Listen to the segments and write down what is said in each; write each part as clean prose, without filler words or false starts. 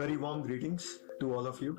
Very warm greetings to all of you.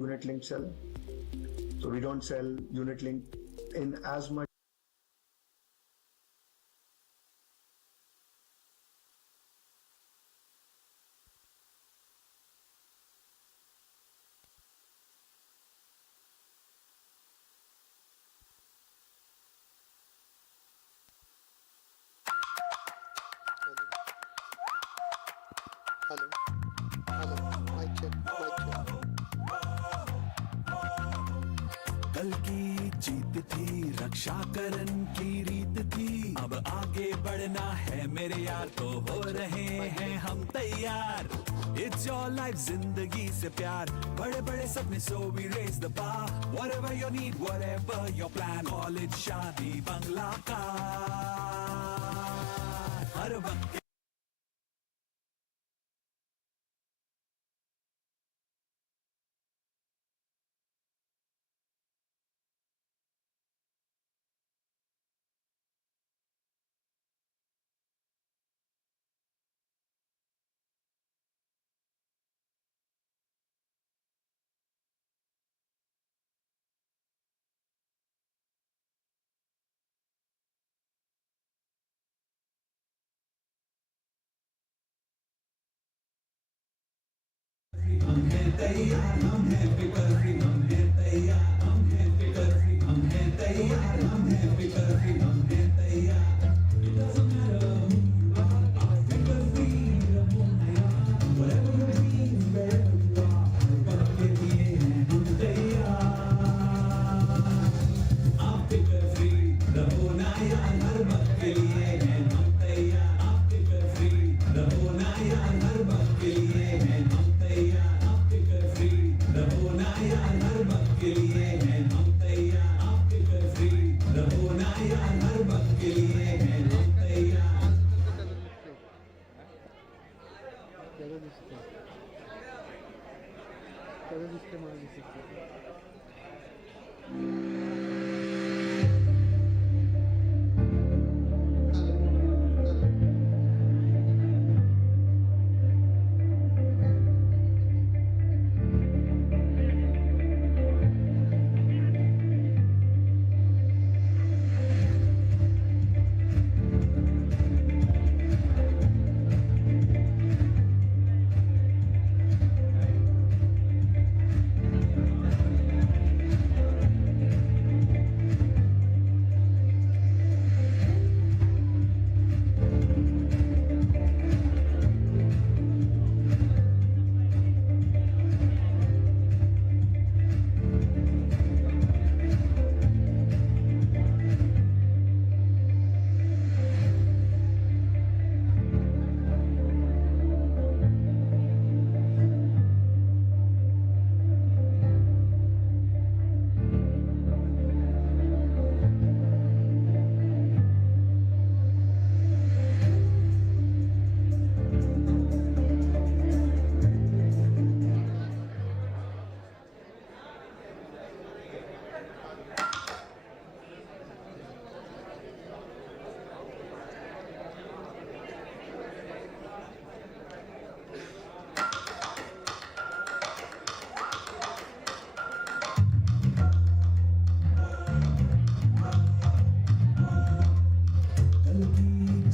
Unit link sell. So we don't sell unit link in as much. Hello hello mic check mic check. कल की जीत थी रक्षा करन की रीत थी, अब आगे बढ़ना है मेरे यार, तो हो रहे हैं हम तैयार। It's your life, जिंदगी से प्यार, बड़े बड़े सपने, so we raise the bar. Whatever your need, whatever your plan, college शादी बंगला कार, हर वक्त हम हैं तैयार, हम हैं फिकर फ्री, हम हैं तैयार, हम हैं फिकर फ्री, हम हैं तैयार, हम हैं फिकर फ्री, हम हैं तैयार। It doesn't matter who you are, फिकर फ्री रहो तैयार, whatever your dreams, wherever you are, पल के लिए हैं हम तैयार। आप फिकर फ्री रहो ना यार, हर वक्त के लिए हैं हम तैयार। आप फिकर फ्री रहो ना यार, हर वक्त के लिए हैं हम तैयार। रहो ना यार, हर वक्त के लिए हैं हम तैयार। आप फिकर फ्री रहो ना यार, हर वक्त के लिए हैं हम तैयार। कैसे दिखते मार दिखते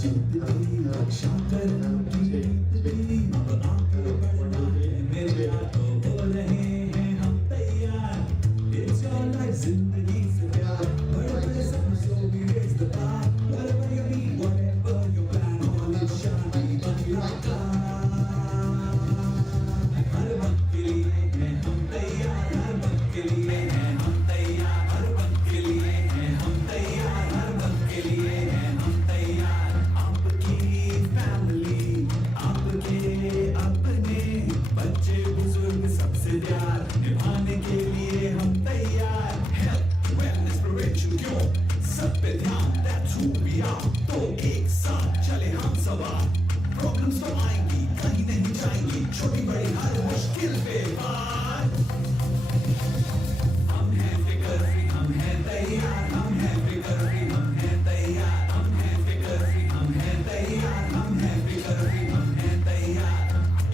जिंदगी शाकर की जिंदगी अब आगे बढ़ना है मेरे हाथों हो रहे हैं हम तैयार It's your life जिंदगी से प्यार बड़े बड़े सपनों so we raise the bar whatever you need whatever you plan all it shall be but you are हर वक्त के लिए हैं हम तैयार हर वक्त के लिए हैं हम तैयार हर वक्त के लिए हैं हम तैयार हर वक्त के लिए हैं हम तैयार आपकी फैमिली आपके अपने बच्चे बुजुर्ग सबसे प्यार निभाने के लिए हम तैयार हेल्थ वेलनेस प्रिवेंशन क्यों सब पे ध्यान that's who we are तो एक साथ चले हम सवार प्रॉब्लम्स तो आएंगी कहीं नहीं जाएंगी छोटी बड़ी हर मुश्किल पे पार हम हैं फिकर फ्री हम हैं तैयार हम हैं फिकर फ्री हम हैं तैयार हम हैं फिकर फ्री हम हैं तैयार हम हैं फिकर फ्री हम हैं तैयार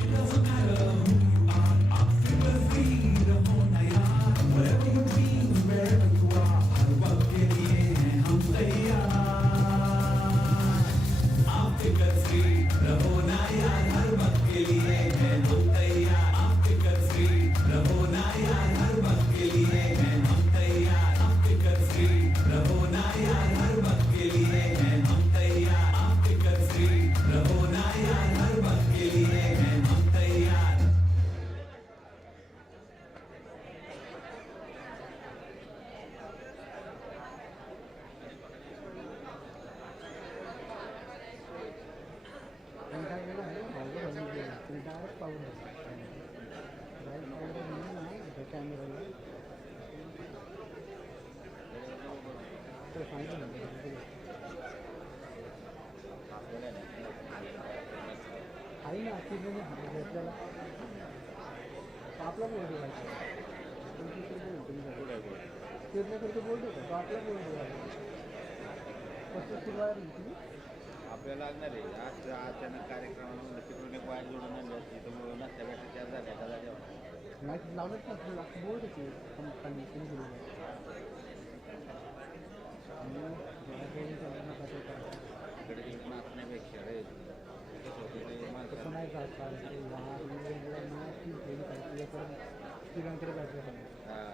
It doesn't matter who you are आप फिकर फ्री रहो ना यार whatever you dream wherever you are हर वक्त के लिए हैं हम तैयार आप फिकर फ्री रहो ना यार हर वक्त के लिए हैं हम तैयार आप फिकर फ्री रहो ना यार हर वक्त के लिए हैं हम तैयार आप फिकर फ्री रहो ना यार हर वक्त के लिए हैं हम तैयार आप फिकर फ्री रहो ना यार हर वक्त के लिए हैं हम तैयार आहे ना घेतलेला आपला बोर्ड फिरण्याकरता बोर्ड होता तो आपला बोर्ड कसं सुरुवात तुम्ही आपल्याला लागणार आहे आज अचानक कार्यक्रमाला तिकडून एक वायर जोडून आणली असती तर नसत्या भेटल्या चार झाल्या एका जागेवर नाही लावलंच ना बोर्ड होते खाली इकडे तिकडे नाचण्यापेक्षा रे कसं होतं ते तसं माणसं नाही जात तिघांकडे जायचं हां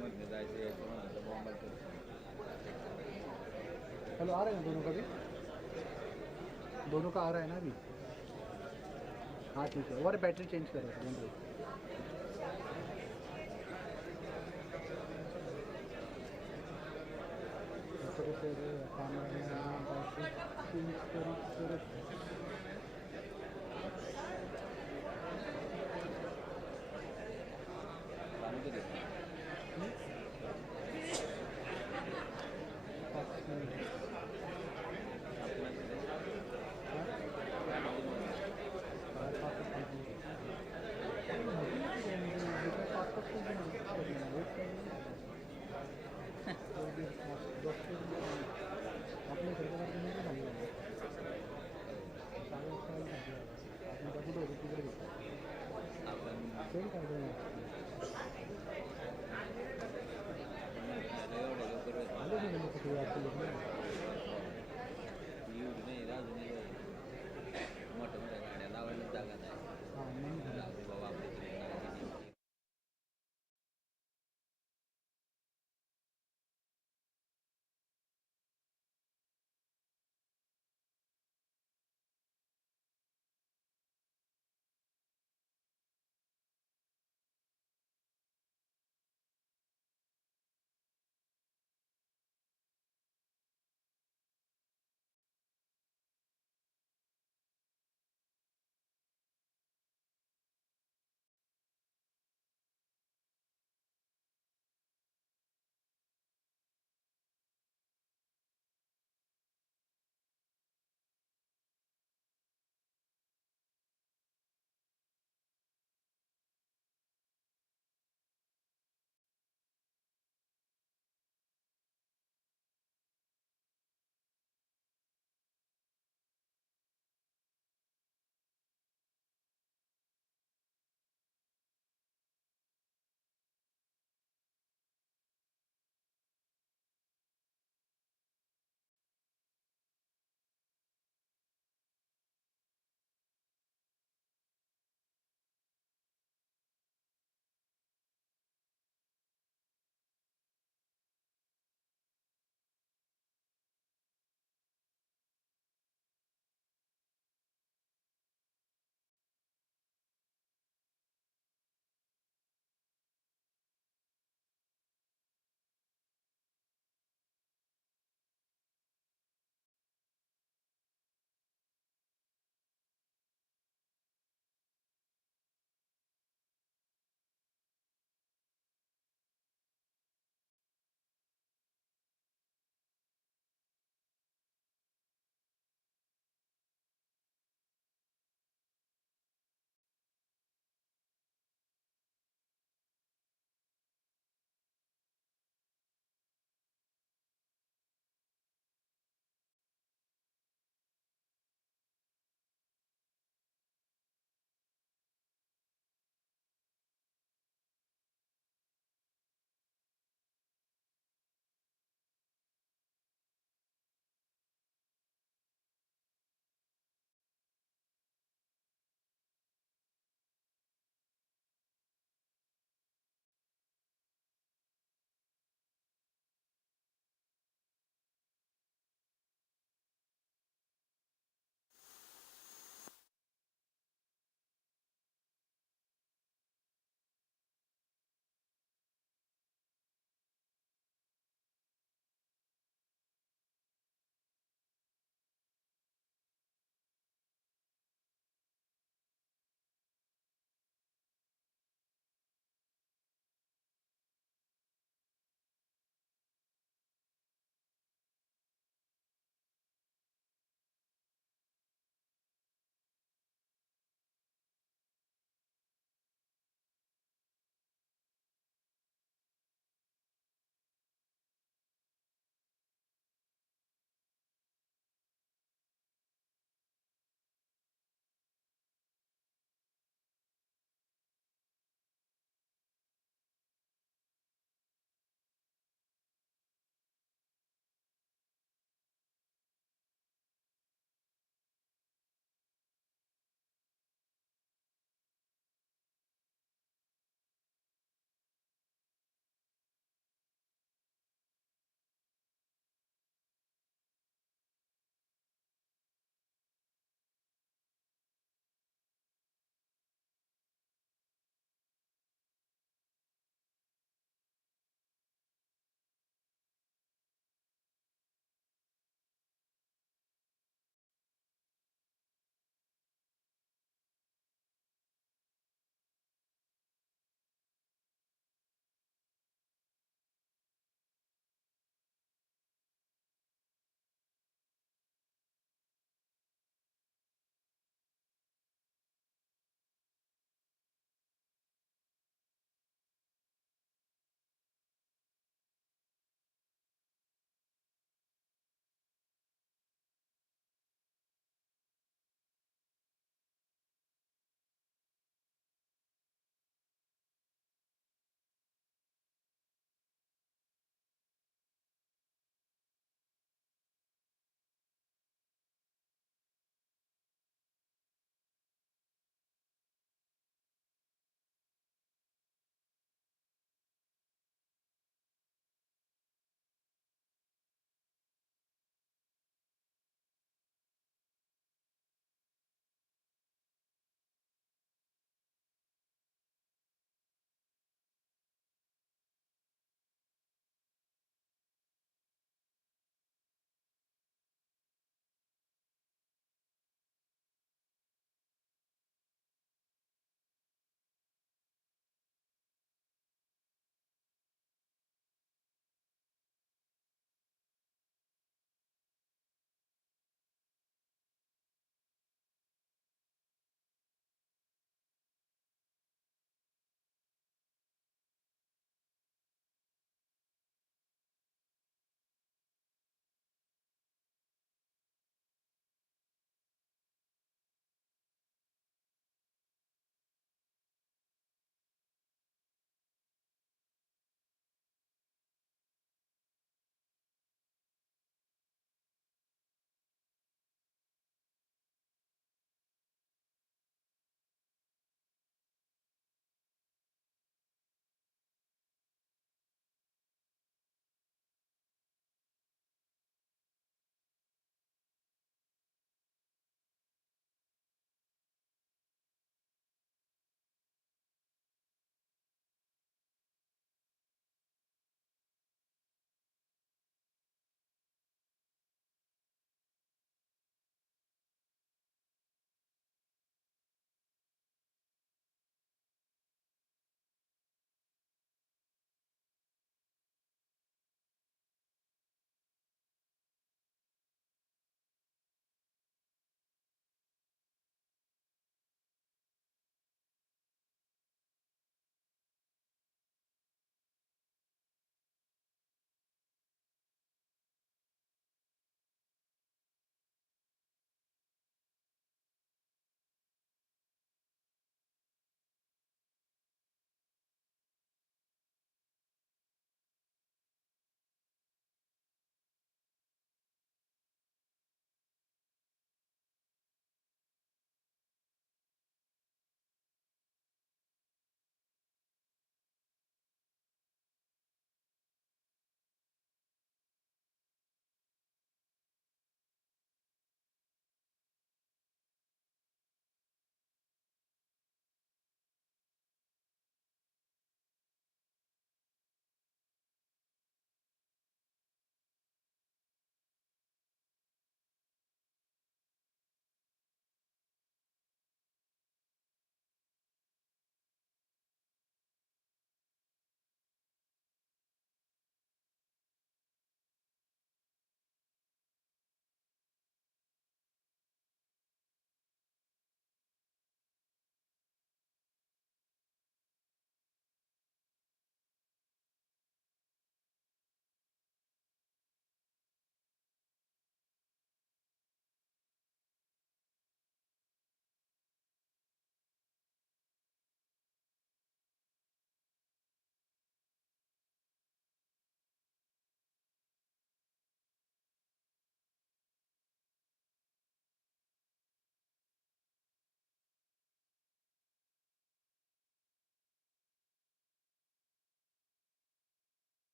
मध्ये जायचं यायचं म्हणून बॉम्बाचं चलो आ रहे हैं दोनों का भी दोनों का आ रहा है ना अभी हाँ ठीक है और बैटरी चेंज करो आपल्या मोठ्या मोठ्या गाड्या लावायला जागा नाही बाबा आपल्या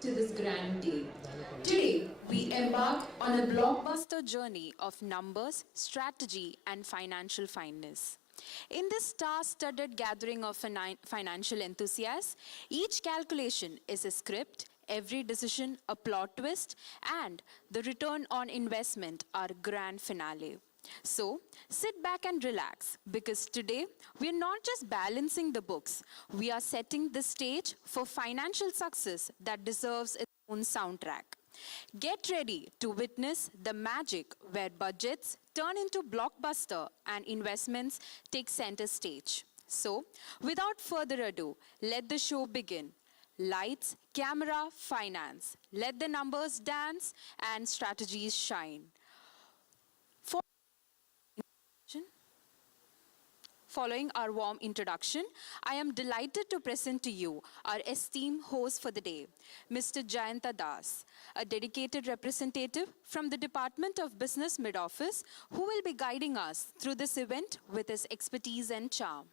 to this grand day. Today, we embark on a blockbuster journey of numbers, strategy, and financial fineness. In this star-studded gathering of financial enthusiasts, each calculation is a script, every decision a plot twist, and the return on investment our grand finale. So, sit back and relax, because today we are not just balancing the books, we are setting the stage for financial success that deserves its own soundtrack. Get ready to witness the magic where budgets turn into blockbuster and investments take center stage. So, without further ado, let the show begin. Lights, camera, finance. Let the numbers dance and strategies shine. Following our warm introduction, I am delighted to present to you our esteemed host for the day, Mr. Jayanta Das, a dedicated representative from the Department of Business Mid-Office, who will be guiding us through this event with his expertise and charm.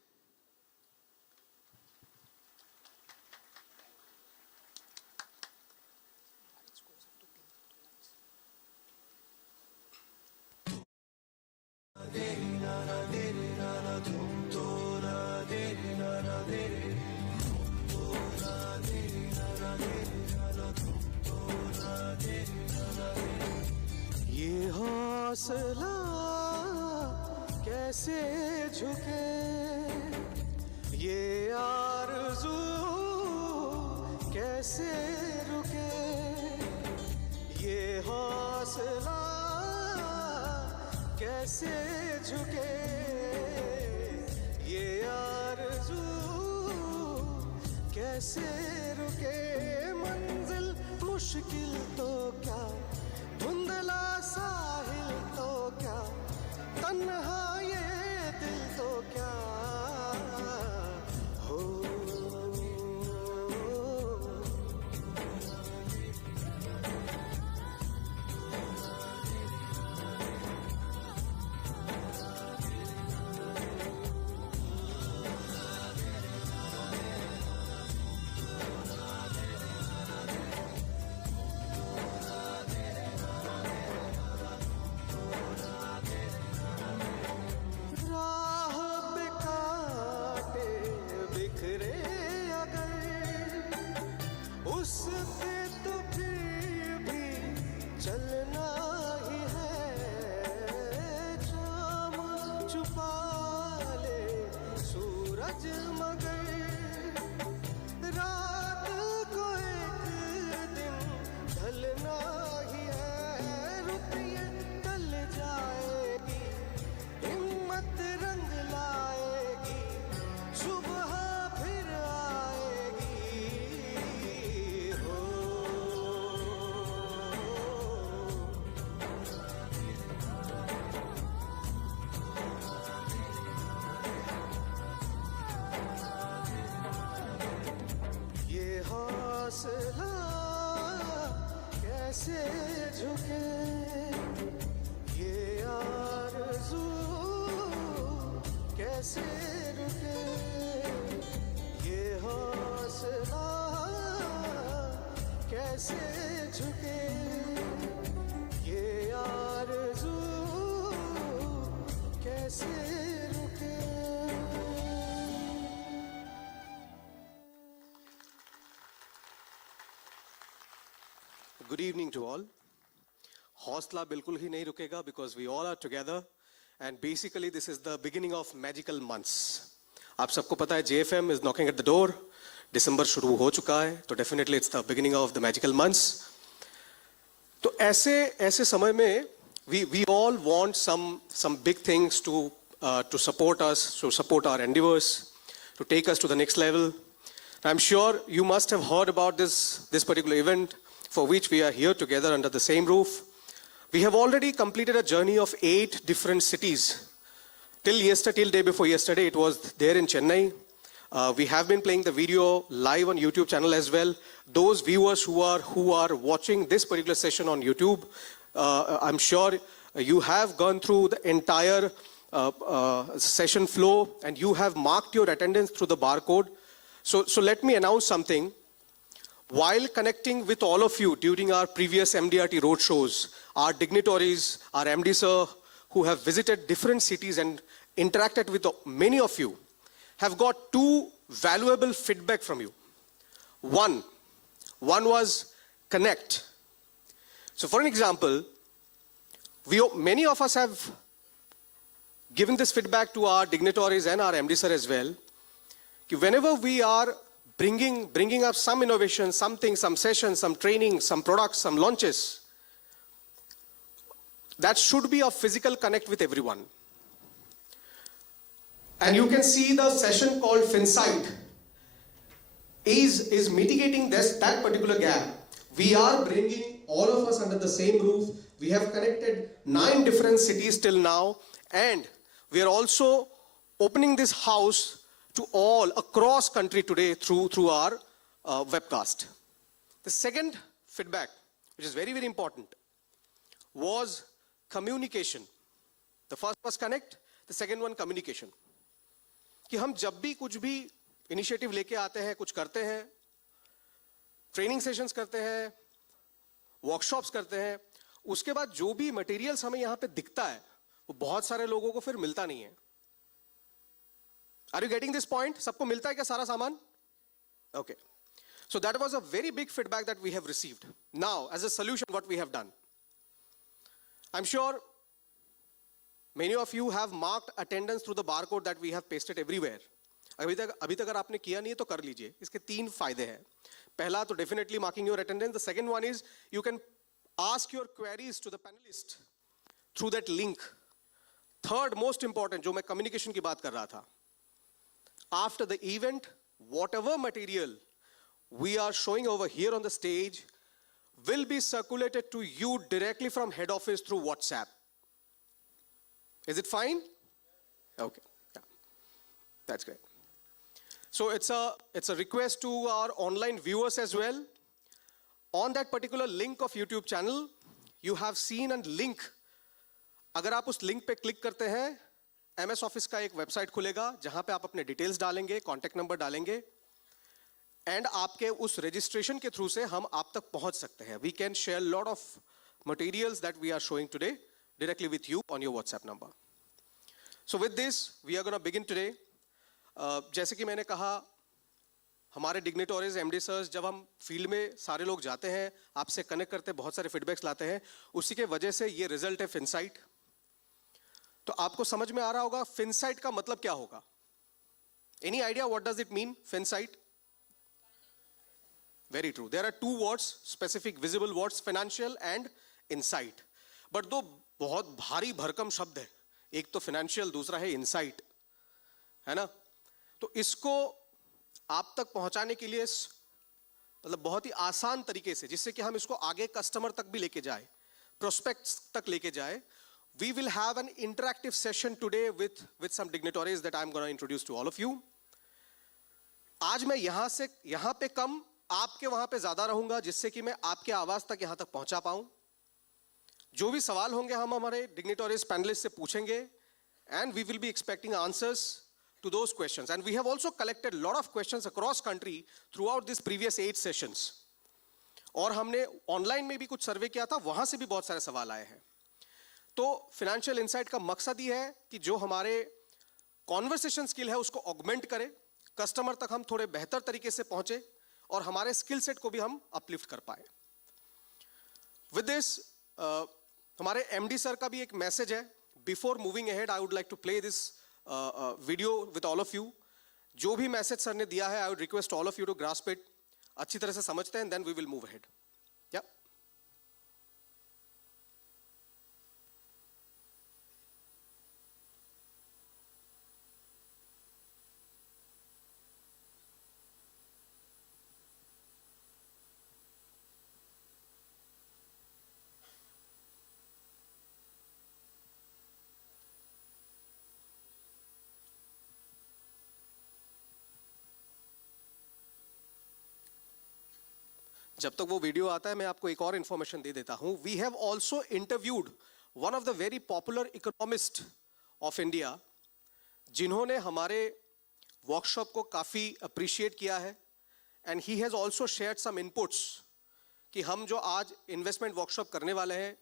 ये हौसला कैसे झुके, ये आरज़ू कैसे रुके, ये हौसला कैसे झुके, ये आरज़ू कैसे रुके। मंजिल मुश्किल तो क्या, धुंधला साहिल तो क्या, तन्हा ये दिल तो क्या हो। उस पे तो फिर भी चलना ही है। शाम छुपा ले सूरज मगर रात को एक दिन ढलना ही है। रुपये टल जाएगी, हिम्मत रंग लाएगी, सुबह फिर आएगी। ये हौसला कैसे झुके, ये आरज़ू कैसे रुके, ये हौसला कैसे झुके, ये आरज़ू कैसे रुके। Good evening to all. हौसला बिल्कुल ही नहीं रुकेगा because we all are together and basically this is the beginning of magical months. आप सबको पता है JFM is knocking at the door. दिसंबर शुरू हो चुका है, तो definitely it's the beginning of the magical months. तो ऐसे समय में we all want some big things to support us, to support our endeavors, to take us to the next level. I'm sure you must have heard about this particular event for which we are here together under the same roof. We have already completed a journey of 8 different cities. Till day before yesterday, it was there in Chennai. We have been playing the video live on YouTube channel as well. Those viewers who are watching this particular session on YouTube, I'm sure you have gone through the entire session flow and you have marked your attendance through the barcode. So let me announce something. while connecting with all of you during our previous MDRT roadshows, our dignitaries, our MD sir, who have visited different cities and interacted with many of you, have got two valuable feedback from you. One was connect. So for an example, many of us have given this feedback to our dignitaries and our MD sir as well. Whenever we are bringing up some innovation, something, some sessions, some training, some products, some launches, that should be a physical connect with everyone. And you can see the session called FINSIGHT is mitigating that particular gap. We are bringing all of us under the same roof. We have connected 9 different cities till now, and we are also opening this house to all across country today through our webcast. The second feedback, which is very, very important, was communication. The first was connect, the second one communication. कि हम जब भी कुछ भी initiative लेके आते हैं, कुछ करते हैं, ट्रेनिंग सेशंस करते हैं, वर्कशॉप्स करते हैं, उसके बाद जो भी मटेरियल्स हमें यहाँ पे दिखता है वो बहुत सारे लोगों को फिर मिलता नहीं है. Are you getting this point? सबको मिलता है क्या सारा सामान? Okay. So that was a very big feedback that we have received. Now, as a solution, what we have done. I'm sure many of you have marked attendance through the barcode that we have pasted everywhere. अभी तक अगर आपने किया नहीं है तो कर लीजिए. इसके 3 फायदे हैं. पहला तो definitely marking your attendance. The second one is you can ask your queries to the panelist through that link. Third most important, जो मैं communication की बात कर रहा था. After the event, whatever material we are showing over here on the stage will be circulated to you directly from head office through WhatsApp. Is it fine? Okay. Yeah. That's great. So it's a request to our online viewers as well. On that particular link of YouTube channel, you have seen a link. अगर आप उस link पे click करते हैं, MS office का एक website खुलेगा जहां पे आप अपने डिटेल्स डालेंगे, कॉन्टैक्ट नंबर डालेंगे, एंड आपके उस रजिस्ट्रेशन के थ्रू से हम आप तक पहुंच सकते हैं. We can share lot of materials that we are showing today directly with you on your WhatsApp number. So with this, we are going to begin today. जैसे कि मैंने कहा, हमारे डिग्नेटरीज, एमडी सर्स, जब हम फील्ड में सारे लोग जाते हैं, आपसे कनेक्ट करते हैं, बहुत सारे फीडबैक्स लाते हैं, उसी के वजह से ये रिजल्ट है फिनसाइट. तो आपको समझ में आ रहा होगा फिनसाइट का मतलब क्या होगा. Any idea what does it mean Finsight? Very true. There are 2 words, specific visible words, financial and insight. But दो बहुत भारी भरकम शब्द है. एक तो फाइनेंशियल, दूसरा है इनसाइट, है ना. तो इसको आप तक पहुंचाने के लिए मतलब बहुत ही आसान तरीके से, जिससे कि हम इसको आगे कस्टमर तक भी लेके जाए, प्रोस्पेक्ट्स तक लेके जाए, we will have an interactive session today with some dignitaries that I'm going to introduce to all of you. आज मैं यहाँ पे कम, आपके वहां पे ज्यादा रहूंगा, जिससे कि मैं आपके आवाज तक यहाँ तक पहुंचा पाऊं. जो भी सवाल होंगे हम हमारे dignitaries panelists से पूछेंगे, and we will be expecting answers to those questions. And we have also collected a lot of questions across country throughout these previous 8 sessions. और हमने ऑनलाइन में भी कुछ सर्वे किया था, वहां से भी बहुत सारे सवाल आए हैं. तो फाइनेंशियल इनसाइट का मकसद ये है कि जो हमारे कॉन्वर्सेशन स्किल है उसको ऑगमेंट करे, कस्टमर तक हम थोड़े बेहतर तरीके से पहुंचे और हमारे स्किल सेट को भी हम अपलिफ्ट कर पाए. विद दिस हमारे एमडी सर का भी एक मैसेज है. Before moving ahead, I would like to play this video with all of you. जो भी मैसेज सर ने दिया है, I would request all of you to grasp it. अच्छी तरह से समझते हैं, then we will move ahead. या जब तक वो वीडियो आता है, मैं आपको एक और इंफॉर्मेशन दे देता हूं. We have also interviewed one of the very popular economist of India, जिन्होंने हमारे वर्कशॉप को काफी अप्रिशिएट किया है, and he has also shared some inputs कि हम जो आज इन्वेस्टमेंट वर्कशॉप करने वाले हैं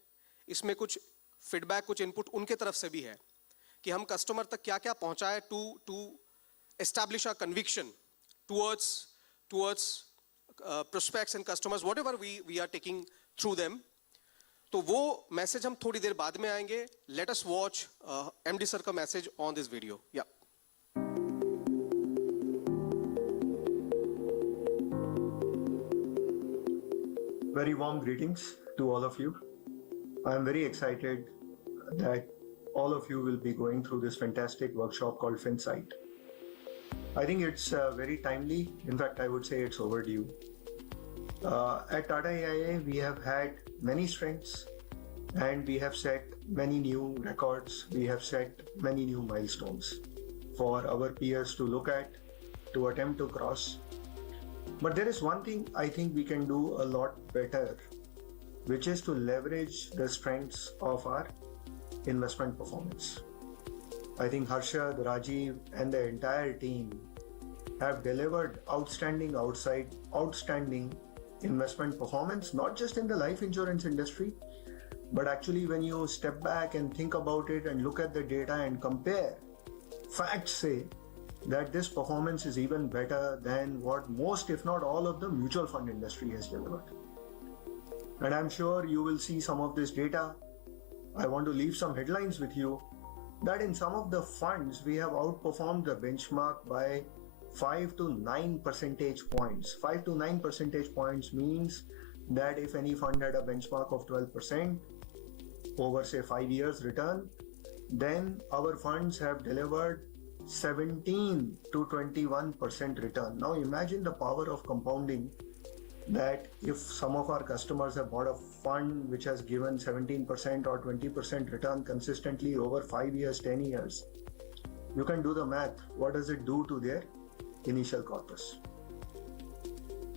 इसमें कुछ फीडबैक, कुछ इनपुट उनके तरफ से भी है कि हम कस्टमर तक क्या क्या पहुंचाए to establish a conviction towards prospects and customers, whatever we are taking through them. तो वो मैसेज हम थोड़ी देर बाद में आएंगे. Let us watch MD sir का message on this video. Yeah. Very warm greetings to all of you. I am very excited that all of you will be going through this fantastic workshop called FINSIGHT. I think it's very timely. In fact, I would say it's overdue. At TATA AIA, we have had many strengths and we have set many new records. We have set many new milestones for our peers to look at, to attempt to cross. But there is one thing I think we can do a lot better, which is to leverage the strengths of our investment performance. I think Harshad, Rajiv, and the entire team have delivered outstanding investment performance, not just in the life insurance industry, but actually when you step back and think about it and look at the data and compare, facts say that this performance is even better than what most, if not all, of the mutual fund industry has delivered. And I'm sure you will see some of this data. I want to leave some headlines with you that in some of the funds we have outperformed the benchmark by 5 to 9 percentage points. 5 to 9 percentage points means that if any fund had a benchmark of 12% over say 5 years return, then our funds have delivered 17 to 21% return. Now imagine the power of compounding, that if some of our customers have bought a fund which has given 17% or 20% return consistently over 5 years, 10 years, you can do the math. What does it do to their initial corpus?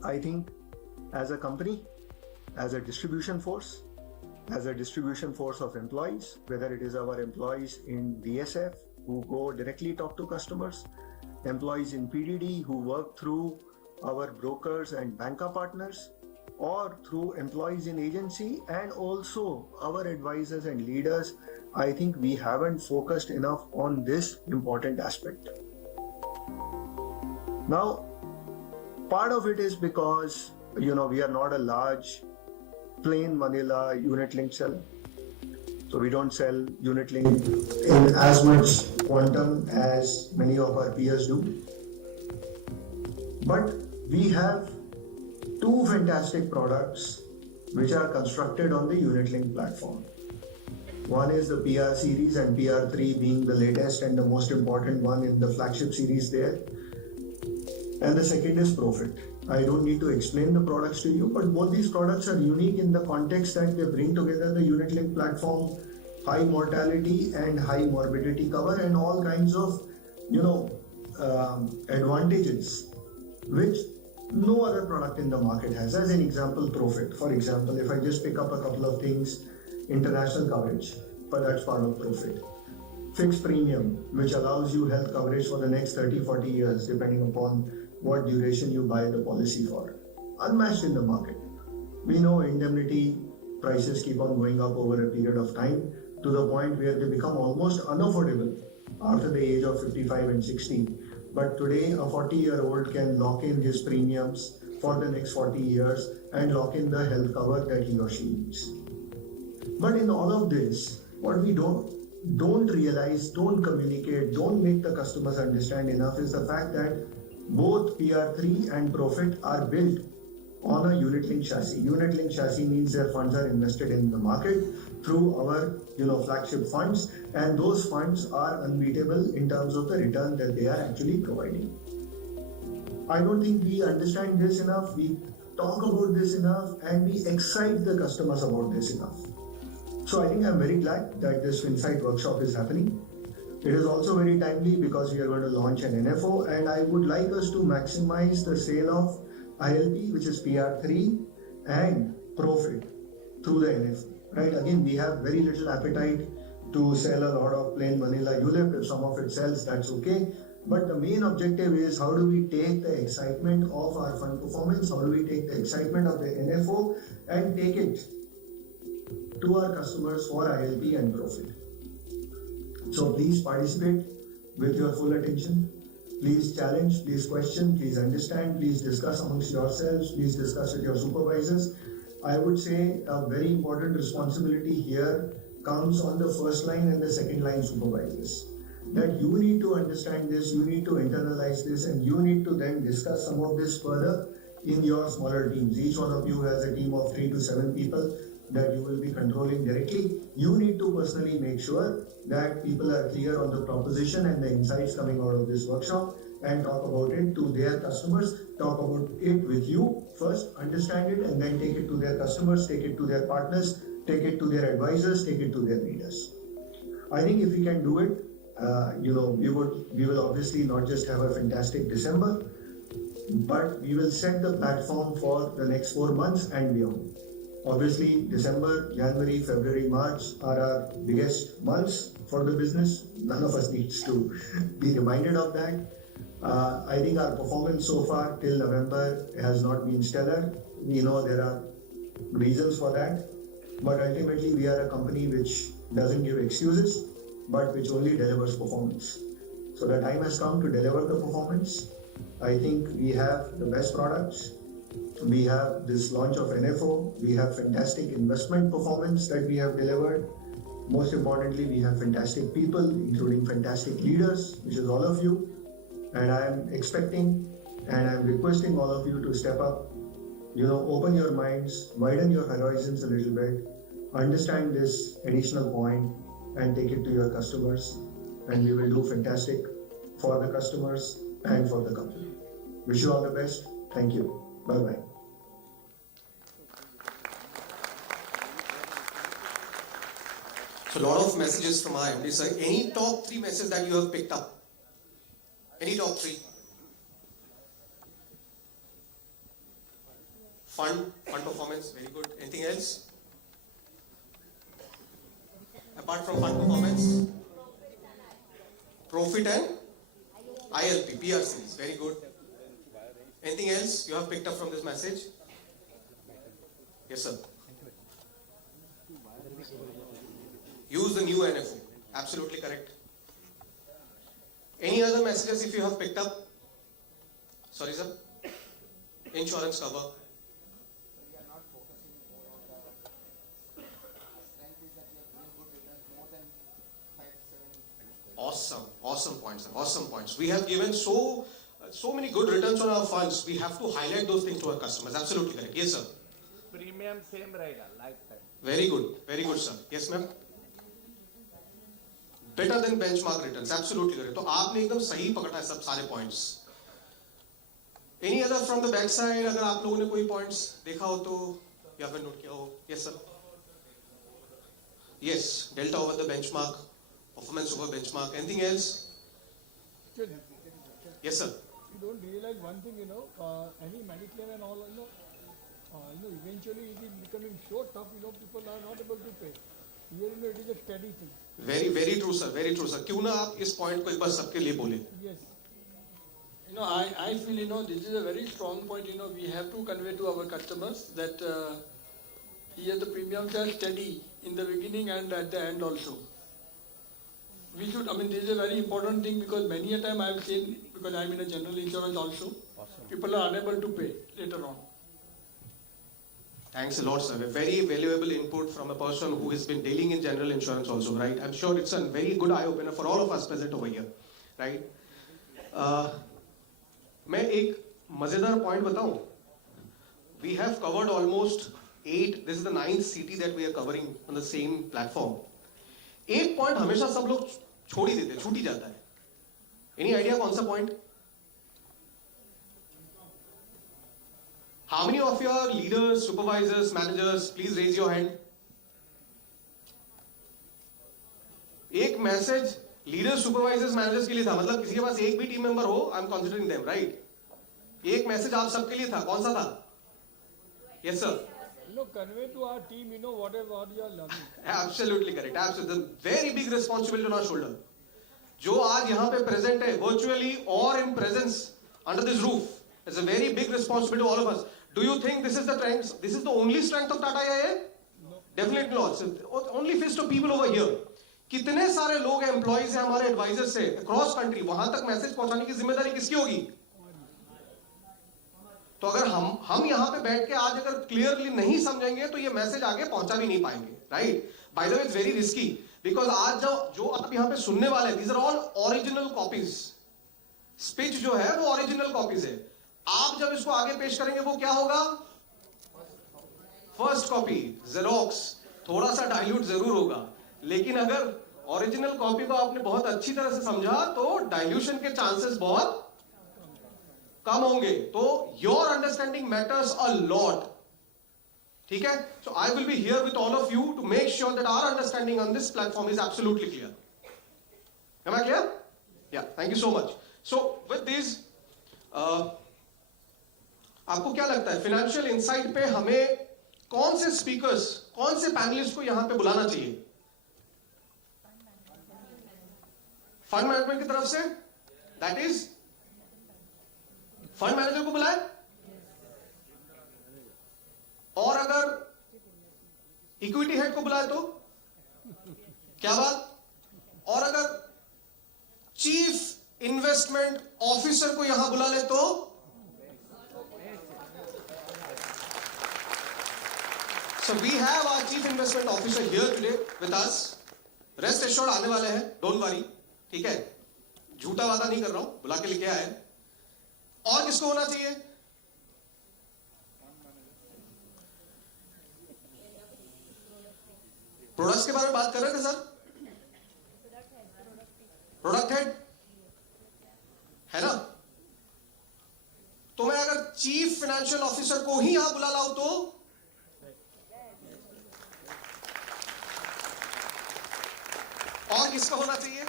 I think as a company, as a distribution force of employees, whether it is our employees in DSF who go directly talk to customers, employees in PDD who work through our brokers and banker partners, or through employees in agency, and also our advisors and leaders, I think we haven't focused enough on this important aspect. Now, part of it is because, we are not a large plain vanilla unit link seller. So we don't sell unit link in as much quantum as many of our peers do. But we have two fantastic products which are constructed on the unit link platform. One is the PR series, and PR3 being the latest and the most important one in the flagship series there. And the second is Profit. I don't need to explain the products to you, but both these products are unique in the context that they bring together the unit link platform, high mortality and high morbidity cover, and all kinds of, advantages which no other product in the market has. As an example, Profit. For example, if I just pick up a couple of things, international coverage, but that's part of Profit. Fixed premium, which allows you health coverage for the next 30-40 years, depending upon what duration you buy the policy for. Unmatched in the market. We know indemnity prices keep on going up over a period of time to the point where they become almost unaffordable after the age of 55 and 60. But today, a 40-year-old can lock in his premiums for the next 40 years and lock in the health cover that he or she needs. But in all of this, what we don't realize, don't communicate, don't make the customers understand enough is the fact that both PR3 and Profit are built on a unit link chassis. Unit link chassis means their funds are invested in the market through our flagship funds, and those funds are unbeatable in terms of the return that they are actually providing. I don't think we understand this enough, we talk about this enough, and we excite the customers about this enough. So I think I'm very glad that this FinSight workshop is happening. It is also very timely because we are going to launch an NFO, and I would like us to maximize the sale of ILP, which is PR3, and Profit through the NFO. Right? Again, we have very little appetite to sell a lot of plain vanilla ULIP. If some of it sells, that's okay. But the main objective is how do we take the excitement of our fund performance, how do we take the excitement of the NFO and take it to our customers for ILP and profit. So please participate with your full attention. Please challenge, please question, please understand, please discuss amongst yourselves, please discuss with your supervisors. I would say a very important responsibility here comes on the first line and the second line supervisors. That you need to understand this, you need to internalize this, and you need to then discuss some of this further in your smaller teams. Each one of you has a team of 3 to 7 people that you will be controlling directly. You need to personally make sure that people are clear on the proposition and the insights coming out of this workshop and talk about it to their customers, talk about it with you first, understand it, and then take it to their customers, take it to their partners, take it to their advisors, take it to their leaders. I think if we can do it, we will obviously not just have a fantastic December, but we will set the platform for the next 4 months and beyond. Obviously, December, January, February, March are our biggest months for the business. None of us needs to be reminded of that. I think our performance so far till November has not been stellar. We know there are reasons for that, but ultimately we are a company which doesn't give excuses, but which only delivers performance. So the time has come to deliver the performance. I think we have the best products. We have this launch of NFO. We have fantastic investment performance that we have delivered. Most importantly, we have fantastic people, including fantastic leaders, which is all of you. And I am expecting and I am requesting all of you to step up, open your minds, widen your horizons a little bit, understand this additional point and take it to your customers. And we will do fantastic for the customers and for the company. Wish you all the best. Thank you. Bye-bye. So a lot of messages from our MD sir. Any top 3 messages that you have picked up? Any top 3? Fund performance, very good. Anything else? Apart from fund performance? Profit and ILP, PRCs, very good. Anything else you have picked up from this message? Yes, sir. Use the new NFO. Absolutely correct. Any other messages if you have picked up? Sorry, sir. Insurance cover. Awesome points, sir. Awesome points. We have given so many good returns on our funds. We have to highlight those things to our customers. Absolutely correct. Yes, sir. Premium same rider, lifetime. Very good, sir. Yes, ma'am. Better than benchmark returns. Absolutely correct. तो आपने एकदम सही पकड़ा है सब सारे points. Any other from the back side? अगर आप लोगों ने कोई points देखा हो तो या फिर note किया हो? Yes, sir. Yes, delta over the benchmark, performance over benchmark. Anything else? Yes, sir. You don't realize one thing, any mediclaim and all, eventually it is becoming so tough, people are not able to pay. Here, it is a steady thing. Very true, sir. Very true, sir. क्यों ना आप इस point को एक बार सबके लिए बोलें? Yes. I feel, this is a very strong point, we have to convey to our customers that here the premiums are steady in the beginning and at the end also. We should, this is a very important thing because many a time I have seen, because I am in a general insurance also, people are unable to pay later on. Thanks a lot, sir. A very valuable input from a person who has been dealing in general insurance also, right? I'm sure it's a very good eye-opener for all of us present over here, right? मैं एक मजेदार point बताऊं. We have covered almost 8. This is the 9th city that we are covering on the same platform. एक point हमेशा सब लोग छोड़ ही देते हैं, छूट ही जाता है. Any idea कौन सा point? How many of your leaders, supervisors, managers, please raise your hand. एक मैसेज लीडर्स सुपरवाइजर्स मैनेजर्स के लिए था, मतलब किसी के पास एक भी टीम मेंबर हो, I am considering them, right? एक मैसेज आप सबके लिए था, कौन सा था? Yes sir. Convey to our team, whatever you are learning. Absolutely correct. Absolutely. Very big responsibility on our shoulder. जो आज यहाँ पे प्रेजेंट है वर्चुअली और in presence under this roof is a very big responsibility to all of us. Do you think this is the trend, this is the only strength of Tata AIA? Definitely not. Only fist of people over here. कितने सारे लोग हैं, employees हैं हमारे adviser से across country, वहां तक message पहुंचाने की जिम्मेदारी किसकी होगी? तो अगर हम यहां पे बैठ के आज अगर क्लियरली नहीं समझेंगे तो ये मैसेज आगे पहुंचा भी नहीं पाएंगे. Right? By the way it's very risky because आज जो आप यहां पे सुनने वाले, these are all original copies. Speech जो है वो ओरिजिनल कॉपीज है. आप जब इसको आगे पेश करेंगे वो क्या होगा? First copy, xerox. थोड़ा सा डाइल्यूट जरूर होगा, लेकिन अगर ओरिजिनल कॉपी को आपने बहुत अच्छी तरह से समझा तो डाइल्यूशन के चांसेस बहुत कम होंगे. तो your understanding matters a lot. ठीक है? So I will be here with all of you to make sure that our understanding on this platform is absolutely clear. Am I clear? Yeah, thank you so much. So with this आपको क्या लगता है financial insight पे हमें कौन से speakers, कौन से पैनलिस्ट को यहां पे बुलाना चाहिए? फंड मैनेजमेंट की तरफ से, दैट इज फंड मैनेजर को बुलाए. और अगर इक्विटी हेड को बुलाए तो क्या बात? और अगर चीफ इन्वेस्टमेंट ऑफिसर को यहां बुला ले तो? So we have our chief investment officer here today with us. Rest assured आने वाले हैं, don't worry. ठीक है? झूठा वादा नहीं कर रहा हूं, बुला के लेके आए. और किसको होना चाहिए? प्रोडक्ट्स के बारे में बात कर रहे थे सर. प्रोडक्ट हेड है ना? तो मैं अगर चीफ फाइनेंशियल ऑफिसर को ही यहां बुला लाऊं तो? और किसका होना चाहिए?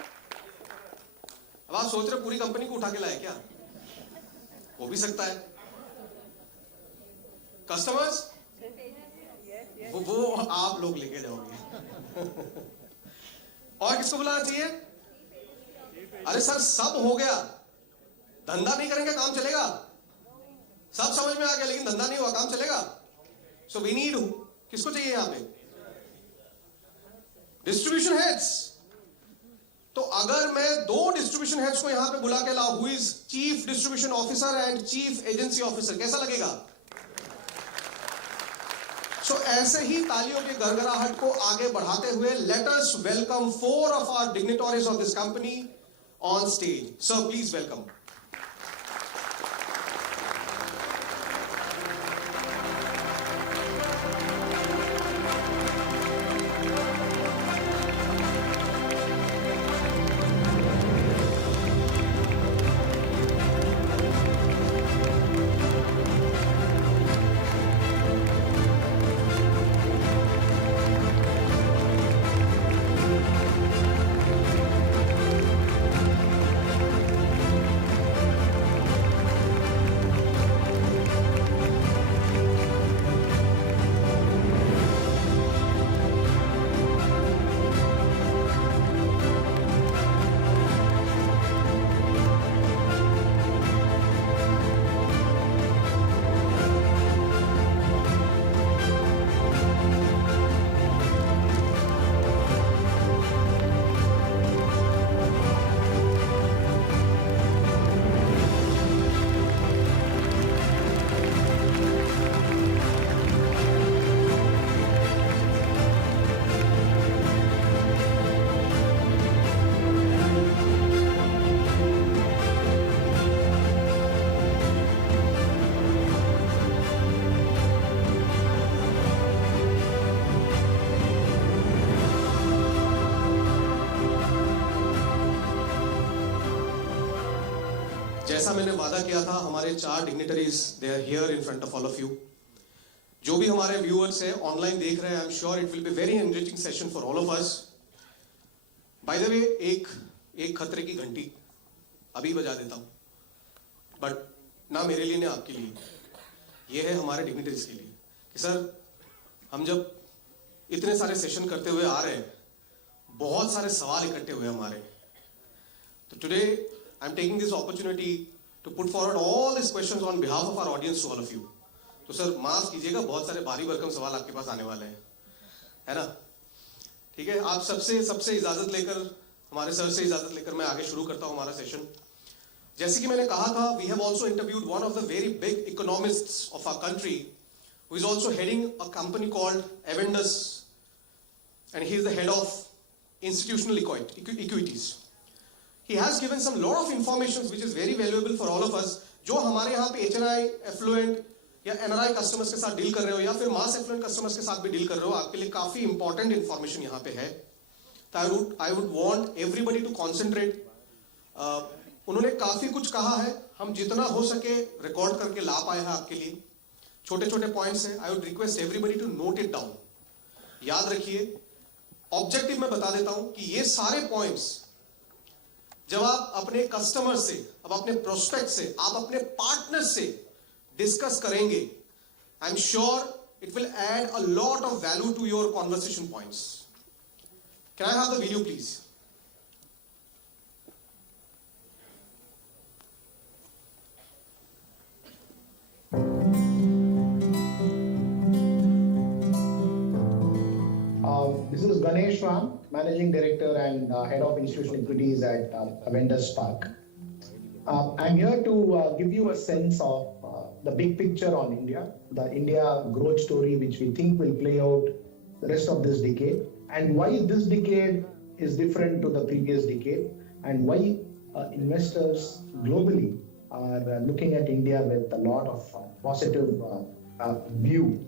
अब आप सोच रहे पूरी कंपनी को उठा के लाए क्या? हो भी सकता है. कस्टमर्स वो आप लोग लेके जाओगे. और किसको बुलाना चाहिए? अरे सर सब हो गया, धंधा नहीं करेंगे काम चलेगा? सब समझ में आ गया, लेकिन धंधा नहीं हुआ काम चलेगा? सो वी नीड, किसको चाहिए यहां पे? Distribution heads. तो अगर मैं दो डिस्ट्रीब्यूशन हेड्स को यहां पे बुला के लाऊं, who is chief distribution officer and chief agency officer, कैसा लगेगा? सो ऐसे ही तालियों के गड़गड़ाहट को आगे बढ़ाते हुए let us welcome 4 of our dignitaries of this company on stage. Sir, please welcome. जैसा मैंने वादा किया था, हमारे 4 dignitaries they are here in front of all of you. जो भी हमारे व्यूअर्स हैं, ऑनलाइन देख रहे हैं, I am sure it will be very enriching session for all of us. By the way, एक खतरे की घंटी अभी बजा देता हूं, बट ना मेरे लिए ना आपके लिए, ये है हमारे डिग्निटरीज के लिए कि सर, हम जब इतने सारे सेशन करते हुए आ रहे हैं, बहुत सारे सवाल इकट्ठे हुए हमारे. So today, I'm taking this opportunity to put forward all these questions on behalf of our audience to all of you. तो सर माफ कीजिएगा, बहुत सारे भारी भरकम सवाल आपके पास आने वाले हैं, है ना? ठीक है, आप सबसे इजाजत लेकर, हमारे सर से इजाजत लेकर मैं आगे शुरू करता हूं हमारा सेशन. जैसे कि मैंने कहा था, we have also interviewed one of the very big economists of our country, who is also heading a company called Avendus, and he is the head of institutional equities. He has given some lot of information which is very valuable for all of us. जो हमारे यहाँ पे HNI, affluent या NRI customers के साथ deal कर रहे हो या फिर mass affluent customers के साथ भी डील कर रहे हो, आपके लिए काफी important information यहाँ पे है. तो I would want everybody to concentrate. उन्होंने काफी कुछ कहा है, हम जितना हो सके रिकॉर्ड करके ला पाए हैं आपके लिए. छोटे-छोटे पॉइंट्स हैं. I would request everybody to note it down. याद रखिए, ऑब्जेक्टिव मैं बता देता हूं कि ये सारे पॉइंट्स जब आप अपने कस्टमर से, अब अपने प्रोस्पेक्ट से, आप अपने पार्टनर से डिस्कस करेंगे, I am sure it will add a lot of value to your conversation points. Can I have the video please? This is Ganesh Ram, Managing Director and Head of Institutional Equities at Avendus Park. I'm here to give you a sense of the big picture on India, the India growth story which we think will play out the rest of this decade, and why this decade is different to the previous decade, and why investors globally are looking at India with a lot of positive view.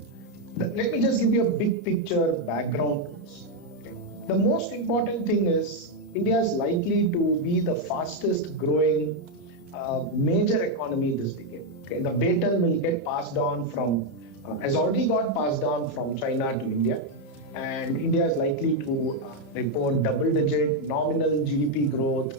Let me just give you a big picture background to this. Okay. The most important thing is India is likely to be the fastest growing major economy this decade. Okay. The baton will get passed on from, has already got passed on from China to India, and India is likely to report double-digit nominal GDP growth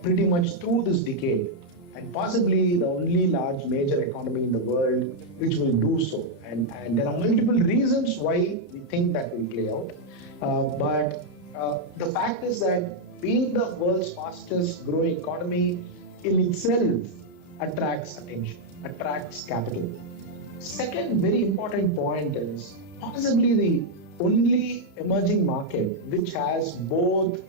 pretty much through this decade, and possibly the only large major economy in the world which will do so. And there are multiple reasons why we think that will play out. But the fact is that being the world's fastest growing economy in itself attracts attention, attracts capital. Second very important point is possibly the only emerging market which has both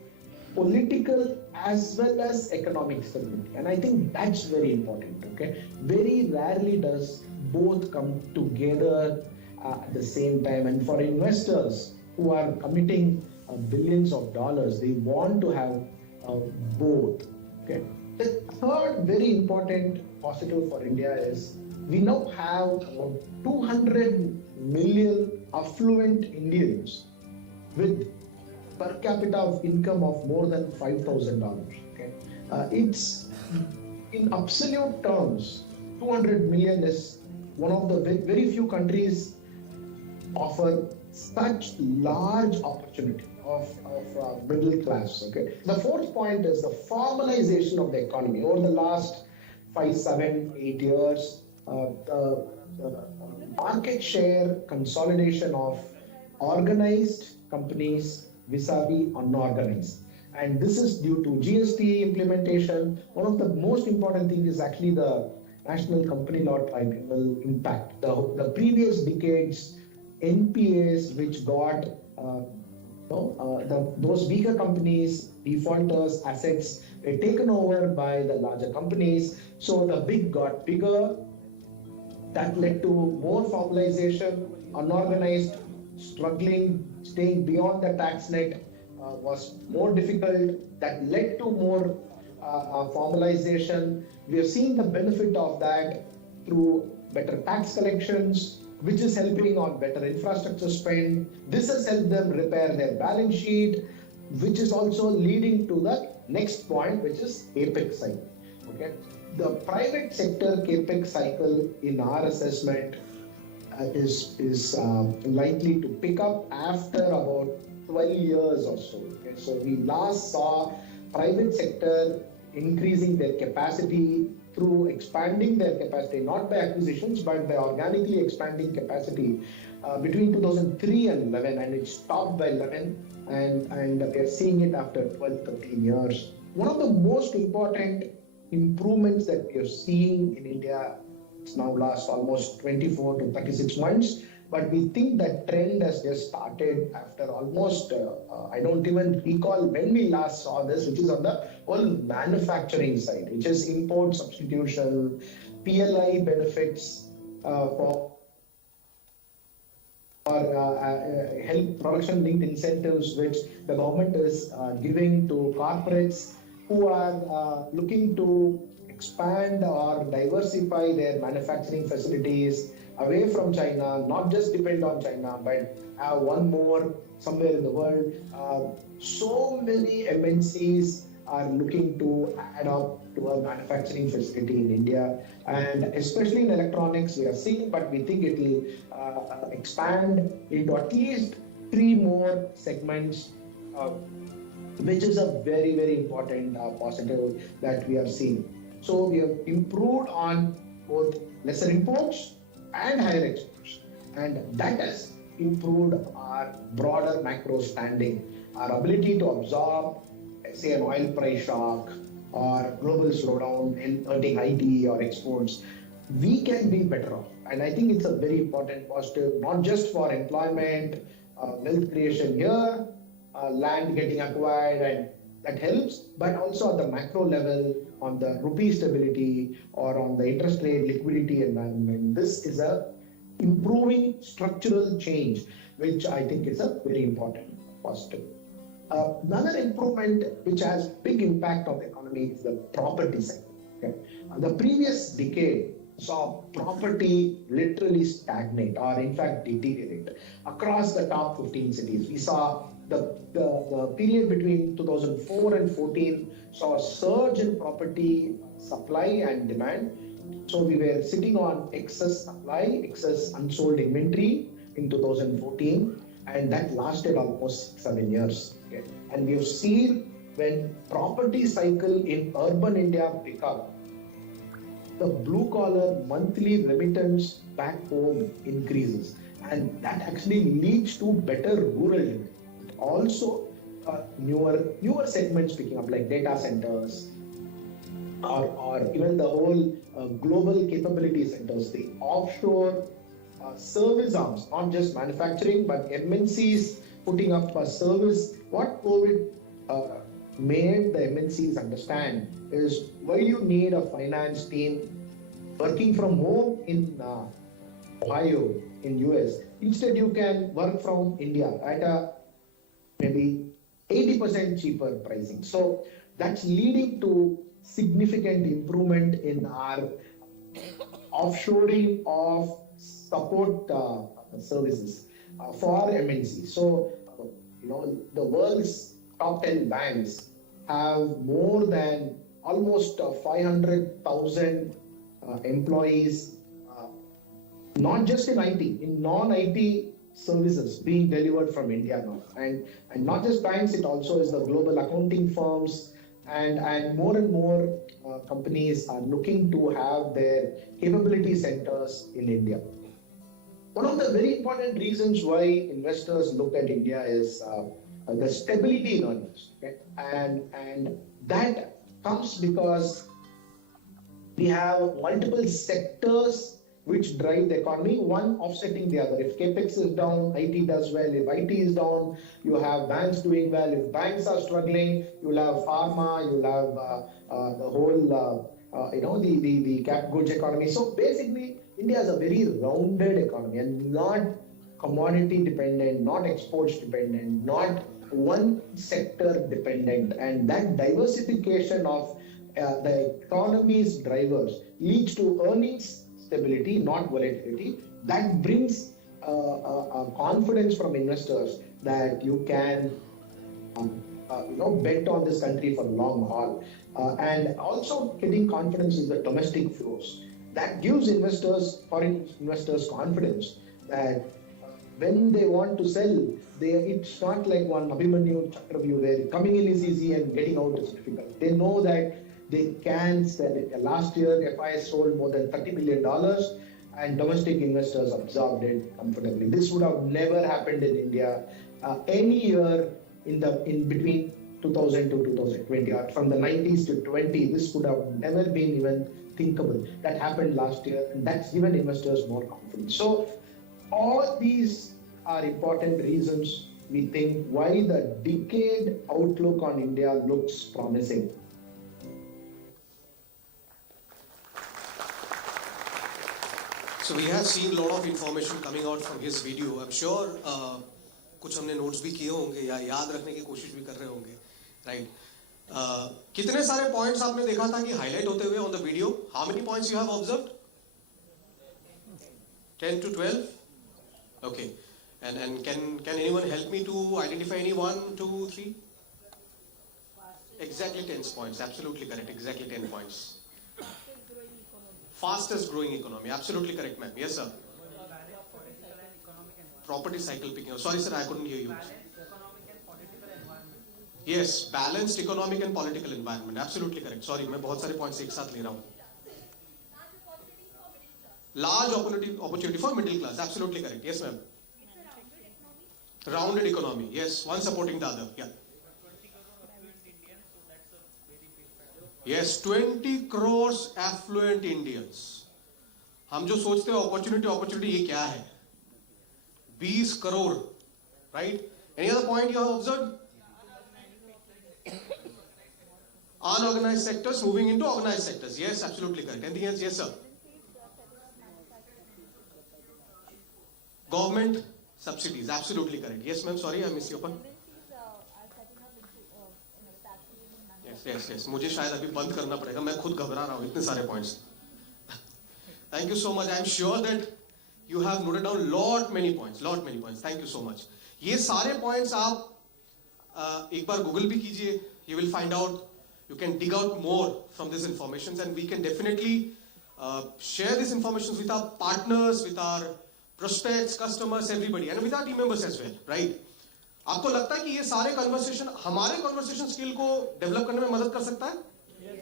political as well as economic stability, and I think that's very important. Okay, very rarely does both come together at the same time, and for investors who are committing billions of dollars, they want to have both. Okay, the third very important positive for India is we now have about 200 million affluent Indians with per capita of income of more than $5,000. Okay, it's in absolute terms, 200 million is one of the very few countries offer such large opportunity of middle class. Okay, the fourth point is the formalization of the economy over the last 5, 7, 8 years. The market share consolidation of organized companies vis-a-vis unorganized, and this is due to GST implementation. One of the most important things is actually the National Company Law Tribunal impact. The previous decades NPAs which got those weaker companies, defaulters, assets were taken over by the larger companies. So the big got bigger. That led to more formalization, unorganized, struggling, staying beyond the tax net was more difficult. That led to more formalization. We have seen the benefit of that through better tax collections, which is helping on better infrastructure spend. This has helped them repair their balance sheet, which is also leading to the next point, which is CAPEX cycle. Okay, the private sector CAPEX cycle, in our assessment, is likely to pick up after about 12 years or so. Okay, so we last saw private sector increasing their capacity through expanding their capacity, not by acquisitions, but by organically expanding capacity between 2003 and 11, and it stopped by 11, and we are seeing it after 12, 13 years. one of the most important improvements that we are seeing in India, it's now last almost 24 to 36 months, but we think that trend has just started after almost, I don't even recall when we last saw this, which is on the whole manufacturing side, which is import substitution, PLI benefits for health production linked incentives, which the government is giving to corporates who are looking to expand or diversify their manufacturing facilities away from China, not just depend on China, but have one more somewhere in the world. So many MNCs are looking to add up to a manufacturing facility in India, and especially in electronics, we are seeing, but we think it will expand into at least 3 more segments, which is a very, very important positive that we are seeing. So we have improved on both lesser imports and higher exports, and that has improved our broader macro standing, our ability to absorb, say, an oil price shock or global slowdown in hurting IT or exports. We can be better off, and I think it's a very important positive, not just for employment, wealth creation here, land getting acquired, and that helps, but also at the macro level, on the rupee stability or on the interest rate liquidity environment. This is a improving structural change, which I think is a very important positive. Another improvement which has big impact on the economy is the property sector. Okay? The previous decade saw property literally stagnate or in fact deteriorate across the top 15 cities. We saw the period between 2004 and 14 saw a surge in property supply and demand. So we were sitting on excess supply, excess unsold inventory in 2014, and that lasted almost 7 years. Okay? And we have seen when property cycle in urban India pick up, the blue collar monthly remittance back home increases, and that actually leads to better rural living. Also, newer segments picking up like data centers or even the whole global capability centers, the offshore service arms, not just manufacturing, but MNCs putting up a service. What COVID made the MNCs understand is why you need a finance team working from home in Ohio in US. Instead, you can work from India at a maybe 80% cheaper pricing. So that's leading to significant improvement in our offshoring of support services for MNC. So, the world's top 10 banks have more than almost 500,000 employees, not just in IT, in non-IT services being delivered from India now. And not just banks, it also is the global accounting firms, and more companies are looking to have their capability centers in India. One of the very important reasons why investors look at India is the stability in earnings. Okay? And that comes because we have multiple sectors which drive the economy, one offsetting the other. If capex is down, IT does well. If IT is down, you have banks doing well. If banks are struggling, you'll have pharma, you'll have the whole, the cap goods economy. So basically, India is a very rounded economy and not commodity dependent, not exports dependent, not one sector dependent. And that diversification of the economy's drivers leads to earnings stability, not volatility. That brings a confidence from investors that you can bet on this country for long haul. And also getting confidence in the domestic flows. That gives foreign investors confidence that when they want to sell, it's not like one Abhimanyu Chakravyuh where coming in is easy and getting out is difficult. They know that they can sell it. Last year, FIS sold more than $30 billion and domestic investors absorbed it comfortably. This would have never happened in India any year in between 2000 to 2020, or from the 90s to 20, this would have never been even thinkable. That happened last year, and that's given investors more confidence. So all these are important reasons we think why the decade outlook on India looks promising. So we have seen a lot of information coming out from his video. I'm sure कुछ हमने notes भी किए होंगे या याद रखने की कोशिश भी कर रहे होंगे, right? कितने सारे points आपने देखा था कि highlight होते हुए on the video? How many points you have observed? 10 to 12? Okay. And can anyone help me to identify any 1, 2, 3? Exactly 10 points. Absolutely correct. Exactly 10 points. Fastest growing economy. Absolutely correct, ma'am. Yes, sir. Property cycle picking up. Sorry, sir, I couldn't hear you. Yes, balanced economic and political environment. Absolutely correct. Sorry, मैं बहुत सारे points एक साथ ले रहा हूँ. Large opportunity for middle class. Absolutely correct. Yes, ma'am. Rounded economy. Yes, one supporting the other. Yeah. Yes, 20 crores affluent Indians. हम जो सोचते हैं opportunity ये क्या है? 20 crore, right? Any other point you have observed? Unorganized sectors moving into organized sectors. Yes, absolutely correct. Anything else? Yes, sir. Government subsidies. Absolutely correct. Yes, ma'am. Sorry, I missed your point. Yes. मुझे शायद अभी बंद करना पड़ेगा. मैं खुद घबरा रहा हूँ इतने सारे points. Thank you so much. I'm sure that you have noted down lot many points. Thank you so much. ये सारे points आप एक बार Google भी कीजिए. You will find out. You can dig out more from this information, and we can definitely share this information with our partners, with our prospects, customers, everybody, and with our team members as well, right? आपको लगता है कि ये सारे conversation हमारे conversation skill को develop करने में मदद कर सकता है? Yes.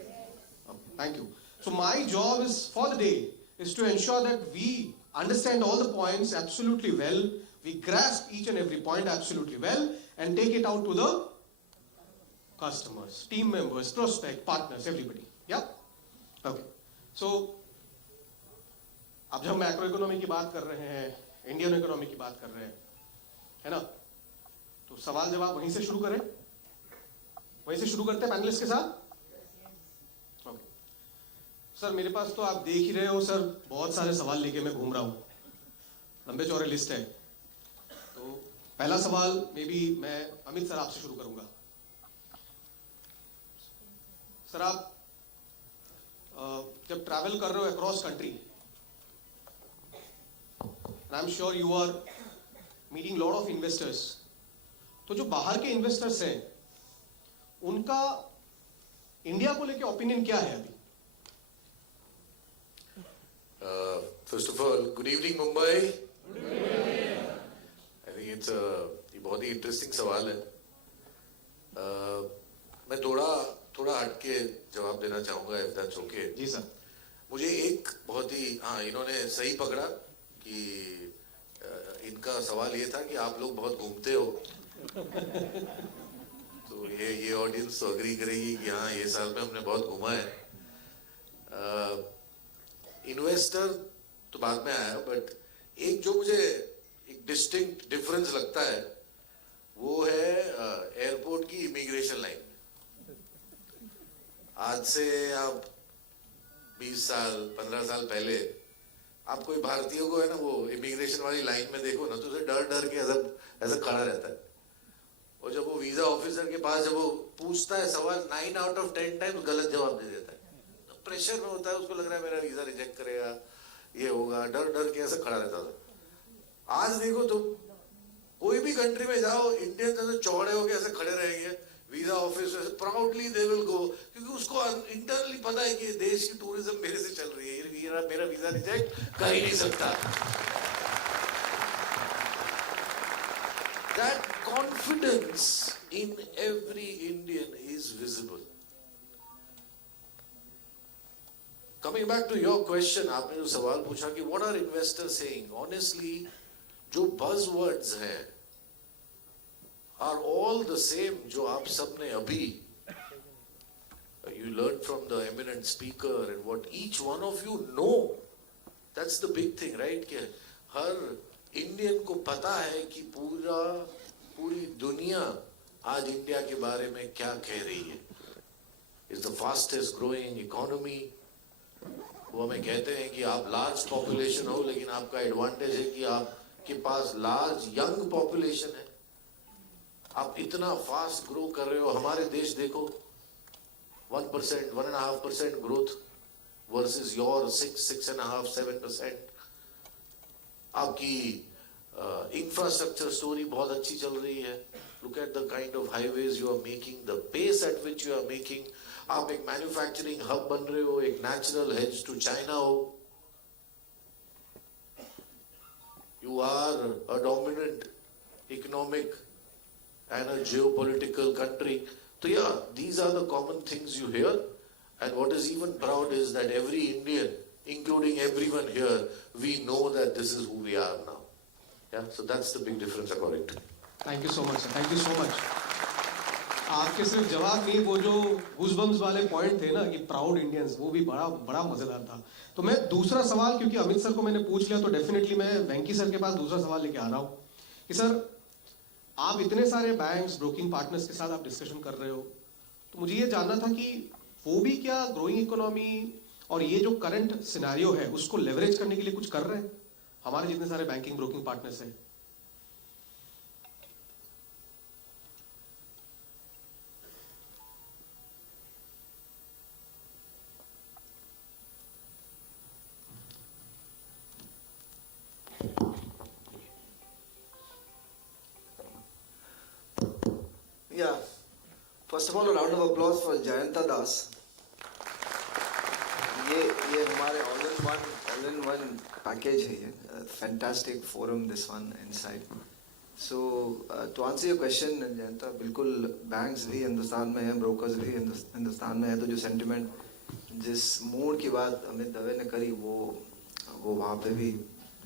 Thank you. So my job is for the day is to ensure that we understand all the points absolutely well, we grasp each and every point absolutely well, and take it out to the customers, team members, prospect, partners, everybody. Yeah? Okay. So अब जब हम macro economy की बात कर रहे हैं, Indian economy की बात कर रहे हैं, है ना? तो सवाल जवाब वहीं से शुरू करें? वहीं से शुरू करते हैं पैनलिस्ट के साथ? ओके. सर मेरे पास तो आप देख ही रहे हो सर, बहुत सारे सवाल लेके मैं घूम रहा हूँ. लंबे चौड़े लिस्ट है. तो पहला सवाल मे बी मैं अमित सर आपसे शुरू करूंगा. सर आप जब ट्रैवल कर रहे हो across country, I'm sure you are meeting lot of investors. तो जो बाहर के इन्वेस्टर्स हैं, उनका इंडिया को लेके ओपिनियन क्या है अभी? First of all, good evening Mumbai. Good evening. I think it's ये बहुत ही इंटरेस्टिंग सवाल है. मैं थोड़ा हटके जवाब देना चाहूंगा, if that's okay. Ji sir. मुझे एक बहुत ही इन्होंने सही पकड़ा कि इनका सवाल ये था कि आप लोग बहुत घूमते हो. तो ये ऑडियंस तो अग्री करेगी कि हाँ, ये साल में हमने बहुत घूमा है. इन्वेस्टर तो बाद में आया, बट एक जो मुझे एक डिस्टिंक्ट डिफरेंस लगता है वो है एयरपोर्ट की इमिग्रेशन लाइन. आज से आप 20 साल 15 साल पहले आप कोई भारतीयों को है ना वो इमिग्रेशन वाली लाइन में देखो ना, तो उसे डर के ऐसा खड़ा रहता है. और जब वो वीजा ऑफिसर के पास जब वो पूछता है सवाल, 9 out of 10 टाइम्स गलत जवाब दे देता है. तो प्रेशर में होता है, उसको लग रहा है मेरा वीजा रिजेक्ट करेगा, ये होगा, डर के ऐसा खड़ा रहता था. आज देखो तो कोई भी कंट्री में जाओ, इंडियन ऐसे चौड़े होके ऐसे खड़े रहेंगे, visa office proudly they will go, क्योंकि उसको इंटरनली पता है कि देश की टूरिज्म मेरे से चल रही है, मेरा वीजा रिजेक्ट कर ही नहीं सकता. That confidence in every Indian is visible. Coming back to your question, आपने जो सवाल पूछा कि what are investors saying? Honestly, जो buzzwords हैं, are all the same जो आप सब ने अभी you learned from the eminent speaker and what each one of you know. That's the big thing, right? कि हर इंडियन को पता है कि पूरी दुनिया आज इंडिया के बारे में क्या कह रही है. It's the fastest growing economy. वो हमें कहते हैं कि आप लार्ज पॉपुलेशन हो लेकिन आपका एडवांटेज है कि आपके पास लार्ज यंग पॉपुलेशन है. आप इतना फास्ट ग्रो कर रहे हो. हमारे देश देखो 1%, 1.5% growth versus your 6.5%, 7%. आपकी infrastructure story बहुत अच्छी चल रही है. Look at the kind of highways you are making, the pace at which you are making. आप एक manufacturing hub बन रहे हो, एक natural hedge to China हो. You are a dominant economic and a geopolitical country. So yeah, these are the common things you hear, and what is even proud is that every Indian, including everyone here, we know that this is who we are now. Yeah, so that's the big difference according to me. Thank you so much sir, thank you so much. आपके सिर्फ जवाब नहीं, वो जो goosebumps वाले point थे ना कि प्राउड इंडियंस, वो भी बड़ा मजेदार था. तो मैं दूसरा सवाल, क्योंकि अमित सर को मैंने पूछ लिया, तो डेफिनेटली मैं वेंकी सर के पास दूसरा सवाल लेके आ रहा हूँ कि सर आप इतने सारे बैंक्स, ब्रोकिंग पार्टनर्स के साथ आप डिस्कशन कर रहे हो, तो मुझे ये जानना था कि वो भी क्या ग्रोइंग इकोनॉमी और ये जो करंट सिनेरियो है उसको लेवरेज करने के लिए कुछ कर रहे हैं, हमारे जितने सारे बैंकिंग ब्रोकिंग पार्टनर्स हैं. Yeah. First of all, a round of applause for Jayanta Das. ये हमारे all in one package है ये. Fantastic forum this one inside. So to answer your question, Jayanta, बिल्कुल banks भी हिंदुस्तान में हैं, brokers भी हिंदुस्तान में हैं, तो जो sentiment जिस mood की बात अमित दवे ने करी वो वहाँ पे भी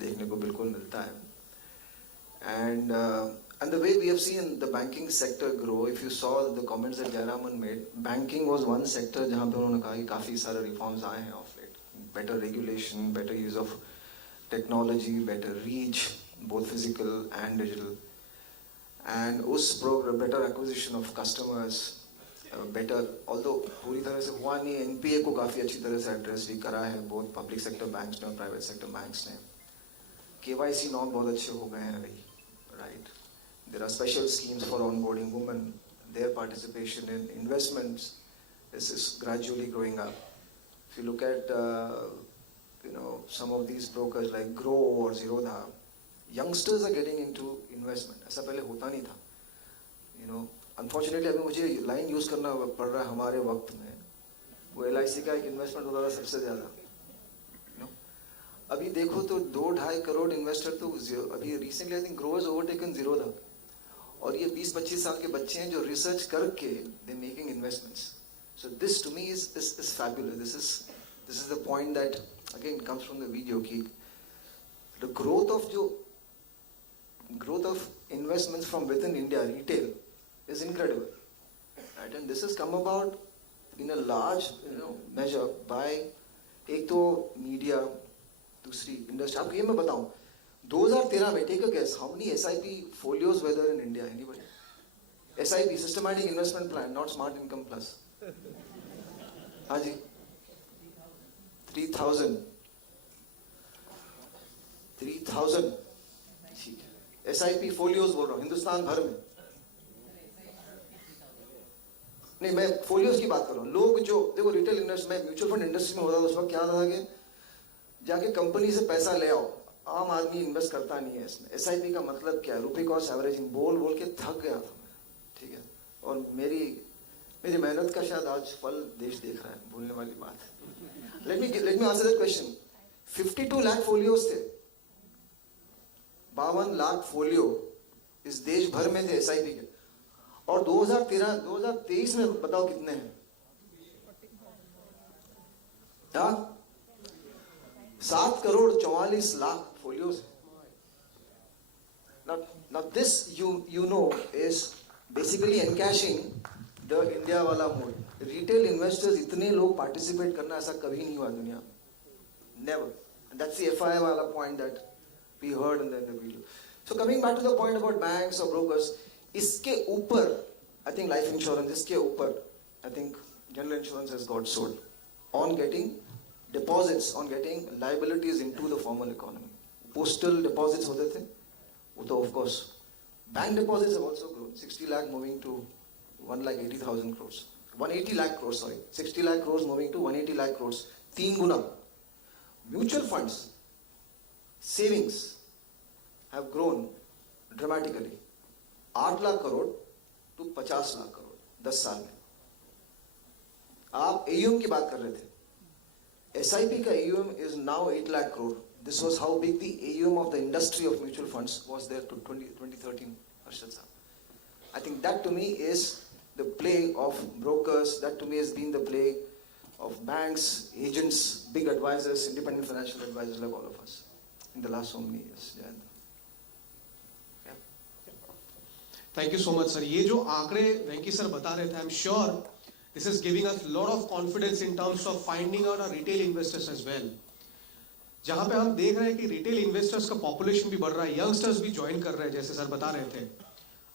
देखने को बिल्कुल मिलता है. And the way we have seen the banking sector grow, if you saw the comments that Jayaraman made, banking was one sector जहाँ पे उन्होंने कहा कि काफ़ी सारे reforms आए हैं of late. Better regulation, better use of technology, better reach, both physical and digital. And उस program, better acquisition of customers, better, although पूरी तरह से हुआ नहीं, NPA को काफ़ी अच्छी तरह से address भी करा है, both public sector banks ने और private sector banks ने. KYC norm बहुत अच्छे हो गए हैं अभी, right? There are special schemes for onboarding women. Their participation in investments is gradually growing up. If you look at some of these brokers like Grow or Zerodha, youngsters are getting into investment. ऐसा पहले होता नहीं था. Unfortunately अभी मुझे line use करना पड़ रहा है हमारे वक्त में. वो LIC का एक investment होता था सबसे ज़्यादा. अभी देखो तो 2-2.5 करोड़ इन्वेस्टर तो अभी recently I think Grow has overtaken Zerodha. और ये 20-25 साल के बच्चे हैं जो रिसर्च करके they making investments. So this to me is fabulous. This is the point that again comes from the video की the growth of investments from within India retail is incredible, right? And this is come about in a large major by एक तो media, दूसरी industry. आपको ये मैं बताऊं 2013 में, take a guess, how many SIP folios were there in India? Anybody? SIP, Systematic Investment Plan, not Smart Income Plus. हाँ जी, 3,000. ठीक है. SIP folios बोल रहा हूँ हिंदुस्तान भर में. नहीं, मैं folios की बात कर रहा हूँ. लोग जो देखो रिटेल इन्वेस्ट में म्यूचुअल फंड इंडस्ट्री में होता था उस वक्त क्या था कि जाके कंपनी से पैसा ले आओ. आम आदमी इन्वेस्ट करता नहीं है इसमें. SIP का मतलब क्या है? रुपी कॉस्ट एवरेजिंग बोल के थक गया था मैं, ठीक है. और मेरी मेहनत का शायद आज फल देश देख रहा है, बोलने वाली बात है. Let me answer that question. 52 lakh folios थे, 52 लाख फोलियो इस देश भर में थे SIP के. और 2023 में बताओ कितने हैं? 7 crore 44 lakh folios. Now this you know is basically encashing the India wala mode. Retail investors इतने लोग participate करना ऐसा कभी नहीं हुआ दुनिया में. Never. And that's the FII wala point that we heard in the video. So coming back to the point about banks or brokers, इसके ऊपर I think life insurance, इसके ऊपर I think general insurance has got sold on getting deposits, on getting liabilities into the formal economy. Postal deposits होते थे, वो तो of course. Bank deposits have also grown. 60 lakh moving to 1,80,000 crores. 180 lakh crores, sorry. 60 lakh crores moving to 180 lakh crores. 3 guna. Mutual funds, savings have grown dramatically. 8 lakh crore to 50 lakh crore. 10 साल में. आप AUM की बात कर रहे थे. SIP का AUM is now 8 lakh crore. This was how big the AUM of the industry of mutual funds was there to 2013. Arshad sir. I think that to me is the play of brokers. That to me has been the play of banks, agents, big advisors, independent financial advisors like all of us in the last so many years. Thank you so much, sir. ये जो आंकड़े वेंकी sir बता रहे थे, I'm sure this is giving us a lot of confidence in terms of finding out our retail investors as well. जहाँ पे हम देख रहे हैं कि रिटेल इन्वेस्टर्स का पॉपुलेशन भी बढ़ रहा है, यंगस्टर्स भी ज्वाइन कर रहे हैं, जैसे सर बता रहे थे.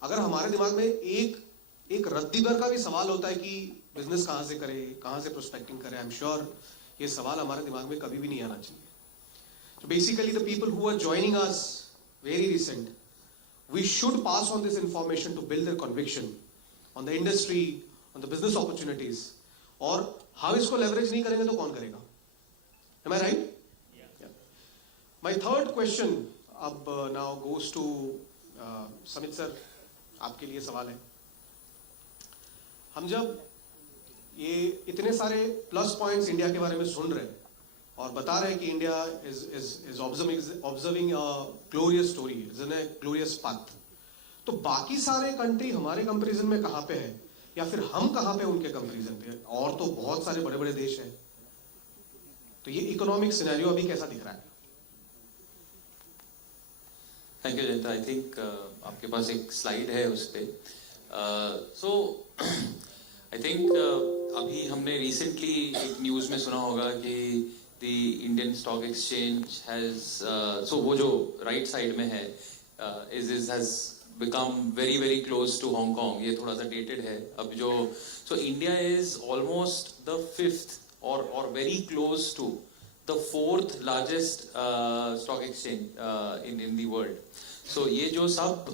अगर हमारे दिमाग में एक रद्दी भर का भी सवाल होता है कि बिजनेस कहाँ से करें, कहाँ से प्रोस्पेक्टिंग करें, आई एम श्योर ये सवाल हमारे दिमाग में कभी भी नहीं आना चाहिए. So basically the people who are joining us very recent, we should pass on this information to build their conviction on the industry, on the business opportunities. और how इसको leverage नहीं करेंगे तो कौन करेगा? Am I right? My third question अब now goes to Samit sir, आपके लिए सवाल है. हम जब ये इतने सारे प्लस पॉइंट्स इंडिया के बारे में सुन रहे हैं और बता रहे हैं कि India is observing a glorious story, is in a glorious path, तो बाकी सारे कंट्री हमारे कंपैरिजन में कहाँ पे है, या फिर हम कहाँ पे उनके कंपैरिजन पे? और तो बहुत सारे बड़े बड़े देश हैं. तो ये इकोनॉमिक सिनेरियो अभी कैसा दिख रहा है? Thank you Jayant. I think आपके पास एक स्लाइड है उस पे. सो आई थिंक अभी हमने रिसेंटली एक न्यूज़ में सुना होगा कि the Indian stock exchange has, so वो जो राइट साइड में है, has become very very close to Hong. ये थोड़ा सा डेटेड है अब जो. So India is almost the 5th और very close to the 4th largest stock exchange in the world. So ये जो सब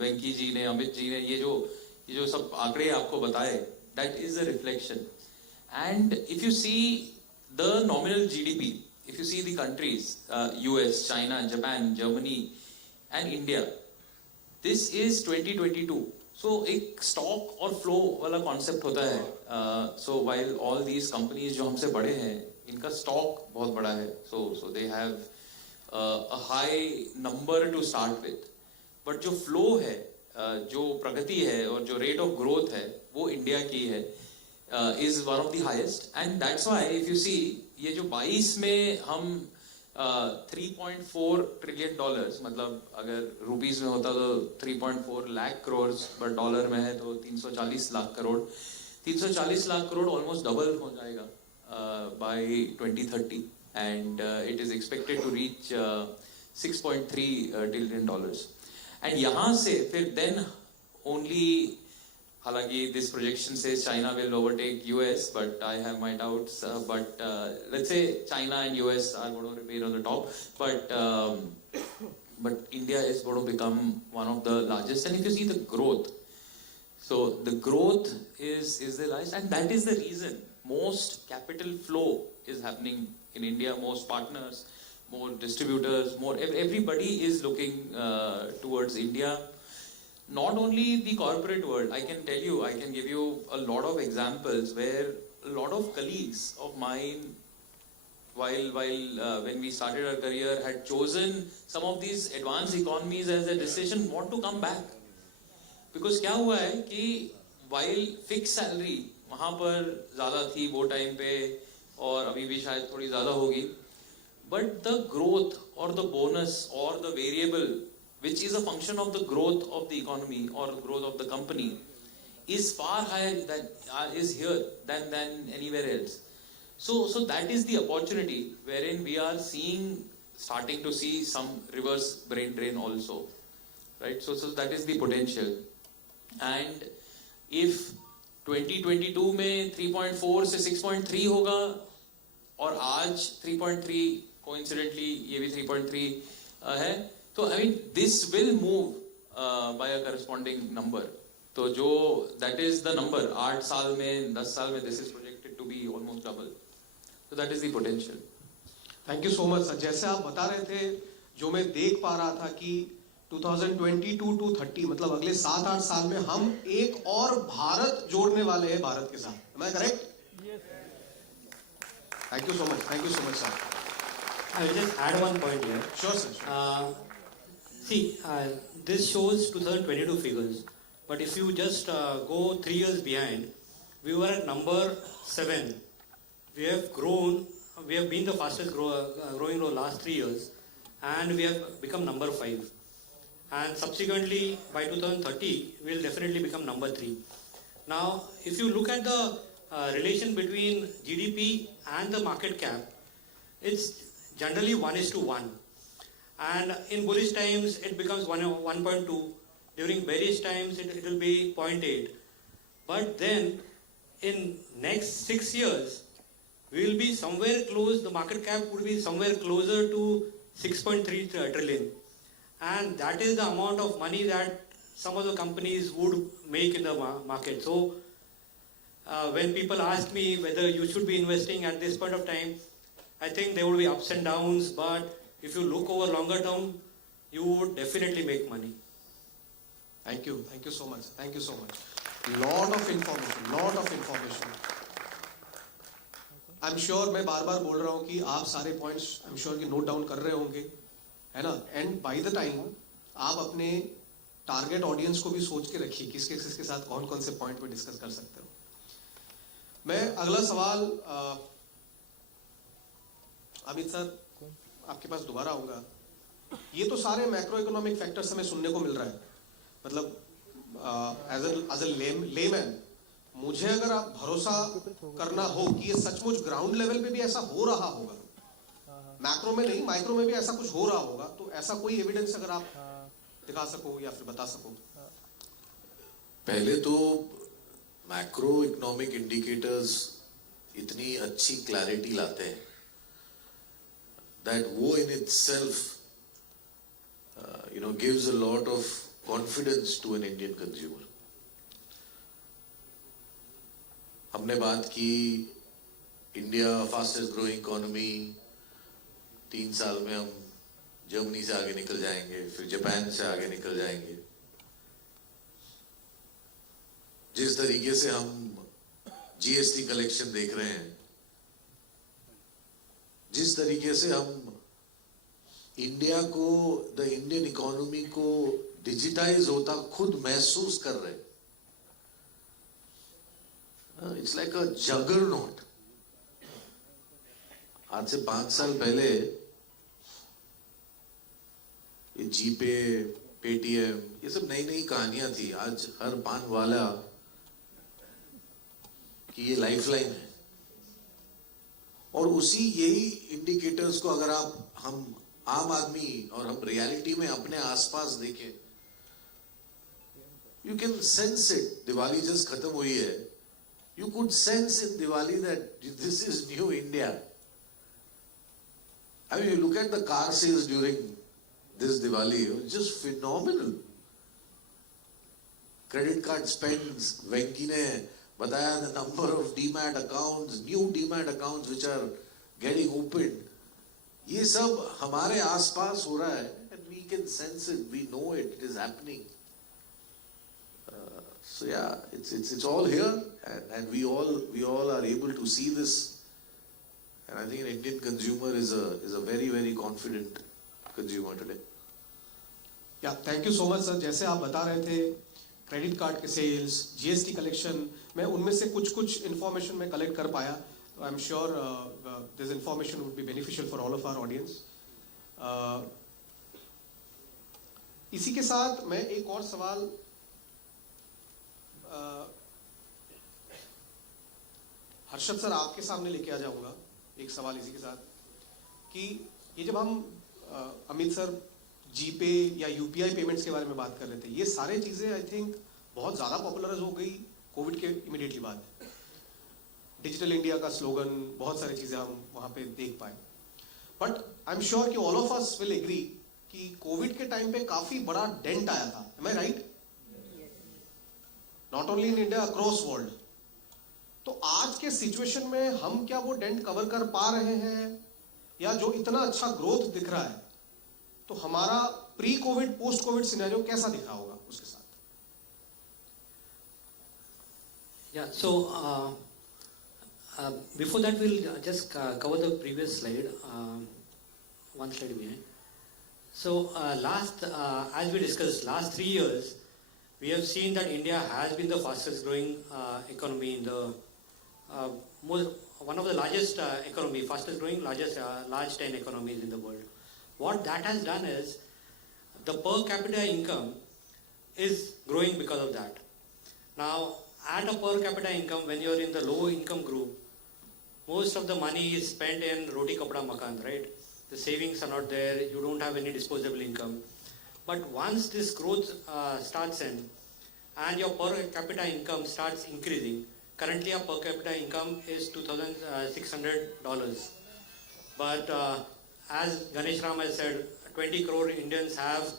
वेंकी जी ने, अमित जी ने ये जो सब आंकड़े आपको बताए, that is a reflection. And if you see the nominal GDP, if you see the countries, US, China, Japan, Germany and India, this is 2022. So एक stock और flow वाला concept होता है. So while all these companies जो हमसे बड़े हैं, इनका स्टॉक बहुत बड़ा है, so they have a high number to start with, but जो फ्लो है, जो प्रगति है और जो रेट ऑफ ग्रोथ है, वो इंडिया की है, is one of the highest. And that's why if you see ये जो 22 में हम $3.4 trillion, मतलब अगर रुपीस में होता तो 3.4 लाख करोड़, बट डॉलर में है तो 340 लाख करोड़. 340 लाख करोड़ ऑलमोस्ट डबल हो जाएगा by 2030, and it is expected to reach $6.3 trillion. And यहाँ से फिर then only, हालांकि this projection says China will overtake US, but I have my doubts. But let's say China and US are going to remain on the top, but India is going to become one of the largest. And if you see the growth, so the growth is the largest, and that is the reason most capital flow is happening in India. Most partners, more distributors, more everybody is looking towards India. Not only the corporate world, I can tell you, I can give you a lot of examples where a lot of colleagues of mine, while when we started our career, had chosen some of these advanced economies as a decision, want to come back. Because क्या हुआ है कि while fixed salary वहाँ पर ज़्यादा थी वो time पे, और अभी भी शायद थोड़ी ज़्यादा होगी, but the growth or the bonus or the variable which is a function of the growth of the economy or growth of the company, is far higher is here than anywhere else. So that is the opportunity wherein we are starting to see some reverse brain drain also, right? So that is the potential. And if 2022 में 3.4 से 6.3 होगा और आज 3.3 coincidentally ये भी 3.3 है, तो I mean this will move by a corresponding number. तो जो that is the number 8 साल में 10 साल में this is projected to be almost double. So that is the potential. Thank you so much sir. जैसे आप बता रहे थे, जो मैं देख पा रहा था कि 2022 टू 30 मतलब अगले 7-8 साल में हम एक और भारत जोड़ने वाले हैं भारत के साथ. Am I correct? Yes. Thank you so much. Thank you so much, sir. I will just add one point here. Sure, sir. See, this shows 2022 figures, but if you just go 3 years behind, we were at number 7. We have grown. We have been the fastest growing in the last 3 years, and we have become number 5. And subsequently, by 2030, we will definitely become number 3. Now, if you look at the relation between GDP and the market cap, it's generally 1:1. And in bullish times, it becomes 1.2. During bearish times, it will be 0.8. But then, in next 6 years, we will be somewhere close, the market cap would be somewhere closer to 6.3 trillion. And that is the amount of money that some of the companies would make in the market. So, when people ask me whether you should be investing at this point of time, I think there will be ups and downs, but if you look over longer term, you would definitely make money. Thank you so much. Thank you so much. Lot of information. I'm sure मैं बार बार बोल रहा हूँ कि आप सारे points I'm sure कि note down कर रहे होंगे, है ना? And by the time आप अपने target audience को भी सोच के रखिए किसके साथ कौन से point पे discuss कर सकते हो. मैं अगला सवाल अमित सर आपके पास दोबारा आऊंगा. ये तो सारे मैक्रो इकोनॉमिक फैक्टर्स हमें सुनने को मिल रहा है. मतलब एज अ लेमैन मुझे अगर आप भरोसा करना हो कि ये सचमुच ग्राउंड लेवल पे भी ऐसा हो रहा होगा, मैक्रो में नहीं माइक्रो में भी ऐसा कुछ हो रहा होगा, तो ऐसा कोई एविडेंस अगर आप दिखा सको या फिर बता सको. पहले तो मैक्रो इकोनॉमिक इंडिकेटर्स इतनी अच्छी क्लैरिटी लाते हैं that वो in itself gives a lot of confidence to an Indian consumer. हमने बात की इंडिया फास्टेस्ट ग्रोइंग इकोनॉमी, 3 साल में हम जर्मनी से आगे निकल जाएंगे, फिर जापान से आगे निकल जाएंगे. जिस तरीके से हम जीएसटी कलेक्शन देख रहे हैं, जिस तरीके से हम इंडिया को, द इंडियन इकोनॉमी को डिजिटाइज होता खुद महसूस कर रहे हैं. It's like a juggernaut. आज से 5 साल पहले ये जीपे, पेटीएम, ये सब नई नई कहानियां थी. आज हर पान वाला की ये लाइफलाइन है. और उसी यही इंडिकेटर्स को अगर हम आम आदमी और हम रियलिटी में अपने आसपास देखें, you can sense it. Diwali just खत्म हुई है, you could sense in Diwali that this is new India. I mean, you look at the car sales during this Diwali, just phenomenal. Credit card spends, Venky ने बताया the number of demat accounts, new demat accounts which are getting opened. ये सब हमारे आसपास हो रहा है, and we can sense it, we know it, it is happening. So yeah, it's all here, and we all are able to see this, and I think an Indian consumer is a very very confident consumer today. Yeah, thank you so much sir. जैसे आप बता रहे थे credit card के sales, GST collection, मैं उनमें से कुछ इंफॉर्मेशन मैं कलेक्ट कर पाया. तो I am sure this information would be beneficial for all of our audience. इसी के साथ मैं एक और सवाल हर्षद सर आपके सामने लेके आ जाऊंगा, एक सवाल इसी के साथ कि ये जब हम अमित सर जीपे या यूपीआई पेमेंट्स के बारे में बात कर रहे थे, ये सारे चीजें आई थिंक बहुत ज्यादा पॉपुलर हो गई कोविड के इमीडिएटली बाद। डिजिटल इंडिया का स्लोगन, बहुत सारी चीजें हम वहां पे देख पाए। बट आई एम श्योर कि all of us will agree कि कोविड के टाइम पे काफी बड़ा डेंट आया था, am I right? Not only in India, across world. तो आज के सिचुएशन में हम क्या वो डेंट कवर कर पा रहे हैं, या जो इतना अच्छा ग्रोथ दिख रहा है, तो हमारा pre Covid post Covid scenario कैसा दिख रहा होगा उसके साथ? Yeah, so before that we'll just cover the previous slide, one slide behind. So as we discussed, last 3 years, we have seen that India has been the fastest growing economy in the one of the largest economy, fastest growing, large 10 economies in the world. What that has done is the per capita income is growing because of that. Now, at a per capita income, when you're in the low income group, most of the money is spent in roti kapda makan, right? The savings are not there, you don't have any disposable income. But once this growth starts in and your per capita income starts increasing, currently our per capita income is $2,600. But as Ganesh Ram has said, 20 crore Indians have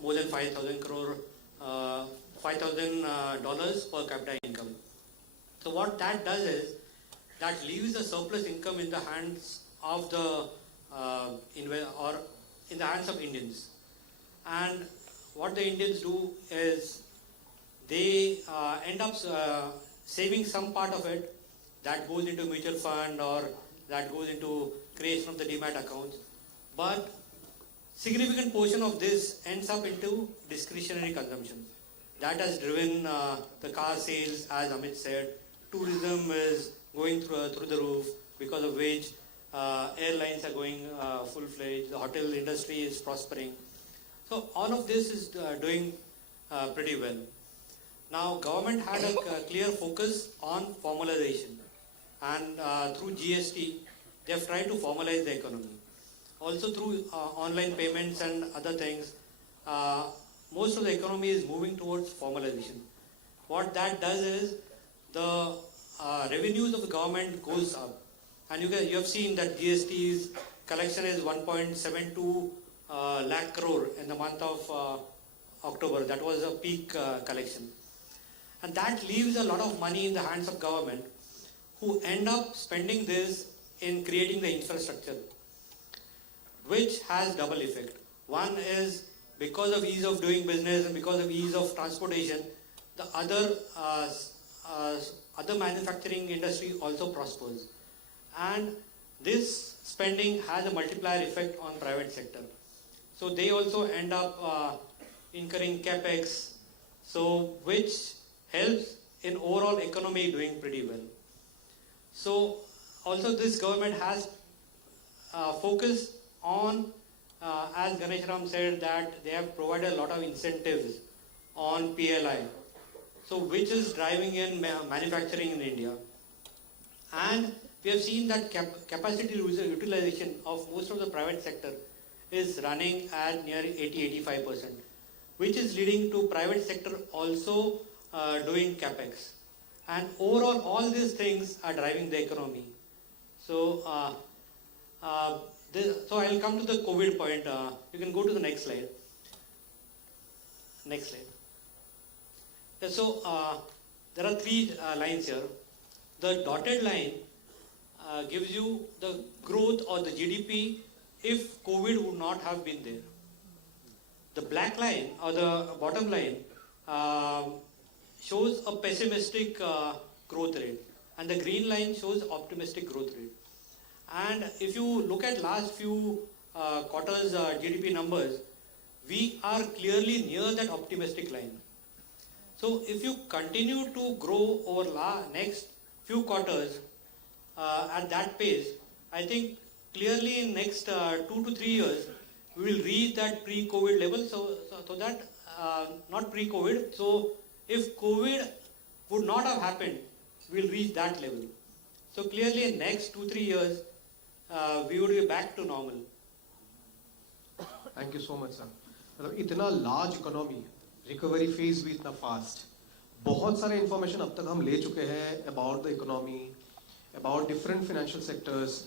more than $5,000 per capita income. So what that does is, that leaves the surplus income in the hands of the in the hands of Indians. And what the Indians do is they end up saving some part of it that goes into mutual fund or that goes into creation of the demat accounts. But significant portion of this ends up into discretionary consumption. That has driven the car sales, as Amit said. Tourism is going through the roof, because of which airlines are going full-fledged. The hotel industry is prospering. So all of this is doing pretty well. Now, government had a clear focus on formalization, and through GST, they have tried to formalize the economy. Also through online payments and other things, most of the economy is moving towards formalization. What that does is the revenues of the government goes up, and you have seen that GST's collection is 1.72 lakh crore in the month of October. That was a peak collection, and that leaves a lot of money in the hands of government, who end up spending this in creating the infrastructure, which has double effect. One is because of ease of doing business and because of ease of transportation, the other manufacturing industry also prospers, and this spending has a multiplier effect on private sector. So they also end up incurring capex, so which helps in overall economy doing pretty well. So also this government has focused on, as Ganesh Ram said, that they have provided a lot of incentives on PLI, so which is driving in manufacturing in India. And we have seen that capacity utilization of most of the private sector is running at near 80-85%, which is leading to private sector also doing capex. And overall, all these things are driving the economy. So, so I'll come to the COVID point. You can go to the next slide. Next slide. So there are three lines here. The dotted line gives you the growth or the GDP if COVID would not have been there. The black line or the bottom line shows a pessimistic growth rate, and the green line shows optimistic growth rate. And if you look at last few quarters GDP numbers, we are clearly near that optimistic line. So if you continue to grow over next few quarters at that pace, I think clearly in next 2 to 3 years, we will reach that pre-COVID level. So that not pre-COVID. So if COVID would not have happened, we'll reach that level. So clearly, in next 2-3 years, we would be back to normal. Thank you so much sir. मतलब इतना large economy, recovery phase भी इतना fast, बहुत सारे information अब तक हम ले चुके हैं about the economy, about different financial sectors,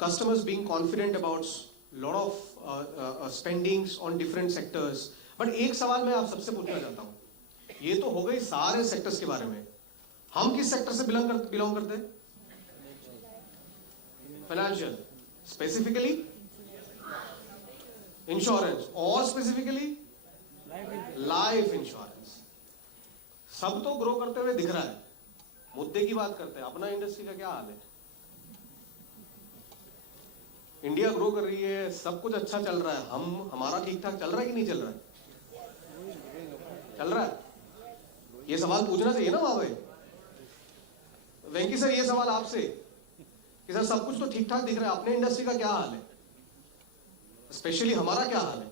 customers being confident about lot of spendings on different sectors. But एक सवाल मैं आप सबसे पूछना चाहता हूँ, ये तो हो गई सारे सेक्टर्स के बारे में, हम किस सेक्टर से बिलोंग करते हैं? फाइनेंशियल, स्पेसिफिकली इंश्योरेंस, और स्पेसिफिकली लाइफ इंश्योरेंस. सब तो ग्रो करते हुए दिख रहा है. मुद्दे की बात करते हैं, अपना इंडस्ट्री का क्या हाल है? इंडिया ग्रो कर रही है, सब कुछ अच्छा चल रहा है, हमारा ठीक ठाक चल रहा है कि नहीं चल रहा है? चल रहा है. ये सवाल पूछना चाहिए ना वहां पे. वेंकी सर, ये सवाल आपसे कि सर सब कुछ तो ठीक ठाक दिख रहा है, अपने इंडस्ट्री का क्या हाल है, स्पेशली हमारा क्या हाल है?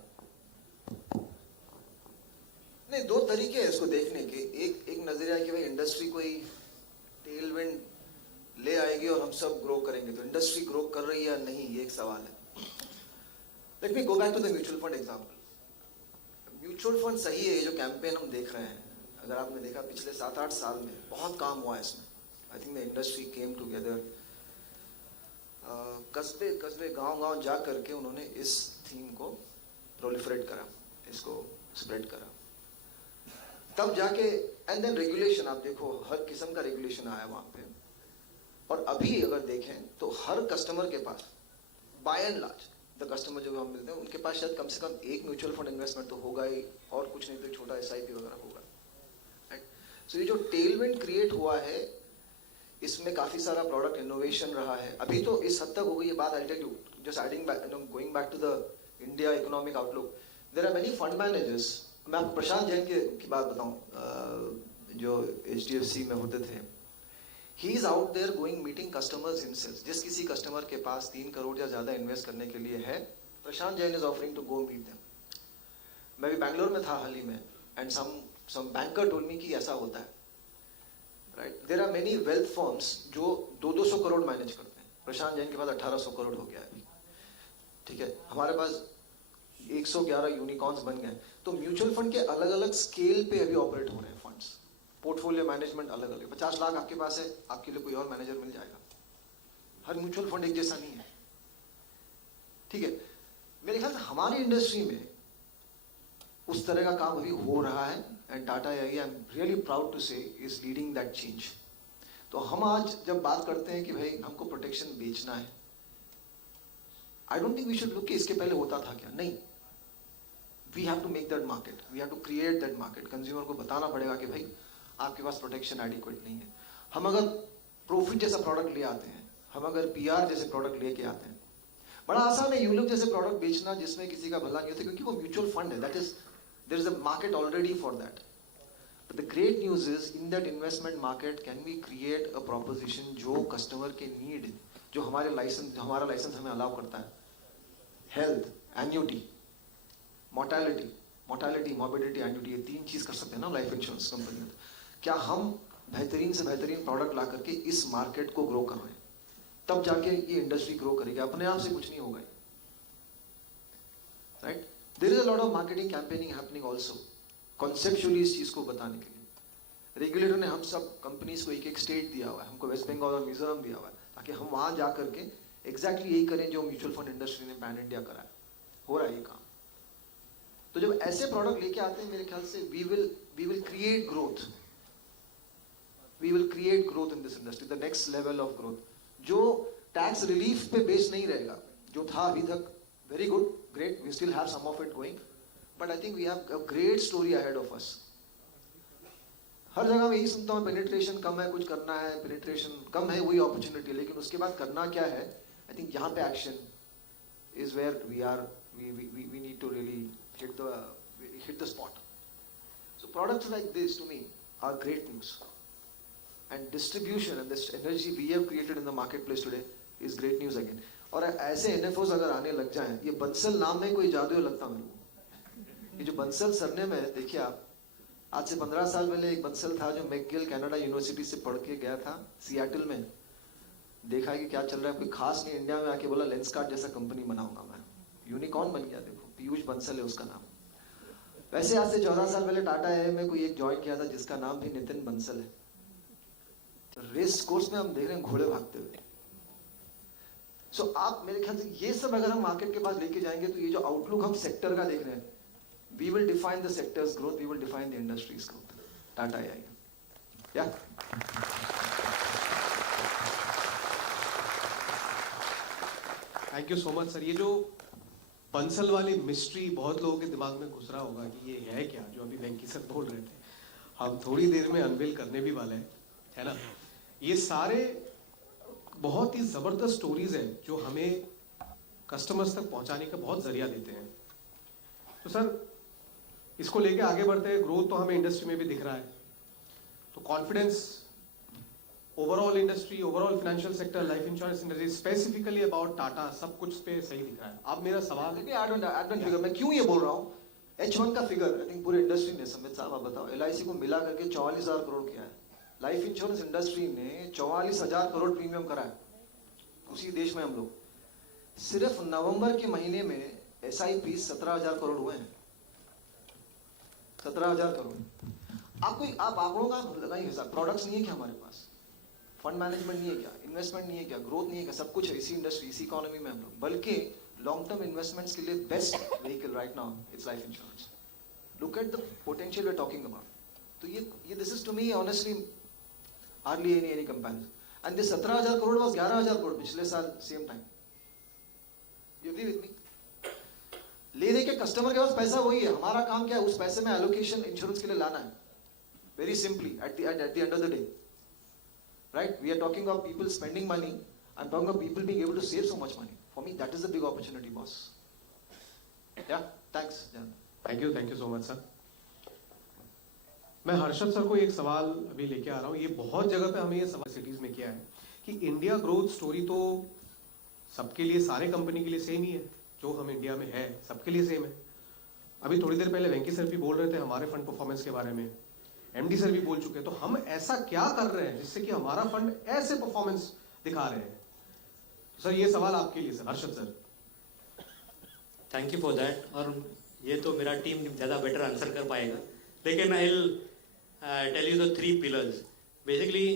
नहीं, दो तरीके हैं इसको देखने के. एक नजरिया है कि भाई इंडस्ट्री कोई टेलविंड ले आएगी और हम सब ग्रो करेंगे. तो इंडस्ट्री ग्रो कर रही है या नहीं, ये एक सवाल है. Let me go back to the mutual fund example. Mutual fund सही है, ये जो कैंपेन हम देख रहे हैं, अगर आपने देखा पिछले 7-8 साल में बहुत काम हुआ है इसमें. I think the industry came together, कस्बे गांव जा करके उन्होंने इस थीम को प्रोलिफरेट करा, इसको स्प्रेड करा, तब जाके एंड देन रेगुलेशन. आप देखो हर किस्म का रेगुलेशन आया वहां पे. और अभी अगर देखें तो हर कस्टमर के पास, by and large the customer जो हम मिलते हैं उनके पास शायद कम से कम एक म्यूचुअल फंड इन्वेस्टमेंट तो होगा ही, और कुछ नहीं तो छोटा SIP वगैरह होगा. सो ये जो टेलविंड क्रिएट हुआ है, इसमें काफी सारा प्रोडक्ट इनोवेशन रहा है. अभी तो इस हद तक हो गई ये बात. I tell you, just adding back, going back to the India economic outlook, there are many fund managers. मैं आपको प्रशांत जैन की बात बताऊं, जो HDFC में होते थे. He is out there going meeting customers himself. जिस किसी कस्टमर के पास 3 करोड़ या ज्यादा इन्वेस्ट करने के लिए है, प्रशांत Jain is offering to go meet them. मैं भी बैंगलोर में था हाल ही में, and some banker told me कि ऐसा होता है. Right? There are many wealth firms जो 200 करोड़ मैनेज करते हैं. प्रशांत जैन के पास 1800 करोड़ हो गया है. ठीक है, हमारे पास 111 यूनिकॉर्न्स बन गए. तो म्यूचुअल फंड के अलग अलग स्केल पे अभी ऑपरेट हो रहे हैं फंड्स. पोर्टफोलियो मैनेजमेंट अलग अलग. 50 लाख आपके पास है, आपके लिए कोई और मैनेजर मिल जाएगा. हर म्यूचुअल फंड एक जैसा नहीं है. ठीक है, मेरे ख्याल से हमारी इंडस्ट्री में उस तरह का काम अभी हो रहा है. And Tata AIA, I am really proud to say, is leading that change. तो हम आज जब बात करते हैं कि भाई हमको प्रोटेक्शन बेचना है, I don't think we should look कि इसके पहले होता था क्या. नहीं, we have to make that market, we have to create that market. Consumer को बताना पड़ेगा कि भाई आपके पास प्रोटेक्शन एडिक्वेट नहीं है. हम अगर प्रॉफिट जैसा प्रोडक्ट ले आते हैं, हम अगर PR जैसे प्रोडक्ट लेके आते हैं, बड़ा आसान है यूनिक जैसे प्रोडक्ट बेचना जिसमें किसी का भला नहीं होता, क्योंकि वो म्यूचुअल फंड है. That is, there is a market already for that. But the great news is in that investment market can we create a proposition जो कस्टमर के नीड, जो हमारा लाइसेंस हमें अलाउ करता है. Health, annuity, mortality, morbidity, annuity, ये 3 चीज कर सकते हैं ना लाइफ इंश्योरेंस कंपनी में. क्या हम बेहतरीन से बेहतरीन प्रोडक्ट ला करके इस मार्केट को ग्रो कर रहे हैं, तब जाके ये इंडस्ट्री ग्रो करेगी. अपने आप से कुछ नहीं होगा. Right? There is a lot of marketing campaigning happening also, conceptually इस चीज को बताने के लिए. रेगुलेटर ने हम सब कंपनीज को एक स्टेट दिया हुआ है, हमको वेस्ट बंगाल और मिजोरम दिया हुआ है, ताकि हम वहां जा करके एग्जैक्टली यही करें जो म्यूचुअल फंड इंडस्ट्री ने पैन इंडिया करा है. हो रहा है ये काम. तो जब ऐसे प्रोडक्ट लेके आते हैं, मेरे ख्याल से we will create growth. We will create growth in this industry, the next level of growth. जो टैक्स रिलीफ पे बेस्ड नहीं रहेगा, जो था अभी तक, very good, great, we still have some of it going, but I think we have a great story ahead of us. हर जगह मैं यही सुनता हूँ, पेनिट्रेशन कम है, कुछ करना है, पेनिट्रेशन कम है, वही अपॉर्चुनिटी. लेकिन उसके बाद करना क्या है? आई थिंक यहाँ पे action is where we need to really hit the spot. So products like this to me are great news. And distribution and this energy we have created in the marketplace today is great news again. और ऐसे एनएफओस अगर आने लग जाएं, ये बंसल नाम में कोई जादू लगता मेरे को। ये जो बंसल सरनेम है, देखिए आप, आज से 15 साल पहले एक बंसल था जो मैकगिल कनाडा यूनिवर्सिटी से पढ़ के गया था सियाटल में, देखा कि क्या चल रहा है, कोई खास नहीं, इंडिया में आके बोला लेंसकार्ट जैसा कंपनी बनाऊंगा मैं, यूनिकॉर्न बन गया। देखो पीयूष बंसल है उसका नाम। वैसे आज से 14 साल पहले टाटा एआईए में कोई एक ज्वाइन किया था जिसका नाम भी नितिन बंसल है। रेस कोर्स में हम देख रहे हैं घोड़े भागते हुए। सो आप मेरे ख्याल से ये सब अगर हम मार्केट के पास लेके जाएंगे तो ये जो आउटलुक हम सेक्टर का देख रहे हैं, we will define the sectors growth, we will define the industries growth. Tata AIA yeah thank you so much sir. ये जो बंसल वाली मिस्ट्री बहुत लोगों के दिमाग में घुस रहा होगा कि ये है क्या, जो अभी वेंकी सर बोल रहे थे, हम थोड़ी देर में अनवेल करने भी वाले हैं, है ना। ये सारे बहुत ही जबरदस्त स्टोरीज हैं जो हमें कस्टमर्स तक पहुंचाने का बहुत जरिया देते हैं। तो सर इसको लेके आगे बढ़ते हैं। ग्रोथ तो हमें इंडस्ट्री में भी दिख रहा है, तो confidence overall industry, overall financial sector, life insurance industry, specifically about Tata, सब कुछ पे सही दिख रहा है। अब मेरा सवाल फिगर मैं क्यों ये बोल रहा हूँ, H1 का फिगर आई थिंक पूरे इंडस्ट्री ने, समित साहब आप बताओ, LIC को मिला करके 44,000 करोड़ किया है। लाइफ इंश्योरेंस इंडस्ट्री ने 44,000 करोड़ प्रीमियम करा है उसी देश में। हम लोग सिर्फ नवंबर के महीने में SIP 17,000 करोड़ हुए हैं, 17,000 करोड़। आप आंकड़ों का लगाइए हिसाब। प्रोडक्ट्स नहीं है क्या हमारे पास, फंड मैनेजमेंट नहीं है क्या, इन्वेस्टमेंट नहीं है क्या, ग्रोथ नहीं है क्या, सब कुछ है इसी इंडस्ट्री, इसी इकोनॉमी में हम लोग। बल्कि लॉन्ग टर्म इन्वेस्टमेंट्स के लिए best vehicle right now it's life insurance. Look at the potential we are talking about. तो ये this is to me honestly hardly any comparison. And this 17,000 crore was 11,000 crore पिछले साल same time. You agree with me? ले दे के customer के पास पैसा वही है, हमारा काम क्या है, उस पैसे में एलोकेशन इंश्योरेंस के लिए लाना है, very simply at the end of the day. Right? We are talking of people spending money. I'm talking of people being able to save so much money. For me, that is the big opportunity, boss. Yeah, thanks. Yeah. Thank you so much sir. मैं Harshad sir को एक सवाल अभी लेके आ रहा हूँ। ये बहुत जगह पे हमें ये सवाल सिटीज में किया है कि इंडिया ग्रोथ स्टोरी तो सबके लिए, सारे कंपनी के लिए सेम ही है, जो हम इंडिया में है सबके लिए सेम है। अभी थोड़ी देर पहले वेंकी सर भी बोल रहे थे हमारे फंड परफॉर्मेंस के बारे में, MD सर भी बोल चुके हैं। तो हम ऐसा क्या कर रहे हैं जिससे कि हमारा फंड ऐसे परफॉर्मेंस दिखा रहे हैं? सर ये सवाल आपके लिए sir, Harshad sir. Thank you for that. और ये तो मेरा टीम ज़्यादा बेटर आंसर कर पाएगा, लेकिन I will tell you the 3 pillars. Basically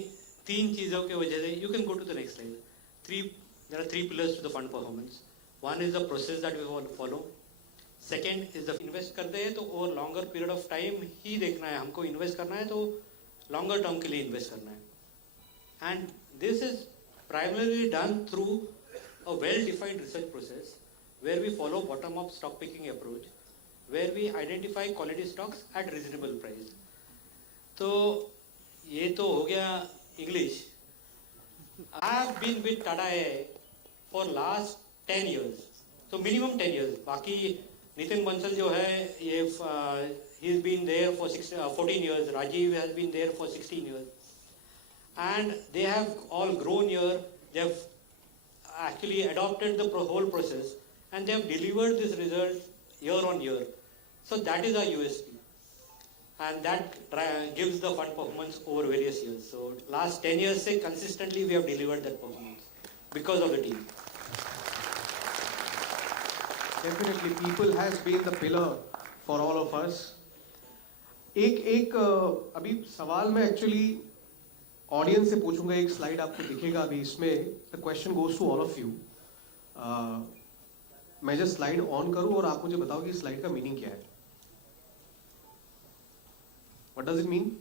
3 चीज़ों के वजह से, you can go to the next slide. There are 3 pillars to the fund performance. One is the process that we follow, second is the invest करते हैं तो over longer period of time ही देखना है हमको, इन्वेस्ट करना है तो लॉन्गर टर्म के लिए इन्वेस्ट करना है। And this is primarily done through a well defined research process where we follow bottom up stock picking approach, where we identify quality stocks at reasonable price. तो ये तो हो गया English. I have been with Tata AIA for last 10 years, तो minimum 10 years। बाकी नितिन बंसल जो है ये he has been there for 14 years, Rajiv has been there for 16 years, and they have all grown here. They have actually adopted the whole process and they have delivered this result year on year. So that is our USP, and that gives the fund performance over various years. So last 10 years से consistently we have delivered that performance because of the team. Definitely, people has been the pillar for all of us. एक अभी सवाल मैं actually audience से पूछूंगा। एक slide आपको दिखेगा अभी, इसमें the question goes to all of you. मैं जस्ट स्लाइड ऑन करूं और आप मुझे बताओ कि स्लाइड का मीनिंग क्या है। What does it mean?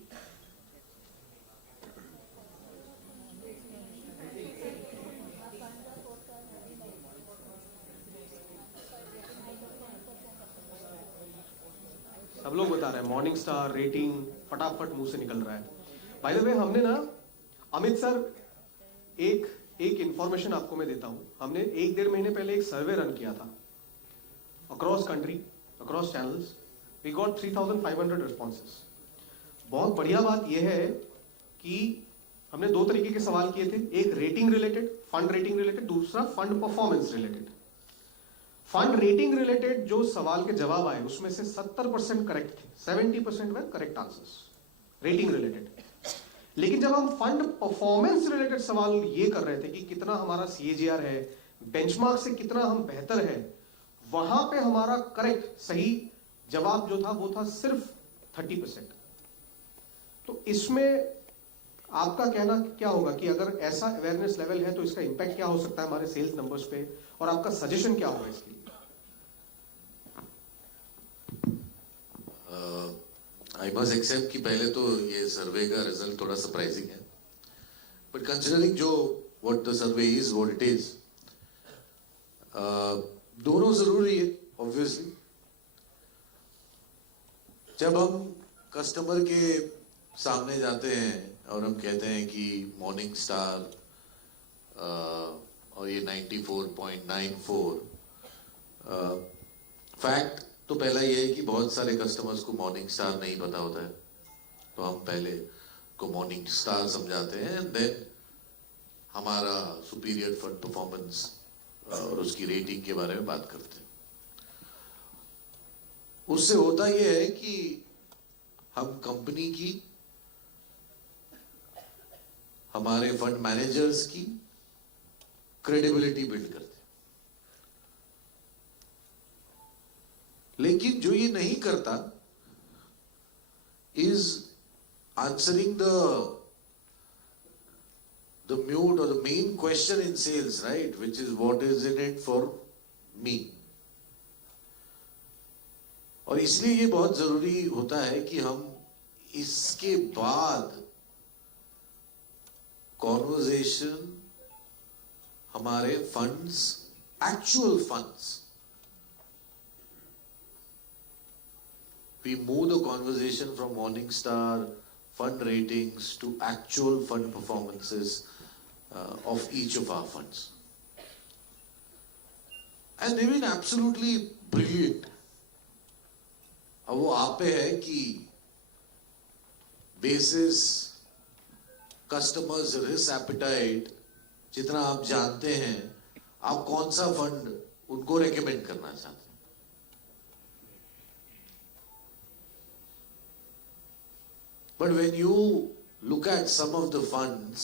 सब लोग बता रहे हैं मॉर्निंग स्टार रेटिंग, फटाफट मुंह से निकल रहा है। बाय द वे हमने ना, अमित सर, एक इंफॉर्मेशन आपको मैं देता हूं। हमने 1-1.5 महीने पहले एक सर्वे रन किया था across country, across channels. We got 3,500 responses. बहुत बढ़िया बात यह है कि हमने 2 तरीके के सवाल किए थे, एक rating related, fund rating related, दूसरा fund performance related. Fund rating related जो सवाल के जवाब आए उसमें से 70% करेक्ट थे, 70% were correct answers rating related. लेकिन जब हम फंड परफॉर्मेंस रिलेटेड सवाल ये कर रहे थे कि कितना हमारा CAGR है, बेंचमार्क से कितना हम बेहतर है, वहां पे हमारा करेक्ट सही जवाब जो था वो था सिर्फ 30%। तो इसमें आपका कहना क्या होगा कि अगर ऐसा अवेयरनेस लेवल है तो इसका इंपैक्ट क्या हो सकता है हमारे सेल्स नंबर्स पे, और आपका सजेशन क्या होगा इसके लिए? आई मस्ट एक्सेप्ट कि पहले तो ये सर्वे का रिजल्ट थोड़ा सरप्राइजिंग है, बट कंसिडरिंग जो what the survey is what it is, दोनों जरूरी है ऑब्वियसली। जब हम कस्टमर के सामने जाते हैं और हम कहते हैं कि मॉर्निंग स्टार और ये 94.94, फैक्ट तो पहला ये है कि बहुत सारे कस्टमर्स को मॉर्निंग स्टार नहीं पता होता है, तो हम पहले को मॉर्निंग स्टार समझाते हैं, देन हमारा सुपीरियर फंड परफॉर्मेंस और उसकी रेटिंग के बारे में बात करते हैं। उससे होता यह है कि हम कंपनी की, हमारे फंड मैनेजर्स की क्रेडिबिलिटी बिल्ड करते हैं। लेकिन जो ये नहीं करता इज आंसरिंग द म्यूट और the main question in sales, right, which is what is in it for me. और इसलिए ये बहुत जरूरी होता है कि हम इसके बाद कॉन्वर्जेशन हमारे funds, actual funds, we move the conversation from Morningstar fund ratings to actual fund performances of each of our funds. And they've been absolutely brilliant. अब वो आप पे है कि basis customers risk appetite जितना आप जानते हैं, आप कौन सा फंड उनको रेकमेंड करना चाहते हैं। But when you look at some of the funds,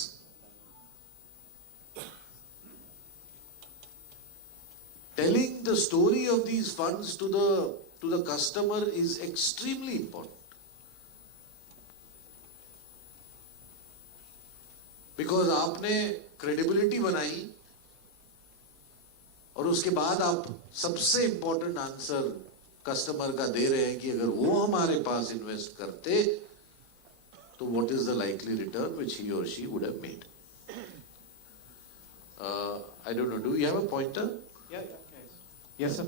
telling the story of these funds to the customer is extremely important. Because आपने credibility बनाई और उसके बाद आप सबसे important आंसर कस्टमर का दे रहे हैं कि अगर वो हमारे पास इन्वेस्ट करते तो what is the likely return which he or she would have made? I don't know. Do you have a pointer? Yes, sir.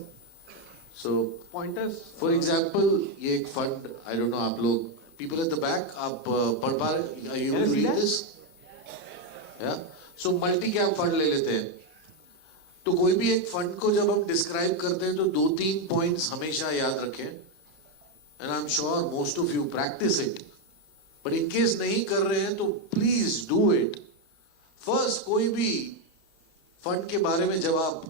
So Pointers. For example, ये एक fund, I don't know, आप लोग people at the back, आप पढ़ पा रहे? Are you able to read this? Yeah. So multi cap fund ले लेते हैं। तो कोई भी एक फंड को जब हम डिस्क्राइब करते हैं तो 2-3 पॉइंट्स हमेशा याद रखें, and I'm sure most of you practice it. But in case नहीं कर रहे हैं तो प्लीज डू इट। फर्स्ट, कोई भी फंड के बारे में जब आप,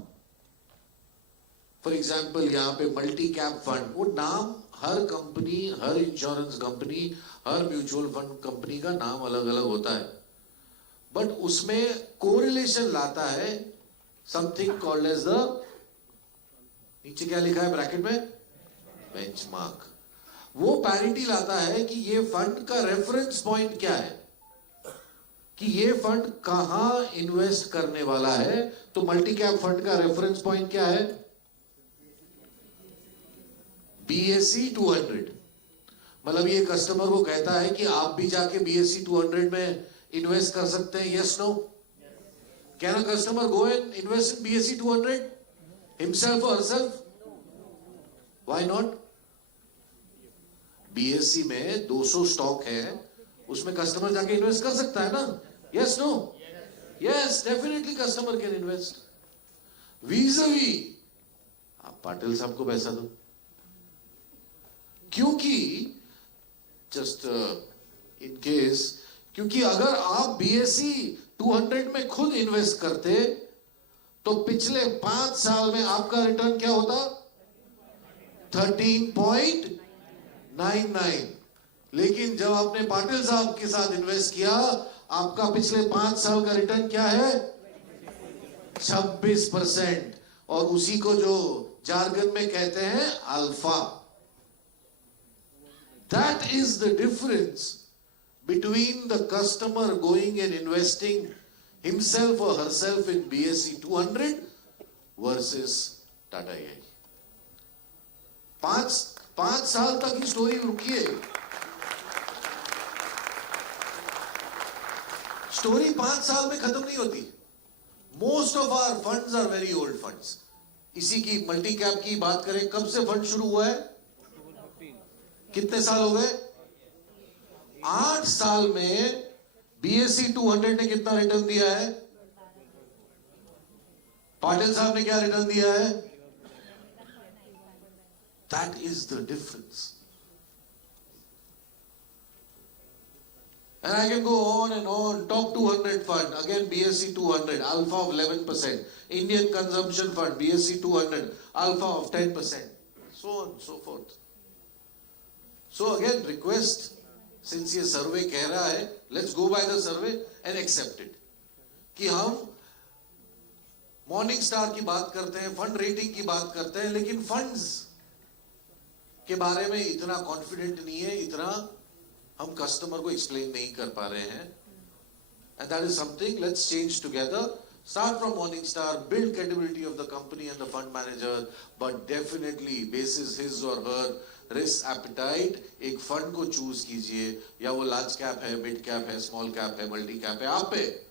फॉर एग्जाम्पल यहां पे मल्टी कैप फंड, वो नाम हर कंपनी, हर इंश्योरेंस कंपनी, हर म्यूचुअल फंड कंपनी का नाम अलग अलग होता है, बट उसमें कोरिलेशन लाता है समथिंग कॉल्ड एज द, नीचे क्या लिखा है ब्रैकेट में, बेंचमार्क। वो पैरिटी लाता है कि ये फंड का रेफरेंस पॉइंट क्या है, कि ये फंड कहां इन्वेस्ट करने वाला है। तो मल्टी कैप फंड का रेफरेंस पॉइंट क्या है, BSE 200। मतलब ये कस्टमर को कहता है कि आप भी जाके BSE 200 में इन्वेस्ट कर सकते हैं, yes no? Can a customer go and invest in BSE 200 himself और हरसेल्फ? Why not? BSE में 200 स्टॉक है, उसमें कस्टमर जाके इन्वेस्ट कर सकता है ना, yes no? Yes, definitely customer can invest. Vis-a-vis आप पाटिल साहब को पैसा दो, क्योंकि जस्ट इन केस, क्योंकि अगर आप BSE 200 में खुद इन्वेस्ट करते तो पिछले 5 साल में आपका रिटर्न क्या होता? 13.99। लेकिन जब आपने पाटिल साहब के साथ इन्वेस्ट किया, आपका पिछले 5 साल का रिटर्न क्या है? 26%। और उसी को जो जार्गन में कहते हैं alpha. That is the difference between the customer going and investing himself or herself in BSE 200 versus Tata AIA। 5 साल तक की स्टोरी रुकी है। स्टोरी 5 साल में खत्म नहीं होती। Most of our funds are very old funds. इसी की मल्टी कैप की बात करें, कब से फंड शुरू हुआ है? कितने साल हो गए? 8 साल में BSE 200 ने कितना रिटर्न दिया है? पाटिल साहब ने क्या रिटर्न दिया है? That is the difference. And I can go on and on. Top 200 fund, again BSE 200, alpha of 11%. Indian Consumption Fund, BSE 200, alpha of 10%. So on and so forth. So again, request, since ये survey कह रहा है, let's go by the survey and accept it. कि हम morning star की बात करते हैं, फंड रेटिंग की बात करते हैं, लेकिन फंड्स के बारे में इतना कॉन्फिडेंट नहीं है, इतना हम कस्टमर को एक्सप्लेन नहीं कर पा रहे हैं. And that is something, let's change together. Start from Morningstar, build credibility of the company and the fund manager, but definitely basis his or her risk appetite, एक फंड को चूज कीजिए, या वो लार्ज कैप है, mid cap है, small cap है, multi cap है, आप पे,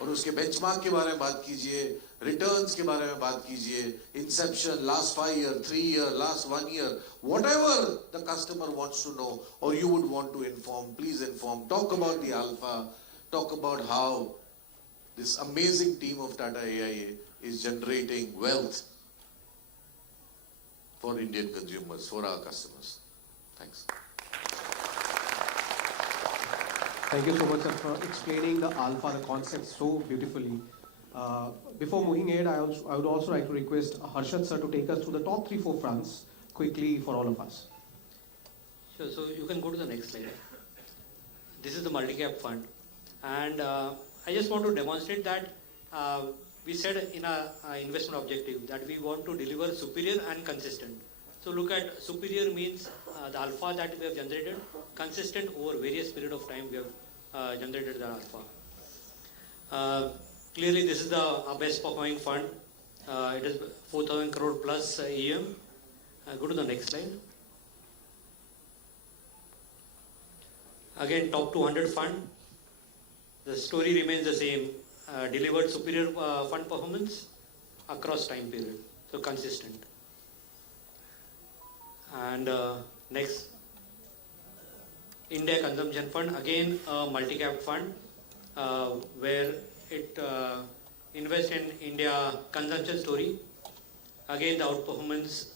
और उसके बेंचमार्क के बारे में बात कीजिए, रिटर्न्स के बारे में बात कीजिए, Inception, last 5 year, 3 year, last 1 year, whatever the customer wants to know or you would want to inform, please inform. Talk about the alpha, talk about how this amazing team of Tata AIA is generating wealth for Indian consumers, for our customers. Thanks. Thank you so much, sir, for explaining the alpha, the concept so beautifully. Before moving ahead, I would also like to request Harshad sir to take us through the top 3-4 fronts quickly for all of us. Sure, so you can go to the next slide. This is the multi-cap fund, and I just want to demonstrate that we said in our investment objective that we want to deliver superior and consistent. So look at superior means the alpha that we have generated, consistent over various period of time we have generated the alpha. Clearly this is the best performing fund. It is 4,000 crore plus EM. Go to the next slide. Again, top 200 fund. The story remains the same. Delivered superior fund performance across time period. So consistent. And next, India Consumption Fund. Again, a multi-cap fund where it invests in India consumption story. Again, the outperformance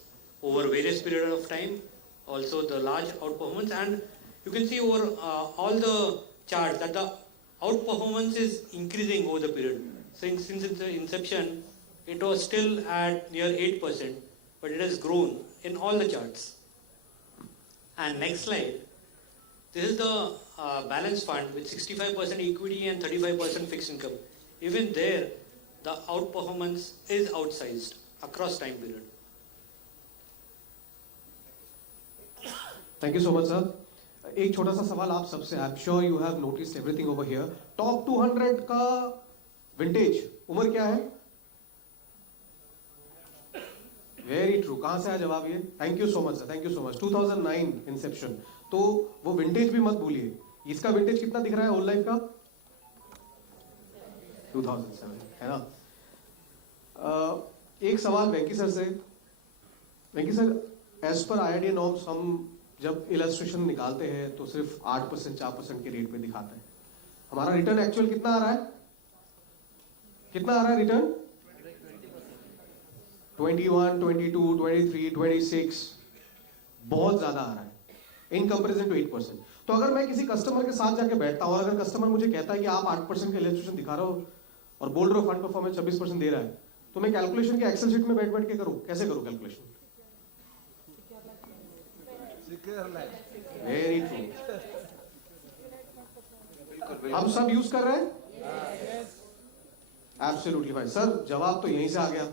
over various period of time. Also the large outperformance, and you can see over all the charts that the outperformance is increasing over the period. Since its inception, it was still at near 8%, but it has grown in all the charts. And next slide. This is the balanced fund with 65% equity and 35% fixed income. Even there, the outperformance is outsized across time period. Thank you so much, sir. एक छोटा सा सवाल आप सबसे, I'm sure you have noticed everything over here. Top 200 का vintage उम्र क्या है? Very true. कहाँ से आया जवाब ये? Thank you so much, sir. Thank you so much. 2009 inception. तो वो vintage भी मत भूलिए. इसका vintage कितना दिख रहा है whole life का? 2007 है ना? एक सवाल वेंकी सर से. वेंकी sir, as per IRDA norms हम जब इलस्ट्रेशन निकालते हैं तो सिर्फ 8% 4% के रेट पे दिखाते हैं. हमारा रिटर्न एक्चुअल कितना आ रहा है? कितना आ रहा है रिटर्न? 21, 22, 23, 26, बहुत ज्यादा आ रहा है इन कंपैरिजन टू 8%. तो अगर मैं किसी कस्टमर के साथ जाके बैठता हूँ और अगर कस्टमर मुझे कहता है कि आप 8% का इलेक्ट्रिशियन दिखा रहे हो और बोल रहे हो फंड परफॉर्मेंस 26% दे रहा है, तो मैं कैलकुलेशन के एक्सेल शीट में बैठ बैठ के करूँ? कैसे करूँ कैलकुलेशन? Very true. हम सब यूज कर रहे हैं? एब्सोल्युटली भाई. सर जवाब तो यहीं से आ गया.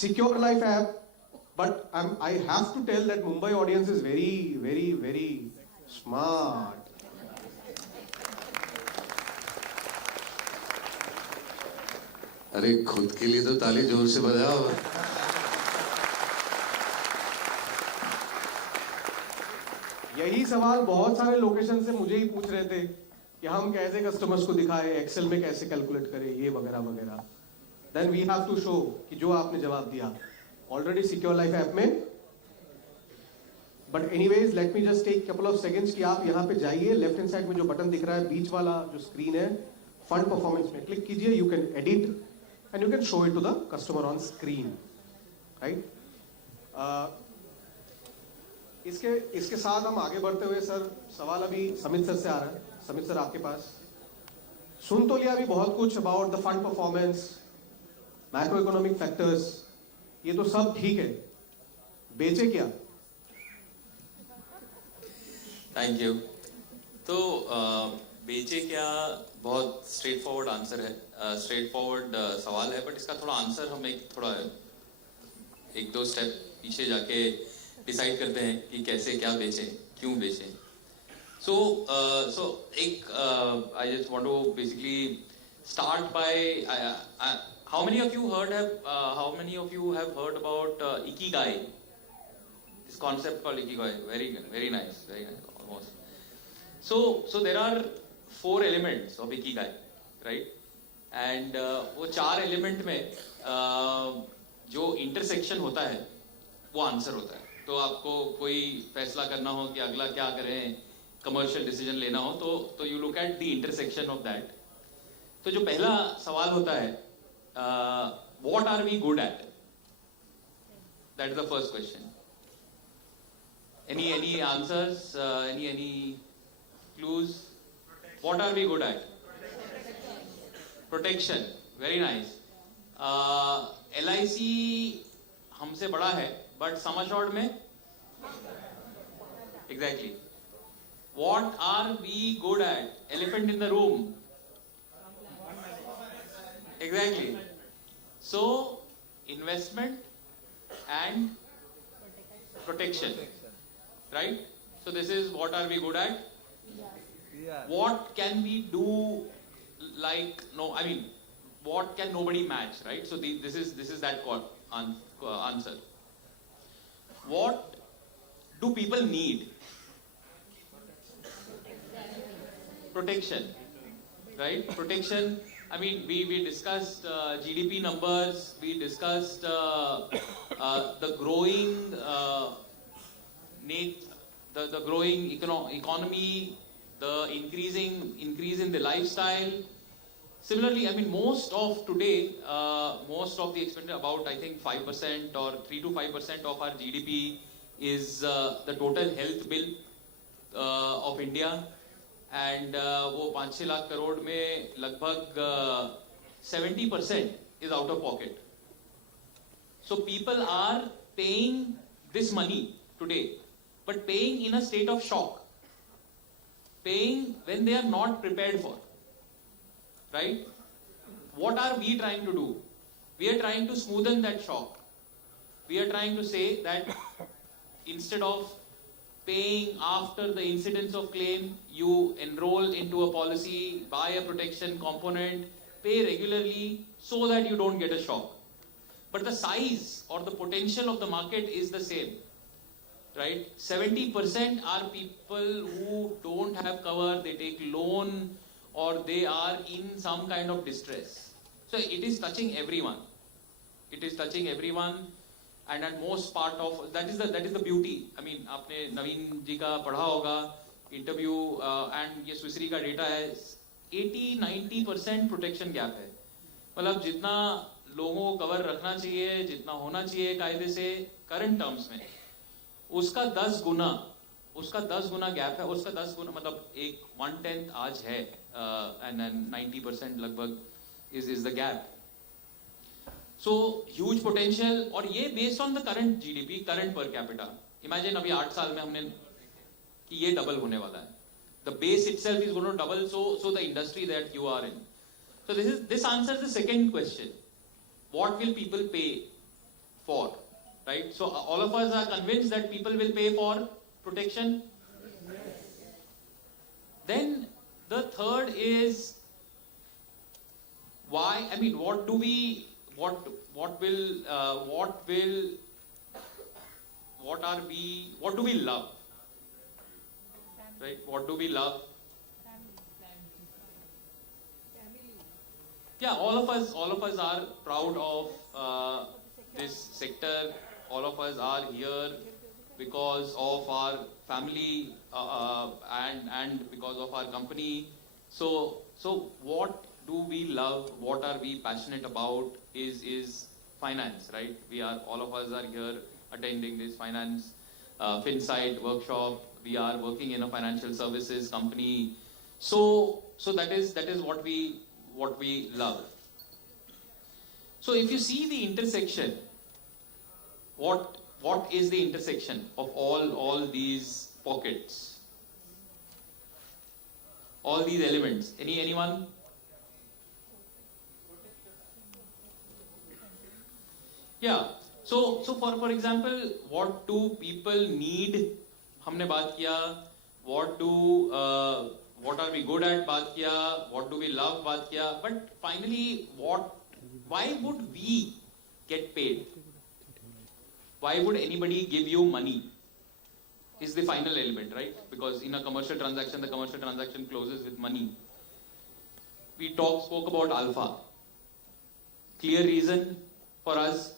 Secure life app. But I have to tell that Mumbai audience is very, very, very smart. अरे खुद के लिए तो ताली जोर से बजाओ. यही सवाल बहुत सारे लोकेशन से मुझे ही पूछ रहे थे कि हम कैसे कस्टमर्स को दिखाएं, एक्सेल में कैसे कैलकुलेट करें, ये वगैरह वगैरह. Then we have to show कि जो आपने जवाब दिया ऑलरेडी सिक्योर लाइफ ऐप में. But anyways let me just take couple of seconds कि आप यहाँ पे जाइए. लेफ्ट हैंड साइड में जो बटन दिख रहा है, बीच वाला जो स्क्रीन है, फंड परफॉर्मेंस में क्लिक कीजिए. You can edit and you can show it to the customer on screen. Right. इसके साथ हम आगे बढ़ते हुए सर, सवाल अभी समित सर से आ रहा है. समित सर आपके पास. सुन तो लिया अभी बहुत कुछ about the fund performance, macro economic factors, ये तो सब ठीक है. बेचे क्या? Thank you. तो बेचे क्या बहुत स्ट्रेट फॉरवर्ड आंसर है, स्ट्रेट फॉरवर्ड सवाल है. बट इसका थोड़ा आंसर हम एक दो स्टेप पीछे जाके डिसाइड करते हैं कि कैसे क्या बेचें, क्यों बेचें. सो एक I just want to basically start by how many of you have heard about ikigai? This concept called ikigai. Very nice, almost. So there are 4 elements of ikigai, right? And वो 4 element में जो intersection होता है वो answer होता है. तो आपको कोई फैसला करना हो कि अगला क्या करें, कमर्शियल डिसीजन लेना हो, तो you look at the intersection of that. तो जो पहला सवाल होता है, what are we good at? That is the first question. Any answers? Any clues? What are we good at? Protection. Very nice. LIC हमसे बड़ा है, but sum assured में exactly. What are we good at? Elephant in the room. Exactly. So, investment and protection, right? So this is what are we good at? What can we do? What can nobody match, right? So this is that answer. What do people need? Protection, right? Protection. I mean, we discussed GDP numbers. We discussed the growing the growing economy, the increase in the lifestyle. Similarly, I mean, most of the expenditure, about I think 5% or 3 to 5% of our GDP is the total health bill of India. And वो 5-6 लाख करोड़ में लगभग 70% is out of pocket. So people are paying this money today, but paying in a state of shock, paying when they are not prepared for, right? What are we trying to do? We are trying to smoothen that shock. We are trying to say that instead of paying after the incidence of claim, you enroll into a policy, buy a protection component, pay regularly so that you don't get a shock. But the size or the potential of the market is the same, right? 70% are people who don't have cover, they take loan, or they are in some kind of distress. So it is touching everyone. It is touching everyone. And at most part of that is the beauty. I mean, आपने नवीन जी का पढ़ा होगा interview and ये स्विसरी का data है 80-90% protection gap है. मतलब जितना लोगों को कवर रखना चाहिए, जितना होना चाहिए कायदे से करंट टर्म्स में, उसका 10 गुना उसका 10 गुना गैप है, उसका 10 गुना मतलब एक 1/10 आज है एंड 90% लगभग is the gap. So huge potential और ये based on the current GDP, current per capita. Imagine अभी 8 साल में हमने कि ये डबल होने वाला है. The base itself is going to double, so the industry that you are in. So this answers the second question. What will people pay for? Right? So all of us are convinced that people will pay for protection. Then the third is why, I mean, what do we love? Right? What do we love? Yeah, all of us are proud of this sector. All of us are here because of our family and because of our company. So what do we love? What are we passionate about? Is finance, right? All of us are here attending this finance FINSIGHT workshop. We are working in a financial services company. So that is what we love. So if you see the intersection, what is the intersection of all these pockets, all these elements? Anyone? Yeah. So for example, what do people need? हमने बात किया. What are we good at? बात किया. What do we love? बात किया. But finally, why would we get paid? Why would anybody give you money? Is the final element, right? Because in a commercial transaction, the commercial transaction closes with money. We spoke about alpha. Clear reason for us,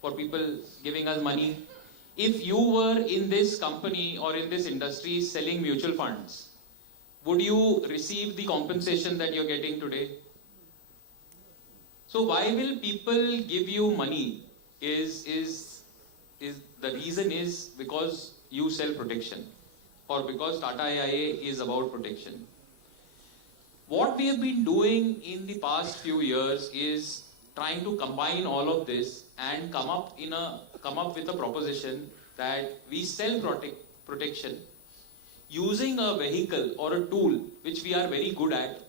for people giving us money. If you were in this company or in this industry selling mutual funds, would you receive the compensation that you're getting today? So why will people give you money? Is the reason is because you sell protection, or because TATA AIA is about protection. What we have been doing in the past few years is trying to combine all of this and come up with a proposition that we sell protection using a vehicle or a tool which we are very good at,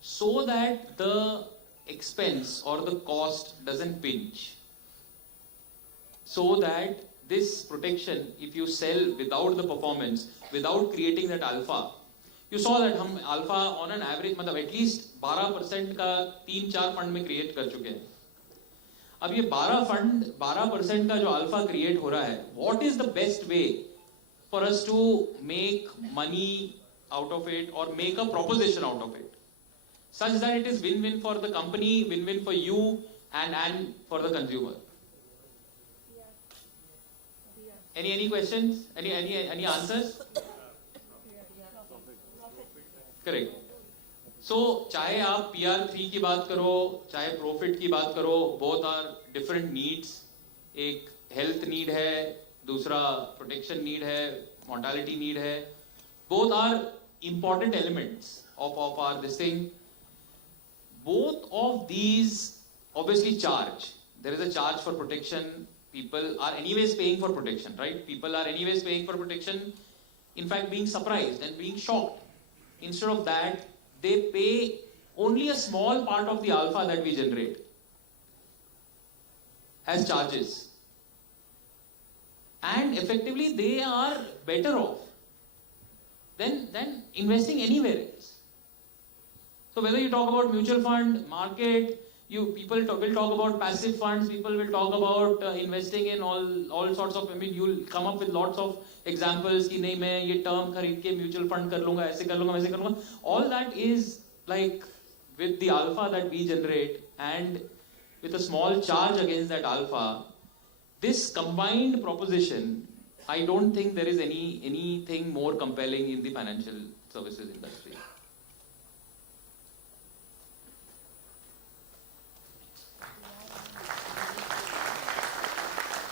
so that the expense or the cost doesn't pinch. So that this protection, if you sell without the performance, without creating that alpha, you saw that हम alpha on an average मतलब at least 12% का 3-4 fund में create कर चुके हैं. अब ये 12% का जो अल्फा क्रिएट हो रहा है, what is the best way for us to make money out of it or make a proposition out of it, such that it is win-win for the company, win-win for you and for the consumer? Any questions? Any answers? Correct. So चाहे आप PR3 की बात करो, चाहे profit की बात करो, both are different needs. एक health need है, दूसरा protection need है, mortality need है. Both are important elements of our this thing. Both of these obviously charge. There is a charge for protection. People are anyways paying for protection, right? People are anyways paying for protection. In fact, being surprised and being shocked. Instead of that, they pay only a small part of the alpha that we generate as charges. And effectively, they are better off than investing anywhere else. So whether you talk about mutual fund, market, people will talk about passive funds, people will talk about investing in all sorts of, I mean, you'll come up with lots of examples कि नहीं मैं ये term खरीद के mutual fund कर लूँगा, ऐसे कर लूँगा, वैसे कर लूँगा. All that is like with the alpha that we generate and with a small charge against that alpha, this combined proposition, I don't think there is anything more compelling in the financial services industry.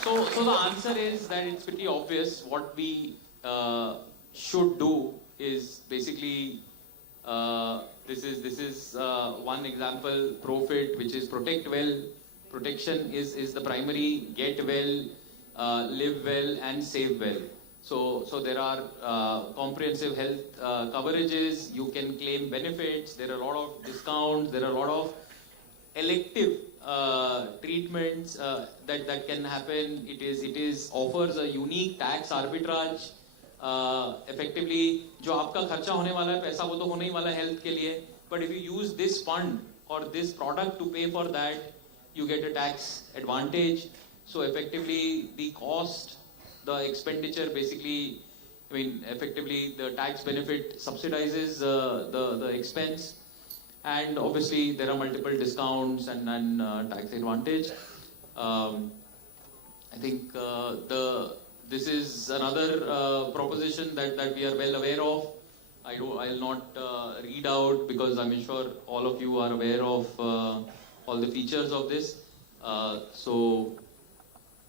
So the answer is that it's pretty obvious what we should do is basically this is one example. Profit, which is protect well. Protection is the primary. Get well, live well, and save well. So there are comprehensive health coverages. You can claim benefits. There are a lot of discounts. There are a lot of elective treatments that can happen. It is offers a unique tax arbitrage. Effectively, जो आपका खर्चा होने वाला है पैसा वो तो होने ही वाला है health के लिए. But if you use this fund or this product to pay for that, you get a tax advantage. So effectively, the cost, the expenditure, basically, I mean, effectively, the tax benefit subsidizes the expense. And obviously, there are multiple discounts and tax advantage. I think this is another proposition that we are well aware of. I'll not read out because I'm sure all of you are aware of all the features of this. So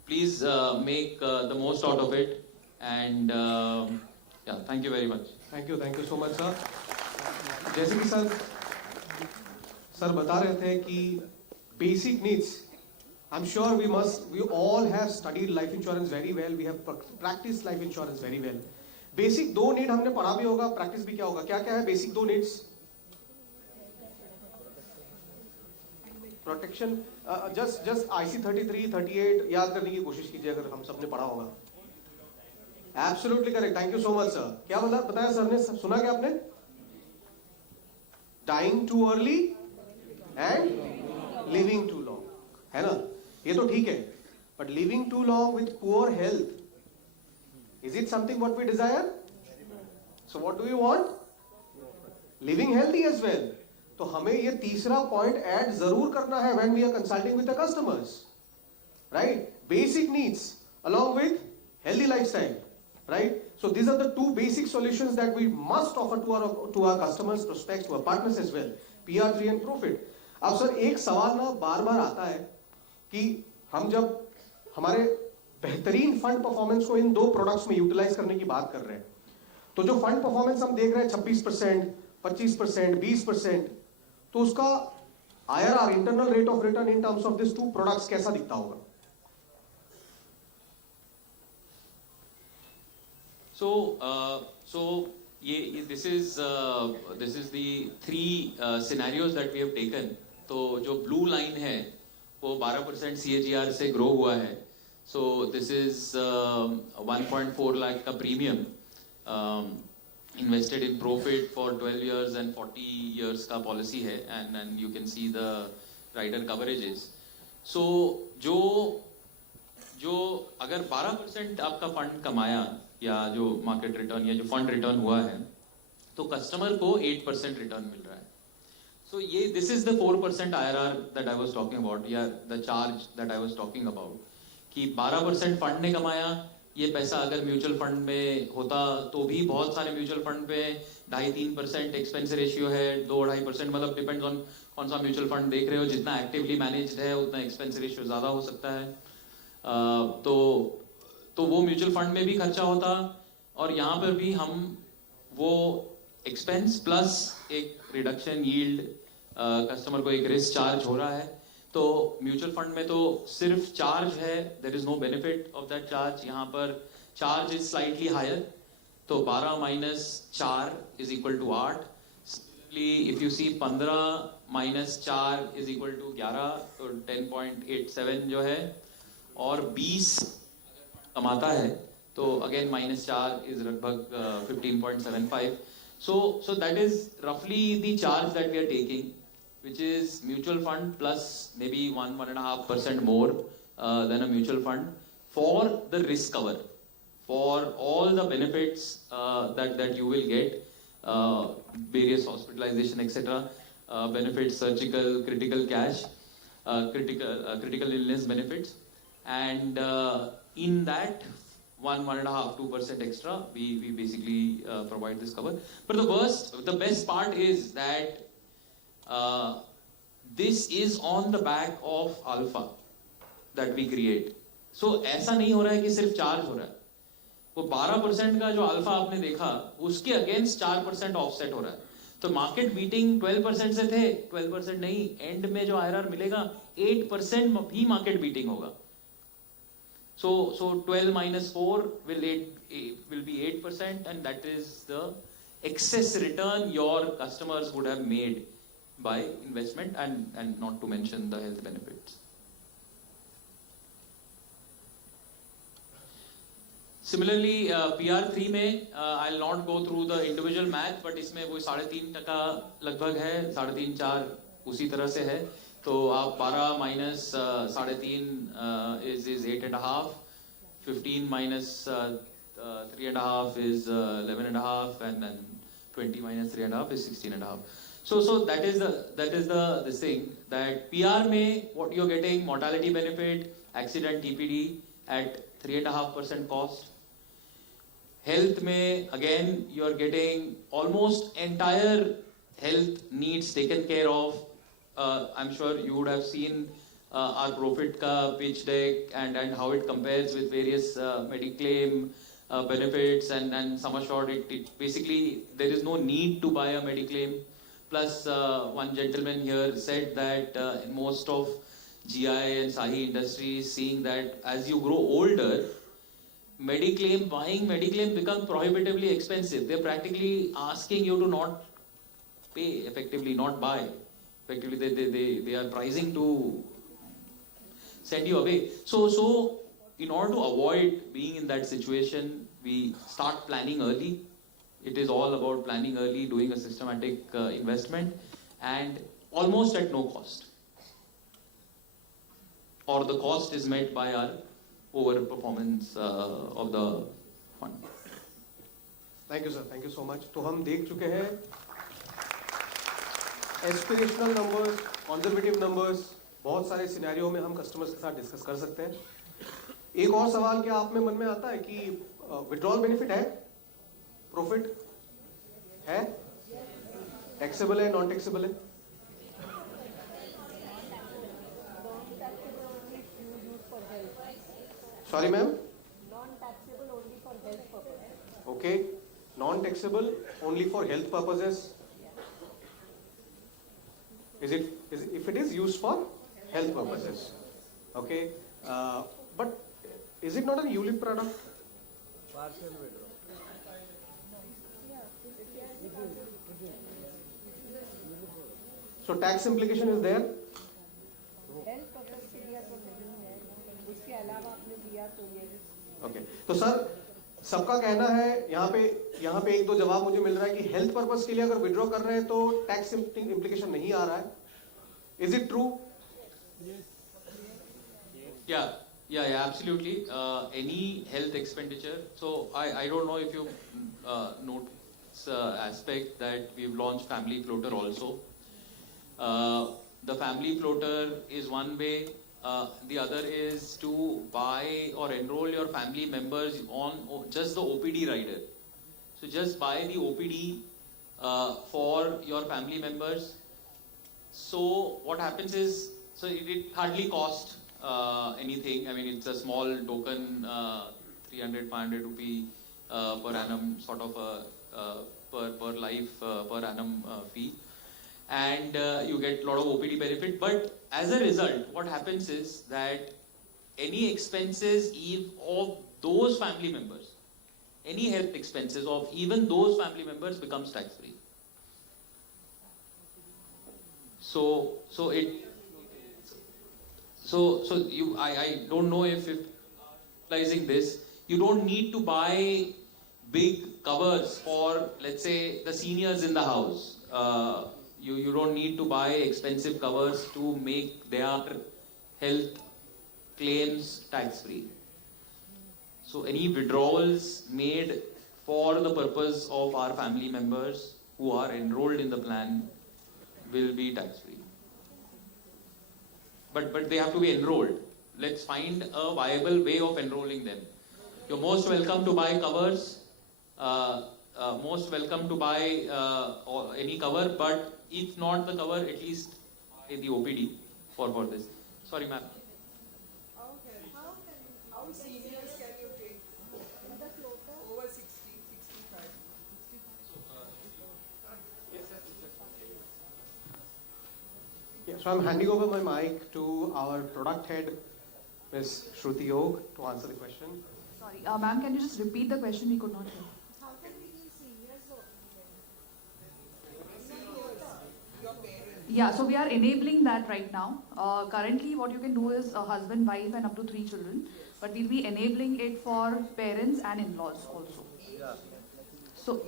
please make the most out of it. And yeah, thank you very much. Thank you so much, sir. जैसे कि sir बता रहे थे कि basic needs. I'm sure we all have studied life insurance very well. We have practiced life insurance very well. Basic दो need हमने पढ़ा भी होगा, practice भी क्या होगा? क्या क्या है basic दो needs? Protection. Just IC 33, 38 याद करने की कोशिश कीजिए अगर हम सबने पढ़ा होगा. Absolutely correct. Thank you so much, sir. क्या बताया सर ने? सुना क्या आपने? Dying too early and living too long. है ना? ये तो ठीक है. But living too long with poor health, is it something what we desire? So what do we want? Living healthy as well. तो हमें ये तीसरा point add जरूर करना है when we are consulting with the customers. Right? Basic needs along with healthy lifestyle. Right? So these are the two basic solutions that we must offer to our customers, prospects, to our partners as well. PR3 and Profit. अब sir एक सवाल ना बार-बार आता है कि हम जब हमारे बेहतरीन फंड परफॉर्मेंस को इन दो प्रोडक्ट्स में यूटिलाइज करने की बात कर रहे हैं, तो जो फंड परफॉर्मेंस हम देख रहे हैं 26%, 25%, 20%, तो उसका IRR, internal rate of return in terms of this two products कैसा दिखता होगा? So this is the three scenarios that we have taken. तो जो blue line है वो 12% CAGR से grow हुआ है. So this is 1.4 lakh का premium invested in Profit for 12 years and 40 years का policy है, and you can see the rider coverages. So जो अगर 12% आपका फंड कमाया या जो मार्केट रिटर्न या जो फंड रिटर्न हुआ है, तो कस्टमर को 8% रिटर्न मिल रहा है. So this is the 4% IRR that I was talking about, या the charge that I was talking about, कि 12% फंड ने कमाया. ये पैसा अगर म्यूचुअल फंड में होता तो भी बहुत सारे म्यूचुअल फंड पे 2.5-3% एक्सपेंस रेशियो है, 2-2.5%, मतलब डिपेंड्स ऑन कौन सा म्यूचुअल फंड देख रहे हो. जितना एक्टिवली मैनेज्ड है उतना एक्सपेंस रेशियो ज्यादा हो सकता है. तो वो म्यूचुअल फंड में भी खर्चा होता, और यहाँ पर भी हम वो एक्सपेंस प्लस एक रिडक्शन यील्ड, कस्टमर को एक रिस्क चार्ज हो रहा है. तो म्यूचुअल फंड में तो सिर्फ चार्ज है, there is no benefit of that charge. यहाँ पर चार्ज इज स्लाइटली हायर, तो 12 minus 4 is equal to 8. If you see 15 minus 4 is equal to 11, तो 10.87 जो है, और 20 कमाता है तो अगेन माइनस 4 इज लगभग 15.75. So that is roughly the charge that we are taking, which is mutual fund plus maybe 1.5% more than a mutual fund for the risk cover, for all the benefits that you will get, various hospitalization, etc. Benefits, surgical, critical cash, critical illness benefits, and in that 1.5-2% extra, we basically provide this cover. But the best part is that this is on the back of alpha that we create. So ऐसा नहीं हो रहा है कि सिर्फ charge हो रहा है. वो 12% का जो अल्फा आपने देखा उसके अगेंस्ट 4% ऑफसेट हो रहा है. तो मार्केट बीटिंग 12% से थे, 12% नहीं, एंड में जो आईआरआर मिलेगा 8% भी मार्केट बीटिंग होगा. So 12 minus 4 will be 8%, and that is the excess return your customers would have made by investment, and not to mention the health benefits. Similarly, PR3 में I'll not go through the individual math, but इसमें वो 3.5% लगभग है, 3.5-4 उसी तरह से है. तो आप 12 minus 3.5 is 8.5, 15 minus 3.5 is 11.5, and then 20 minus 3.5 is 16.5. So that is the this thing that PR में what you're getting mortality benefit, accident TPD at 3.5% cost. Health में again you're getting almost entire health needs taken care of. I'm sure you would have seen our profit ka pitch deck and how it compares with various Mediclaim benefits and sum assured. It basically there is no need to buy a Mediclaim. Plus one gentleman here said that in most of GI and Sahi industries, seeing that as you grow older, buying Mediclaim becomes prohibitively expensive. They're practically asking you to not pay, effectively not buy. Effectively they are pricing to send you away. So in order to avoid being in that situation, we start planning early. It is all about planning early, doing a systematic investment, and almost at no cost. Or the cost is met by our overperformance of the fund. Thank you, sir. Thank you so much. तो हम देख चुके हैं aspirational numbers, conservative numbers, बहुत सारे scenario में हम customers के साथ डिस्कस कर सकते हैं. एक और सवाल क्या आप में मन में आता है कि विड्रॉल बेनिफिट है, प्रॉफिट है, टैक्सेबल है, नॉन टैक्सेबल है? Sorry, ma'am? Non-taxable only for health purposes. Okay. Non-taxable only for health purposes. If it is used for health purposes? Okay. But is it not a ULIP product? Partial withdrawal. So tax implication is there? Health purpose के लिए तो नहीं है. उसके अलावा आपने दिया तो ये. Okay. तो सर सबका कहना है यहाँ पे एक दो जवाब मुझे मिल रहा है कि हेल्थ पर्पस के लिए अगर विड्रॉ कर रहे हैं तो टैक्स इम्प्लीकेशन नहीं आ रहा है. Is it true? Yeah, absolutely. Any health expenditure. So I don't know if you note aspect that we've launched family floater also. The family floater is one way. The other is to buy or enroll your family members on just the OPD rider. So just buy the OPD for your family members. So what happens is, so it hardly costs anything. I mean, it's a small token, 300-500 rupee per annum, sort of a per life per annum fee. And you get a lot of OPD benefit. But as a result, what happens is that any expenses of those family members, any health expenses of even those family members becomes tax free. I don't know if realizing this, you don't need to buy big covers for, let's say, the seniors in the house. You don't need to buy expensive covers to make their health claims tax free. So any withdrawals made for the purpose of our family members who are enrolled in the plan will be tax free. But they have to be enrolled. Let's find a viable way of enrolling them. You're most welcome to buy covers, most welcome to buy any cover, but if not the cover, at least the OPD for this. Sorry, ma'am. How seniors can you take? In the floater So I'm handing over my mic to our product head, Ms. Shruti Yog, to answer the question. Sorry, ma'am, can you just repeat the question? We could not hear. How can we give seniors Yeah, so we are enabling that right now. Currently, what you can do is a husband, wife, and up to 3 children. But we'll be enabling it for parents and in-laws also. So,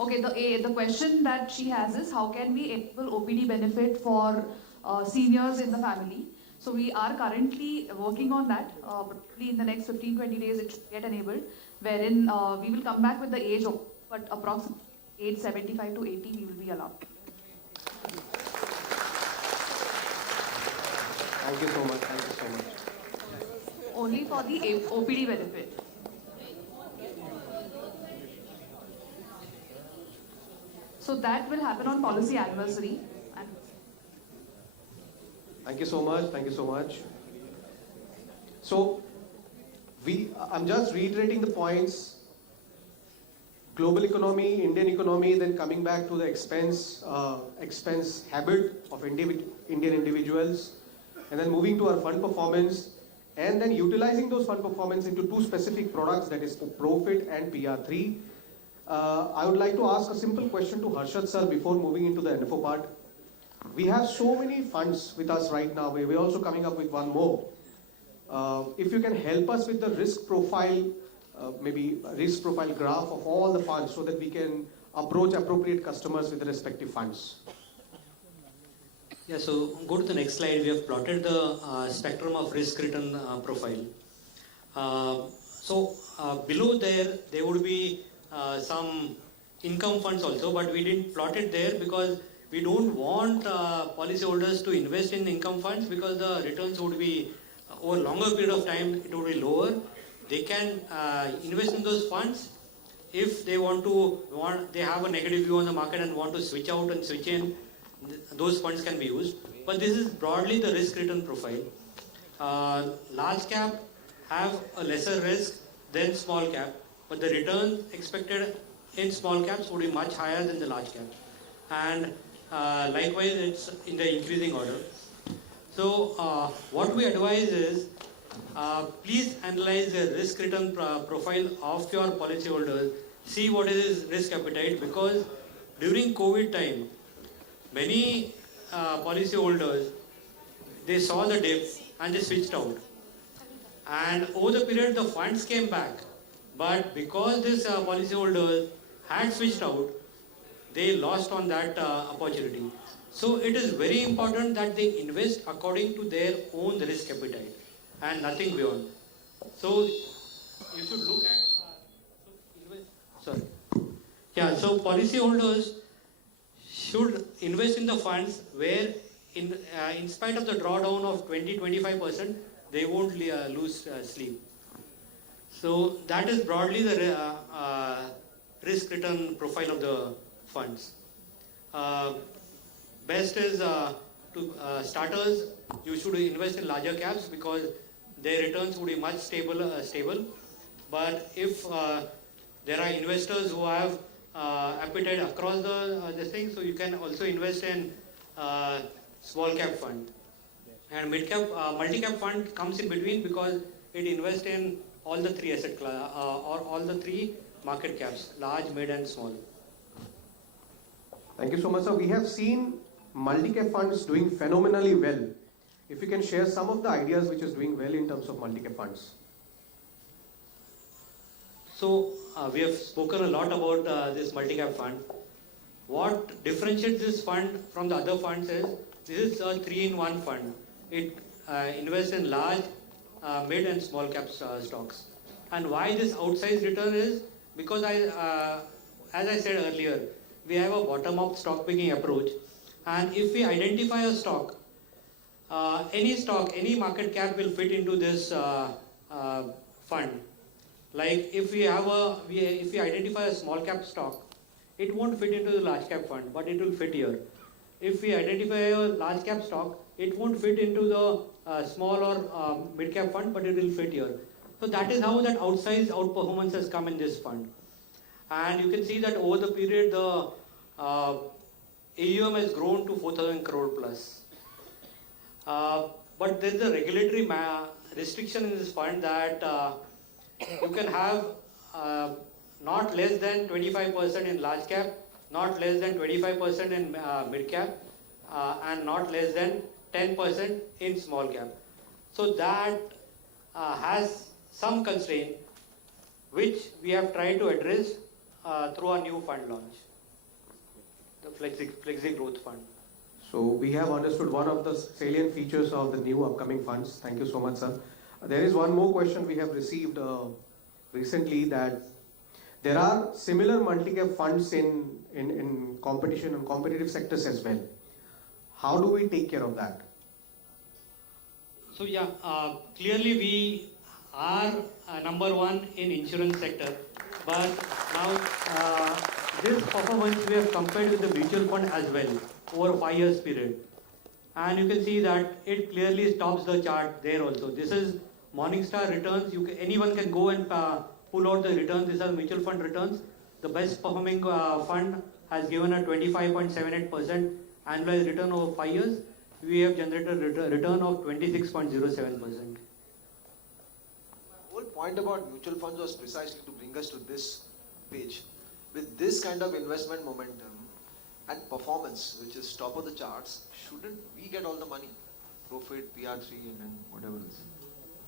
okay, the question that she has is how can we enable OPD benefit for seniors in the family? So we are currently working on that. Probably in the next 15-20 days it should get enabled, wherein we will come back with the age of, but approximately age 75 to 80 we will be allowed. Thank you so much. Thank you so much. Only for the OPD benefit. So that will happen on policy anniversary. Thank you so much. Thank you so much. So, I'm just reiterating the points. Global economy, Indian economy, then coming back to the expense habit of Indian individuals, and then moving to our fund performance, and then utilizing those fund performance into 2 specific products, that is Profit and PR3. I would like to ask a simple question to Harshad sir before moving into the NFO part. We have so many funds with us right now. We're also coming up with one more. If you can help us with the risk profile, maybe a risk profile graph of all the funds so that we can approach appropriate customers with the respective funds. Yeah, so go to the next slide. We have plotted the spectrum of risk return profile. Below there would be some income funds also, but we didn't plot it there because we don't want policyholders to invest in income funds because the returns would be over a longer period of time, it would be lower. They can invest in those funds if they they have a negative view on the market and want to switch out and switch in. Those funds can be used, but this is broadly the risk return profile. Large cap have a lesser risk than small cap, but the return expected in small caps would be much higher than the large cap, and likewise it's in the increasing order. So what we advise is please analyze the risk return profile of your policyholders, see what is his risk appetite, because during COVID time many policyholders, they saw the dip and they switched out, and over the period the funds came back, but because this policyholders had switched out, they lost on that opportunity. So it is very important that they invest according to their own risk appetite and nothing beyond. So you should look at so policyholders should invest in the funds where in spite of the drawdown of 20-25%, they won't lose sleep. So that is broadly the risk return profile of the funds. Best is to starters, you should invest in larger caps because their returns would be much stable. But if there are investors who have appetite across this thing, so you can also invest in small cap fund. And mid cap, multi cap fund comes in between because it invests in all the 3 asset class or all the 3 market caps, large, mid and small. Thank you so much, sir. We have seen multi-cap funds doing phenomenally well. If you can share some of the ideas which is doing well in terms of multi-cap funds. So we have spoken a lot about this multi-cap fund. What differentiates this fund from the other funds is this is a 3-in-1 fund. It invests in large, mid and small cap stocks. And why this outsized return is because as I said earlier, we have a bottom-up stock picking approach, and if we identify a stock, any market cap will fit into this fund. Like if we identify a small cap stock, it won't fit into the large cap fund, but it will fit here. If we identify a large cap stock, it won't fit into the small or mid cap fund, but it will fit here. So that is how that outsized outperformance has come in this fund. And you can see that over the period, the AUM has grown to 4,000 crore plus. But there is a regulatory restriction in this fund that you can have not less than 25% in large cap, not less than 25% in mid cap, and not less than 10% in small cap. So that has some constraint which we have tried to address through our new fund launch, the Flexi Growth Fund. So we have understood one of the salient features of the new upcoming funds. Thank you so much, sir. There is one more question we have received recently, that there are similar multi-cap funds in competition and competitive sectors as well. How do we take care of that? So yeah, clearly we are number one in insurance sector, but now this performance we have compared with the mutual fund as well over a 5 years period, and you can see that it clearly stops the chart there also. This is Morningstar returns. Anyone can go and pull out the returns. These are mutual fund returns. The best performing fund has given a 25.78% annualized return over 5 years. We have generated a return of 26.07%. The whole point about mutual funds was precisely to bring us to this page. With this kind of investment momentum and performance, which is top of the charts, shouldn't we get all the money? Profit, PR3 and then whatever else.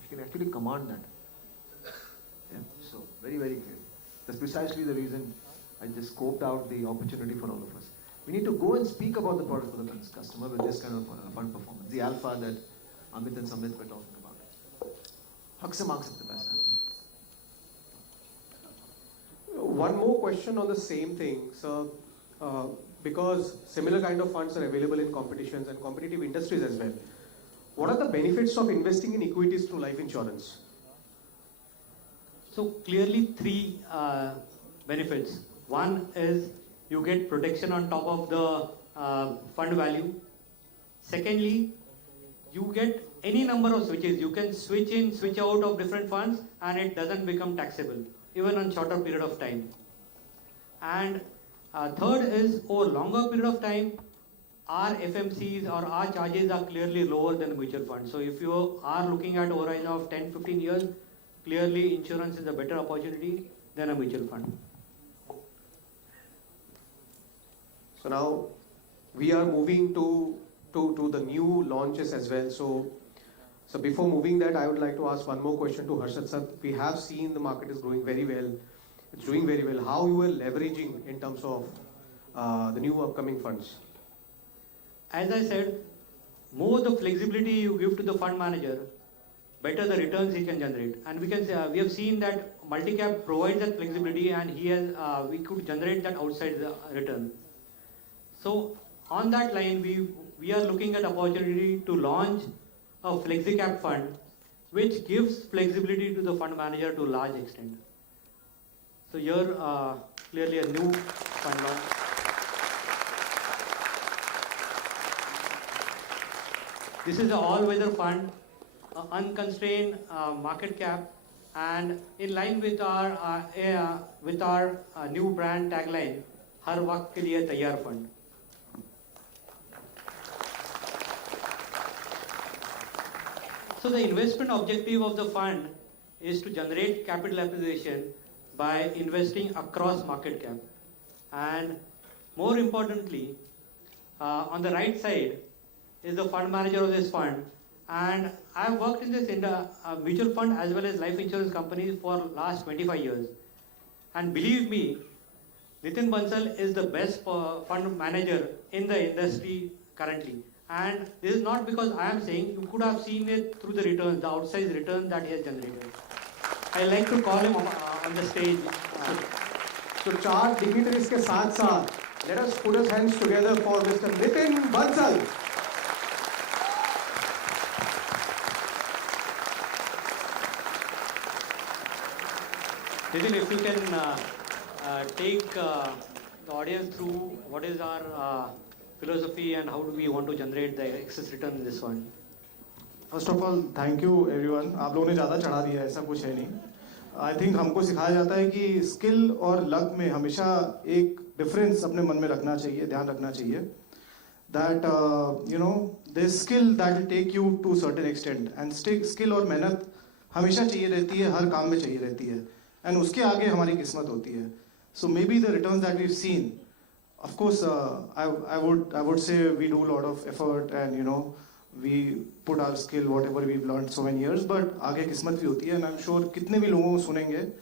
We can actually command that. Yeah, so very, very clear. That's precisely the reason I just scoped out the opportunity for all of us. We need to go and speak about the product for the customer with this kind of fund performance. The alpha that Amit and Samit were talking about. Haq se maang sakte paisa. One more question on the same thing, sir. Because similar kind of funds are available in competitions and competitive industries as well. What are the benefits of investing in equities through life insurance? So clearly three benefits. One is you get protection on top of the fund value. Secondly, you get any number of switches. You can switch in, switch out of different funds and it doesn't become taxable, even on shorter period of time. And third is over longer period of time, our FMCs or our charges are clearly lower than mutual funds. So if you are looking at a horizon of 10-15 years, clearly insurance is a better opportunity than a mutual fund. So now we are moving to the new launches as well. So before moving that, I would like to ask one more question to Harshad sir. We have seen the market is growing very well. It's doing very well. How you are leveraging in terms of the new upcoming funds? As I said, more the flexibility you give to the fund manager, better the returns he can generate. And we have seen that multi-cap provides that flexibility, and we could generate that outside the return. So on that line, we are looking at opportunity to launch a flexi-cap fund, which gives flexibility to the fund manager to a large extent. So here, clearly a new fund launch. This is an all-weather fund, unconstrained market cap, and in line with our new brand tagline, "हर वक्त के लिए तैयार fund." So the investment objective of the fund is to generate capital appreciation by investing across market cap, and more importantly, on the right side is the fund manager of this fund, and I have worked in this mutual fund as well as life insurance companies for last 25 years, and believe me, Nitin Bansal is the best fund manager in the industry currently. And this is not because I am saying, you could have seen it through the returns, the outsized return that he has generated. I like to call him on the stage. So चार dignitaries के साथ let us put our hands together for Mr. Nitin Bansal. Nitin, if you can take the audience through what is our philosophy and how do we want to generate the excess return in this one. First of all thank you everyone. आप लोगों ने ज़्यादा चढ़ा दिया, ऐसा कुछ है नहीं. आई थिंक हमको सिखाया जाता है कि स्किल और लक में हमेशा एक डिफरेंस अपने मन में रखना चाहिए, ध्यान रखना चाहिए. That there's skill that will take you to a certain extent, and skill और मेहनत हमेशा चाहिए रहती है, हर काम में चाहिए रहती है, and उसके आगे हमारी किस्मत होती है. So maybe the returns that we've seen, of course, I would say we do a lot of effort, and we put our skill, whatever we've learned so many years, but आगे किस्मत भी होती है, and I'm sure कितने भी लोगों को सुनेंगे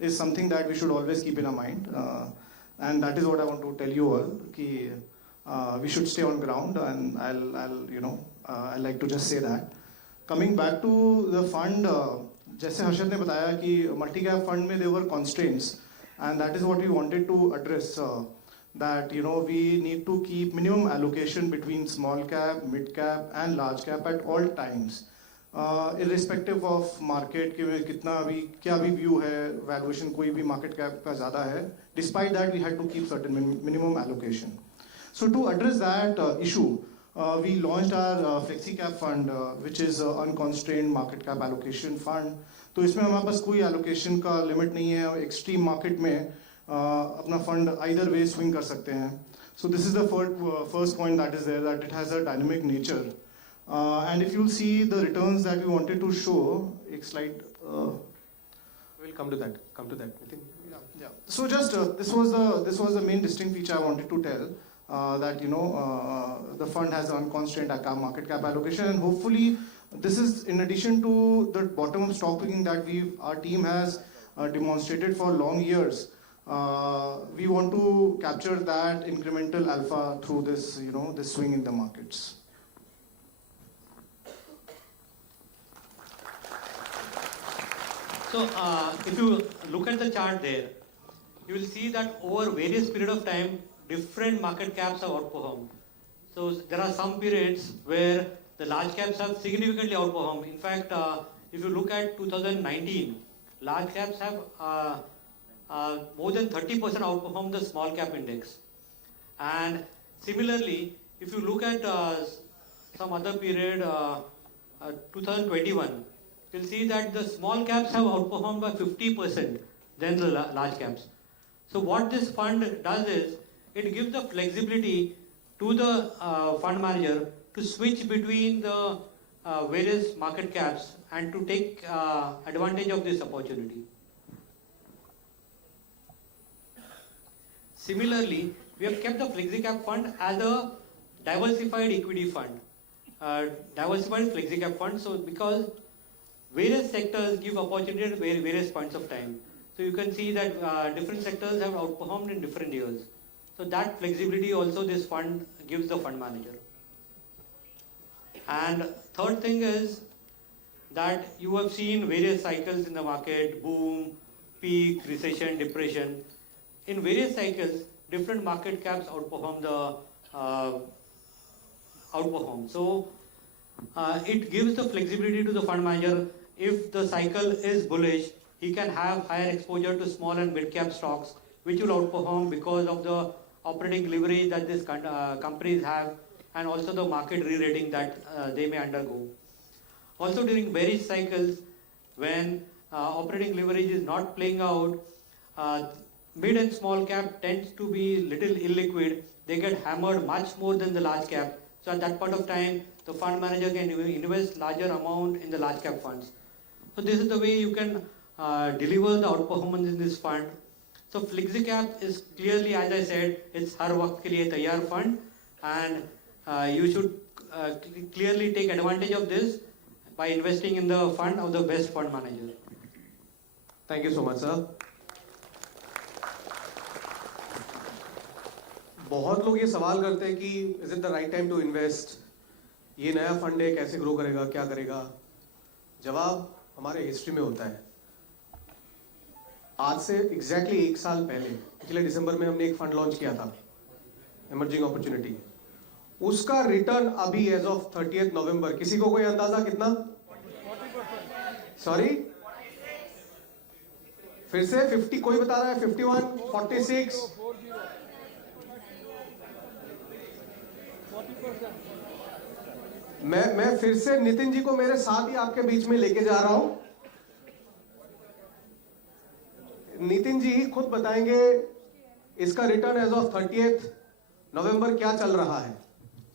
is something that we should always keep in our mind, and that is what I want to tell you all, कि we should stay on ground, and I'll like to just say that. Coming back to the fund, जैसे हर्षद ने बताया कि multi cap fund में there were constraints, and that is what we wanted to address, that we need to keep minimum allocation between small cap, mid cap and large cap at all times, irrespective of market कि कितना अभी क्या भी view है, valuation कोई भी market cap का ज़्यादा है, despite that we had to keep certain minimum allocation. So to address that issue, we launched our flexi cap fund, which is unconstrained market cap allocation fund. तो इसमें हमारे पास कोई allocation का limit नहीं है, extreme market में अपना fund either way swing कर सकते हैं. So this is the first point that is there, that it has a dynamic nature. And if you'll see the returns that we wanted to show, एक slide, we'll come to that. Yeah. So just this was the main distinct feature I wanted to tell. That the fund has an unconstrained market cap allocation, and hopefully this is in addition to the bottom up stock picking that our team has demonstrated for long years. We want to capture that incremental alpha through this this swing in the markets. So if you look at the chart there, you will see that over various period of time, different market caps have outperformed. So there are some periods where the large caps have significantly outperformed. In fact, if you look at 2019, large caps have more than 30% outperformed the small cap index. And similarly, if you look at some other period, 2021, you'll see that the small caps have outperformed by 50% than the large caps. So what this fund does is, it gives the flexibility to the fund manager to switch between the various market caps and to take advantage of this opportunity. Similarly, we have kept the FlexiCap fund as a diversified equity fund, diversified FlexiCap fund. So because various sectors give opportunity at various points of time. So you can see that different sectors have outperformed in different years. So that flexibility also this fund gives the fund manager. And third thing is that you have seen various cycles in the market, boom, peak, recession, depression. In various cycles, different market caps outperform So it gives the flexibility to the fund manager. If the cycle is bullish, he can have higher exposure to small and mid cap stocks, which will outperform because of the operating leverage that these companies have, and also the market re-rating that they may undergo. Also during bearish cycles, when operating leverage is not playing out, mid and small cap tends to be little illiquid. They get hammered much more than the large cap. So at that point of time, the fund manager can invest larger amount in the large cap funds. So this is the way you can deliver the outperformance in this fund. So FlexiCap is clearly, as I said, it's हर वक्त के लिए तैयार fund, and you should clearly take advantage of this by investing in the fund of the best fund manager. Thank you so much, sir. बहुत लोग ये सवाल करते हैं कि is it the right time to invest? ये नया fund है, कैसे ग्रो करेगा, क्या करेगा? जवाब हमारे हिस्ट्री में होता है. आज से एग्जैक्टली 1 साल पहले, पिछले दिसंबर में हमने एक फंड लॉन्च किया था, इमर्जिंग अपॉर्चुनिटी. उसका रिटर्न अभी एज ऑफ 30th नवंबर, किसी को कोई अंदाजा कितना? 40%. सॉरी, फिर से 50, कोई बता रहा है? 51, 46, 40%. मैं फिर से नितिन जी को मेरे साथ ही आपके बीच में लेके जा रहा हूं. नितिन जी खुद बताएंगे इसका रिटर्न एज ऑफ 30th नवंबर क्या चल रहा है.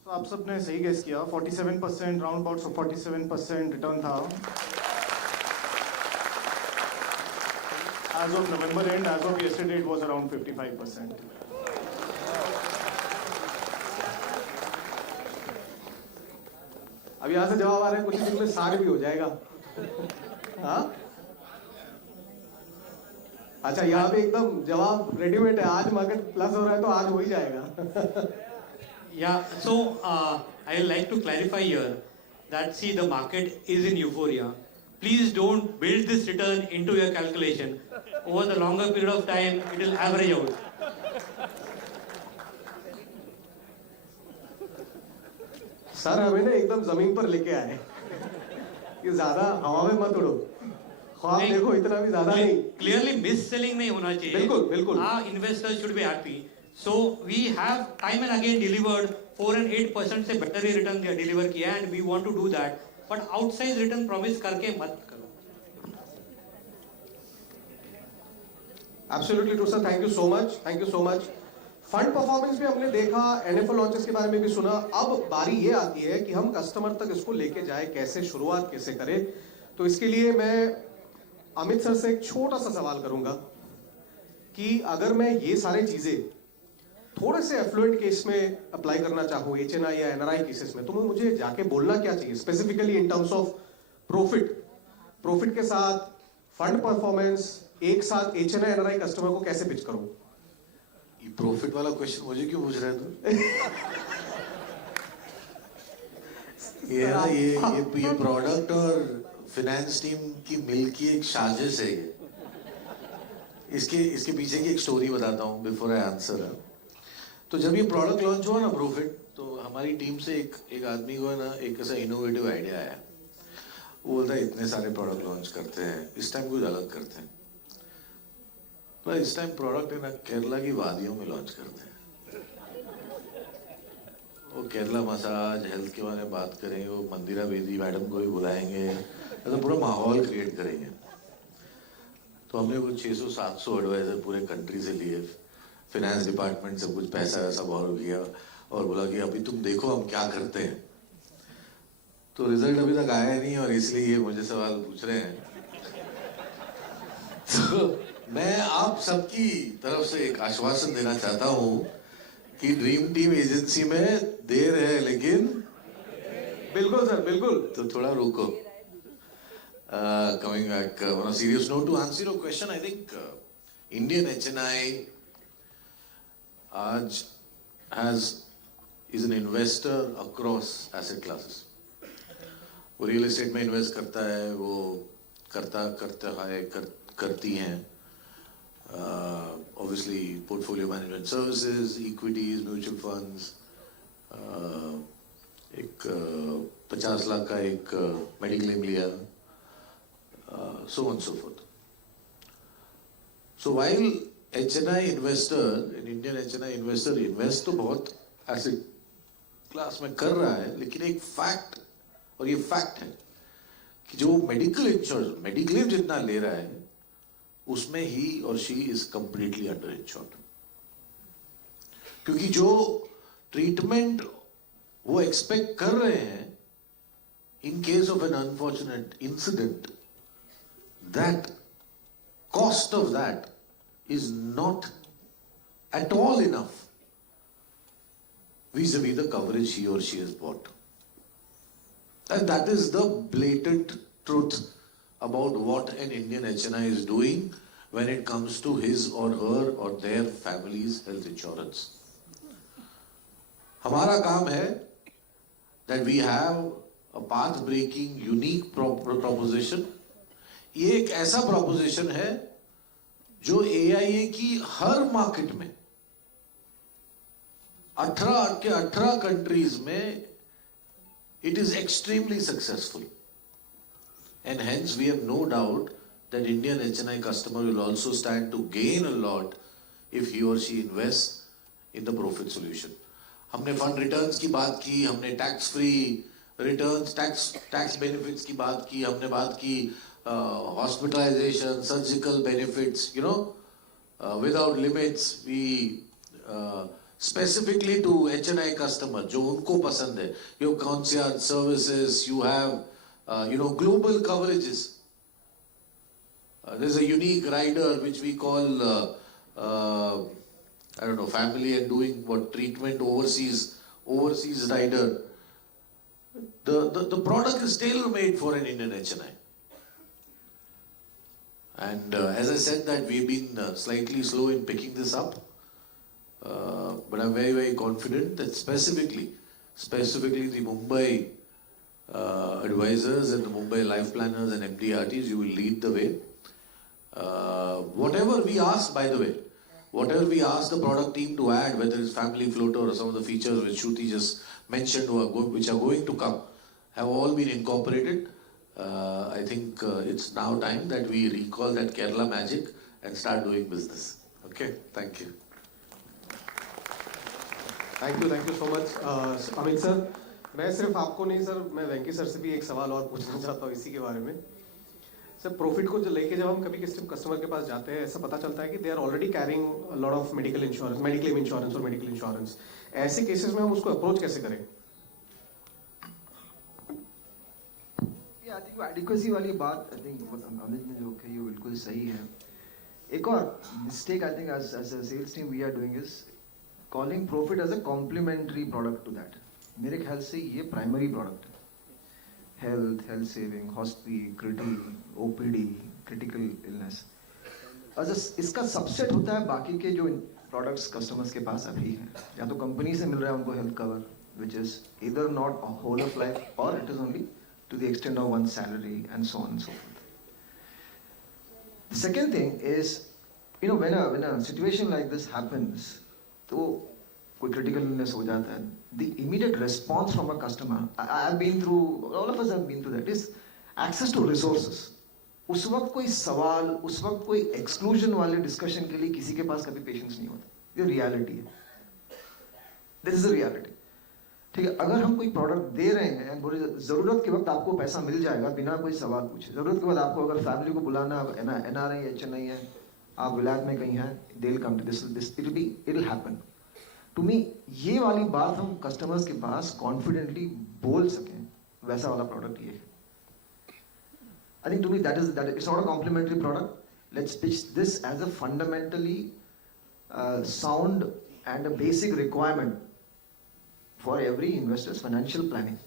तो आप सब ने सही गेस किया, 47% राउंड अबाउट 47% रिटर्न था. As of November end, as of yesterday, it was around 55%. अब यहाँ से जवाब आ रहा है कुछ दिन में 60 भी हो जाएगा. हाँ? अच्छा, यहाँ पे एकदम जवाब रेडीमेड है. आज मार्केट प्लस हो रहा है तो आज हो ही जाएगा. Yeah, so I would like to clarify here that see the market is in euphoria. Please don't build this return into your calculation. Over the longer period of time, it will average out. Sir हमें ना एकदम जमीन पर लेके आए कि ज्यादा हवा में मत उड़ो. ख्वाब देखो इतना भी ज्यादा नहीं. Clearly miss selling नहीं होना चाहिए. बिल्कुल बिल्कुल. Our investors should be happy. So we have time and again delivered 4 and 8% से better ही return deliver किया and we want to do that. But outside return promise करके मत करो. Absolutely true sir. Thank you so much. Thank you so much. Fund performance भी हमने देखा, NFO launches के बारे में भी सुना. अब बारी ये आती है कि हम कस्टमर तक इसको लेके जाए, कैसे शुरुआत कैसे करें. तो इसके लिए मैं अमित सर से एक छोटा सा सवाल करूंगा कि अगर मैं ये सारी चीजें थोड़े से एफ्लुएंट केस में अप्लाई करना चाहूँ, एचएनआई या एनआरआई केसेस में, तो मुझे जाके बोलना क्या चाहिए specifically in terms of profit के साथ फंड परफॉर्मेंस, एक साथ एचएनआई एनआरआई कस्टमर को कैसे पिच करूं? ये प्रॉफिट वाला क्वेश्चन मुझे क्यों पूछ रहे हैं ये प्रोडक्ट और फाइनेंस टीम की मिल की एक साजिश है. इसके पीछे की एक स्टोरी बताता हूँ बिफोर आई आंसर. तो जब ये प्रोडक्ट लॉन्च हुआ ना प्रॉफिट, तो हमारी टीम से एक आदमी को ना एक ऐसा इनोवेटिव आइडिया आया. वो बोलता है इतने सारे प्रोडक्ट लॉन्च करते हैं, इस टाइम कुछ अलग करते हैं. पर इस टाइम प्रोडक्ट है ना केरला की वादियों में लॉन्च करते हैं. वो केरला मसाज हेल्थ के बारे में बात करेंगे, वो मंदिरा बेदी मैडम को भी बुलाएंगे, ऐसा पूरा माहौल क्रिएट करेंगे. तो हमने वो 600-700 एडवाइजर पूरे कंट्री से लिए, फाइनेंस डिपार्टमेंट से कुछ पैसा वैसा बोरो किया और बोला कि अभी तुम देखो हम क्या करते हैं. तो रिजल्ट अभी तक आया नहीं और इसलिए ये मुझे सवाल पूछ रहे हैं. तो मैं आप सबकी तरफ से एक आश्वासन देना चाहता हूं कि ड्रीम टीम एजेंसी में देर है लेकिन बिल्कुल सर बिल्कुल. तो थोड़ा रुको. Coming back on a serious note, to answer your question, I think Indian HNI is an investor across asset classes. वो रियल एस्टेट में इन्वेस्ट करता है, वो करती हैं. Obviously portfolio management services, equities, mutual funds, एक 50 लाख का एक मेडिक्लेम लिया, so on and so forth. So while HNI investor, an Indian HNI investor invest तो बहुत asset class में कर रहा है, लेकिन एक फैक्ट, और ये फैक्ट है कि जो मेडिकल इंश्योरेंस मेडिक्लेम जितना ले रहा है उसमें ही और she is completely under insured. क्योंकि जो ट्रीटमेंट वो एक्सपेक्ट कर रहे हैं in case of an unfortunate incident, that cost of that is not at all enough vis-a-vis the coverage he or she has bought. And that is the blatant truth about what an Indian HNI is doing when it comes to his or her or their family's health insurance. हमारा काम है that we have a path-breaking, unique proposition. ये एक ऐसा proposition है जो AIA की हर market में 18 कंट्रीज में it is extremely successful. And hence we have no doubt that Indian HNI customer will also stand to gain a lot if he or she invests in the profit solution. हमने fund returns की बात की, हमने tax free returns, tax benefits की बात की, हमने बात की hospitalisation, surgical benefits, without limits, we specifically to HNI customer, जो उनको पसंद है. You have concierge services, you have, global coverages. There's a unique rider which we call, family and doing treatment overseas rider. The product is tailor-made for an Indian HNI. And as I said that we've been slightly slow in picking this up, but I'm very, very confident that specifically the Mumbai advisors and the Mumbai life planners and MDRTs, you will lead the way. Whatever we ask, by the way, whatever we ask the product team to add, whether it's family floater or some of the features which Shruti just mentioned which are going to come, have all been incorporated. I think it's now time that we recall that Kerala magic and start doing business. Okay, thank you. Thank you so much Amit sir. मैं सिर्फ आपको नहीं sir, मैं वेंकी sir से भी एक सवाल और पूछना चाहता हूँ इसी के बारे में. सर प्रॉफिट को लेके जब हम कभी किसी कस्टमर के पास जाते हैं, ऐसा पता चलता है कि they are already carrying lot of medical insurance, mediclaim insurance और मेडिकल इंश्योरेंस. ऐसे केसेस में हम उसको अप्रोच कैसे करें? आई थिंक एडिक्वेसी वाली बात, आई थिंक अमित ने जो कही वो बिल्कुल सही है. एक और mistake I think as a sales team we are doing is calling profit as a complimentary product to that. मेरे ख्याल से ये प्राइमरी प्रोडक्ट है. Health saving, hospital, OPD, critical illness, इसका सबसेट होता है बाकी के जो प्रोडक्ट्स कस्टमर्स के पास अभी हैं. या तो कंपनी से मिल रहा है उनको हेल्थ कवर विच इज इधर नॉट होल ऑफ लाइफ और it is only to the extent of one's salary and so on and so forth. The second thing is, when a situation like this happens, तो कोई critical illness हो जाता है, the immediate response from a customer, I've been through, all of us have been through that, is access to resources. उस वक्त कोई सवाल, उस वक्त कोई exclusion वाले discussion के लिए किसी के पास कभी patience नहीं होता. ये reality है. This is a reality. ठीक है, अगर हम कोई प्रोडक्ट दे रहे हैं और जरूरत के वक्त आपको पैसा मिल जाएगा बिना कोई सवाल पूछे. जरूरत के बाद आपको अगर फैमिली को बुलाना, NRI है, चेन्नई है, आप विलायत में कहीं हैं, they'll come to this, it'll happen. To me, ये वाली बात हम कस्टमर्स के पास कॉन्फिडेंटली बोल सकें, वैसा वाला प्रोडक्ट ये है. I think to me that it's not a complimentary product. Let's pitch this as a fundamentally sound and a basic requirement for every investor's financial planning.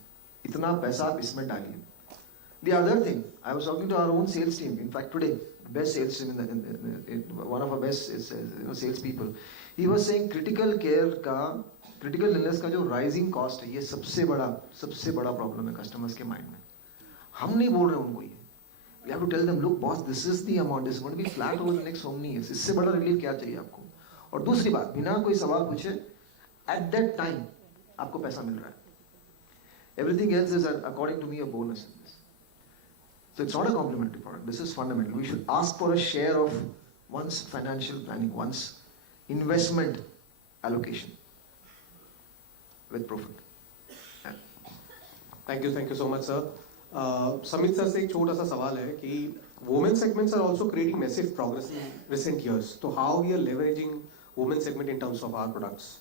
इतना पैसा आप इसमें डालिए. The other thing, I was talking to our own sales team. In fact, today, best sales team one of our best sales people. He was saying critical illness का जो rising cost है, ये सबसे बड़ा problem है customers के mind में. हम नहीं बोल रहे उनको ये. We have to tell them, look, boss, this is the amount. This is going to be flat over the next so many years. इससे बड़ा relief क्या चाहिए आपको? और दूसरी बात, बिना कोई सवाल पूछे, at that time आपको पैसा मिल रहा है. Everything else is, according to me, a bonus in this. So it's not a complementary product. This is fundamental. We should ask for a share of one's financial planning, one's investment allocation with profit. Thank you so much, sir. Samit sir से एक छोटा सा सवाल है कि women segments are also creating massive progress in recent years. So how we are leveraging women segment in terms of our products?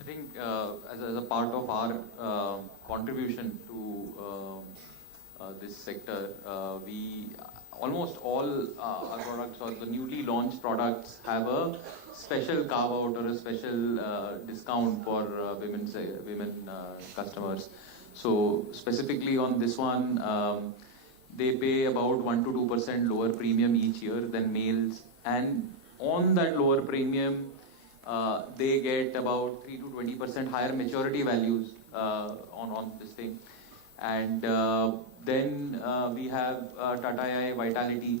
I think as a part of our contribution to this sector, we almost all our products or the newly launched products have a special carve out or a special discount for women customers. So specifically on this one, they pay about 1 to 2% lower premium each year than males, and on that lower premium they get about 3 to 20% higher maturity values on this thing. And then we have TATA AIA Vitality,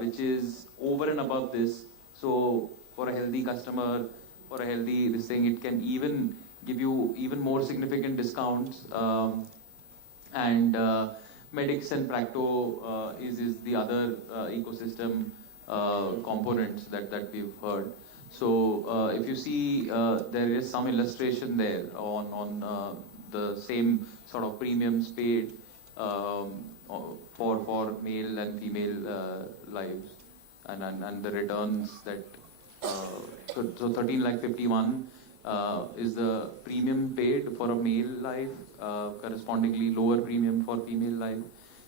which is over and above this. So for a healthy customer, for a healthy this thing, it can even give you even more significant discounts. And Medix and Practo is the other ecosystem components that we've heard. So if you see, there is some illustration there on the same sort of premiums paid for male and female lives, and the returns that So 13,51,000 is the premium paid for a male life, correspondingly lower premium for female life,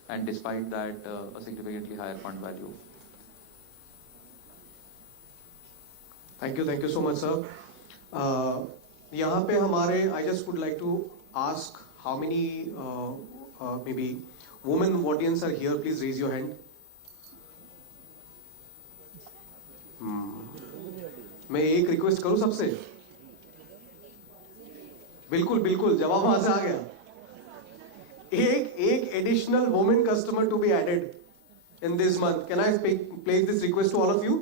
and despite that, a significantly higher fund value. Thank you so much, sir. यहाँ पे हमारे, I just would like to ask how many maybe women audience are here. Please raise your hand. मैं एक request करूं सबसे? बिल्कुल जवाब वहां से आ गया. एक additional women customer to be added in this month. Can I place this request to all of you?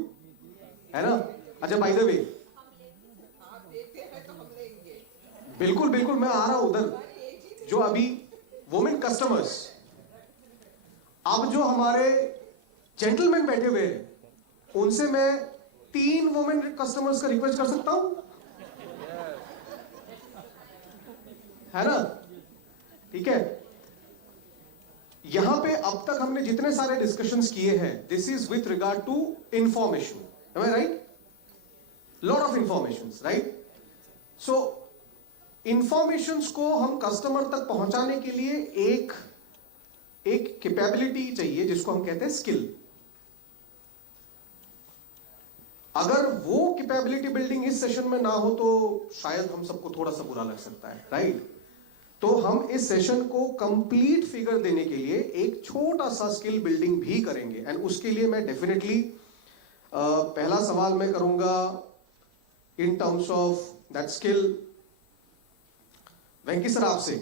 है ना? अच्छा, बाय द वे, बिल्कुल मैं आ रहा हूं उधर. जो अभी वुमेन कस्टमर्स, अब जो हमारे जेंटलमैन बैठे हुए हैं, उनसे मैं 3 वुमेन कस्टमर्स का रिक्वेस्ट कर सकता हूं? है ना? ठीक है. यहां पे अब तक हमने जितने सारे डिस्कशंस किए हैं, this is with regard to information. Am I right? Lot of informations, right? So informations को हम कस्टमर तक पहुंचाने के लिए एक कैपेबिलिटी चाहिए, जिसको हम कहते हैं स्किल. अगर वो कैपेबिलिटी बिल्डिंग इस सेशन में ना हो तो शायद हम सबको थोड़ा सा बुरा लग सकता है, राइट? तो हम इस सेशन को कंप्लीट फिगर देने के लिए एक छोटा सा स्किल बिल्डिंग भी करेंगे. एंड उसके लिए मैं डेफिनेटली पहला सवाल मैं करूंगा इन terms of that skill. Venky sir, आपसे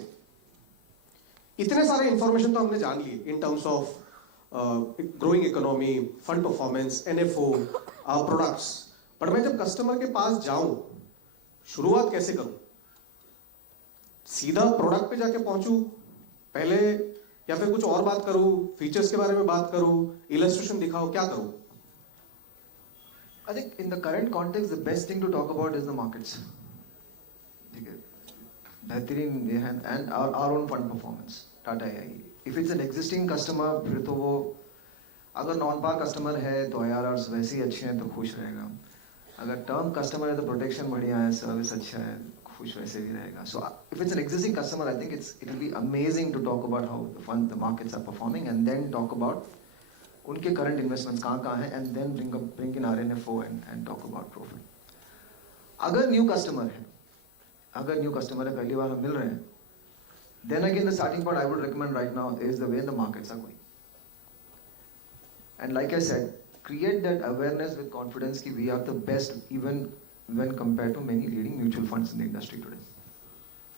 इतने सारे इंफॉर्मेशन तो हमने जान लिए इन terms of growing economy, fund performance, NFO, products. पर मैं जब कस्टमर के पास जाऊं, शुरुआत कैसे करूं? सीधा प्रोडक्ट पे जाके पहुंचूं पहले, या फिर कुछ और बात करूं, फीचर्स के बारे में बात करूं, इलस्ट्रेशन दिखाओ, क्या करूं? I think in the current context, the best thing to talk about is the markets. बेहतरीन and our own fund performance, TATA AIA. If it's an existing customer, फिर तो वो, अगर नॉन पार कस्टमर है तो IRRs वैसे ही अच्छे हैं तो खुश रहेगा. अगर टर्म कस्टमर है तो प्रोटेक्शन बढ़िया है, सर्विस अच्छा है, खुश वैसे भी रहेगा. So if it's an existing customer, I think it will be amazing to talk about how the markets are performing, and then talk about उनके current investments कहाँ हैं, and then bring in RNFO and talk about profit. अगर new customer है, पहली बार हम मिल रहे हैं, then again the starting point I would recommend right now is the way the markets are going. And like I said, create that awareness with confidence कि we are the best even when compared to many leading mutual funds in the industry today.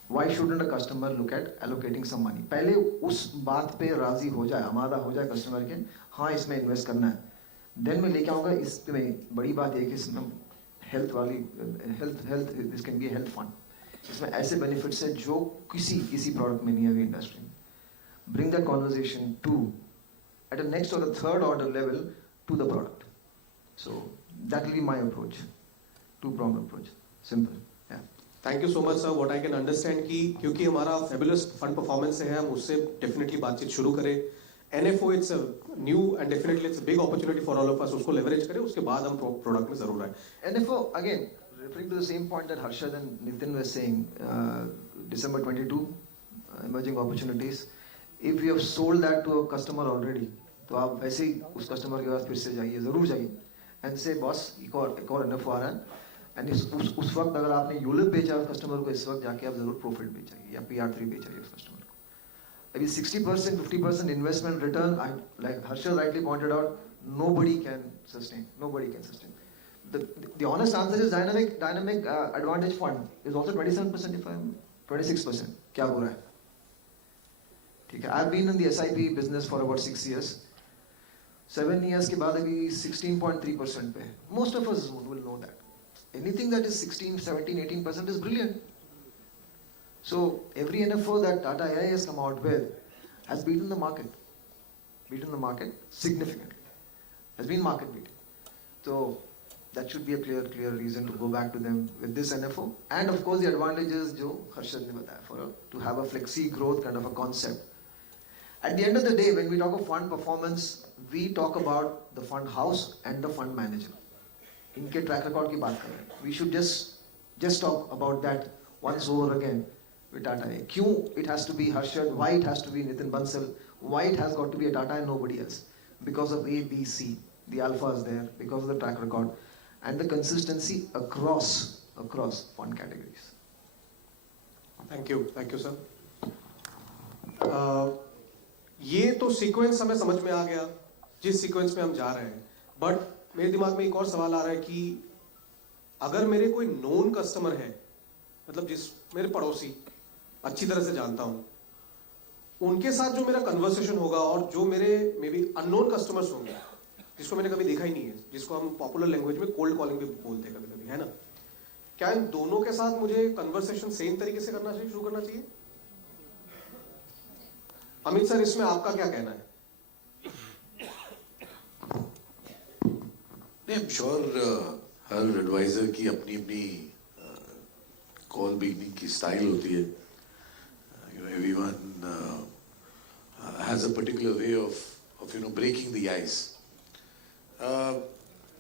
Why shouldn't a customer look at allocating some money? पहले उस बात पे राजी हो जाए, आमादा हो जाए कस्टमर के, हाँ इसमें इन्वेस्ट करना है. Then मैं लेके आऊँगा, इसमें बड़ी बात है कि इसमें हेल्थ वाली this can be a health fund. इसमें ऐसे बेनिफिट्स है जो किसी प्रोडक्ट में नहीं है अभी इंडस्ट्री में. Bring that conversation to at a next or a third order level to the product. So that will be my approach, two-pronged approach, simple. Yeah. Thank you so much, sir. What I can understand कि क्योंकि हमारा fabulous fund performance है, हम उससे definitely बातचीत शुरू करें. NFO it's a new and definitely it's a big opportunity for all of us. उसको leverage करें, उसके बाद हम product में जरूर आए. NFO again, referring to the same point that Harshad and Nitin were saying, December 22, emerging opportunities. If you have sold that to a customer already, तो आप वैसे ही उस कस्टमर के पास फिर से जाइए, जरूर जाइए, एंड से बॉस एक और NFO आ रहा है, एंड उस वक्त अगर आपने यूलिप बेचा उस कस्टमर को, इस वक्त जाके आप जरूर प्रॉफिट बेचाइए या PR3 बेचाइए उस कस्टमर को. अभी 60%, 50% investment return, like Harshad rightly pointed out, nobody can sustain. The honest answer is dynamic advantage fund is also 27%, if I'm 26%. क्या बुरा है? ठीक है. I've been in the SIP business for about 6 years. 7 years के बाद अभी 16.3% पे. Most of us will know that. Anything that is 16, 17, 18% is brilliant. So every NFO that TATA AIA has come out with has beaten the market significantly. Has been market beating. So that should be a clear reason to go back to them with this NFO. And of course the advantages जो हर्षद ने बताया, to have a flexi growth kind of a concept. At the end of the day, when we talk of fund performance, we talk about the fund house and the fund manager. इनके track record की बात कर रहे हैं. We should just talk about that once over again with Tata. क्यों it has to be Harshad? Why it has to be Nitin Bansal? Why it has got to be a Tata and nobody else? Because of A, B, C. The alpha is there because of the track record and the consistency across fund categories. Thank you sir. ये तो sequence हमें समझ में आ गया जिस sequence में हम जा रहे हैं, बट मेरे दिमाग में एक और सवाल आ रहा है कि अगर मेरे कोई नोन कस्टमर है, मतलब जिस मेरे पड़ोसी अच्छी तरह से जानता हूं, उनके साथ जो मेरा कन्वर्सेशन होगा और जो मेरे मे बी अननोन कस्टमर्स होंगे जिसको मैंने कभी देखा ही नहीं है, जिसको हम पॉपुलर लैंग्वेज में कोल्ड कॉलिंग भी बोलते हैं कभी कभी, है ना, क्या इन दोनों के साथ मुझे कन्वर्सेशन सेम तरीके से करना चाहिए, शुरू करना चाहिए? अमित सर, इसमें आपका क्या कहना है? आई एम श्योर हर एडवाइजर की अपनी अपनी कॉल बिगनिंग की स्टाइल होती है. Everyone has a particular way of breaking the ice.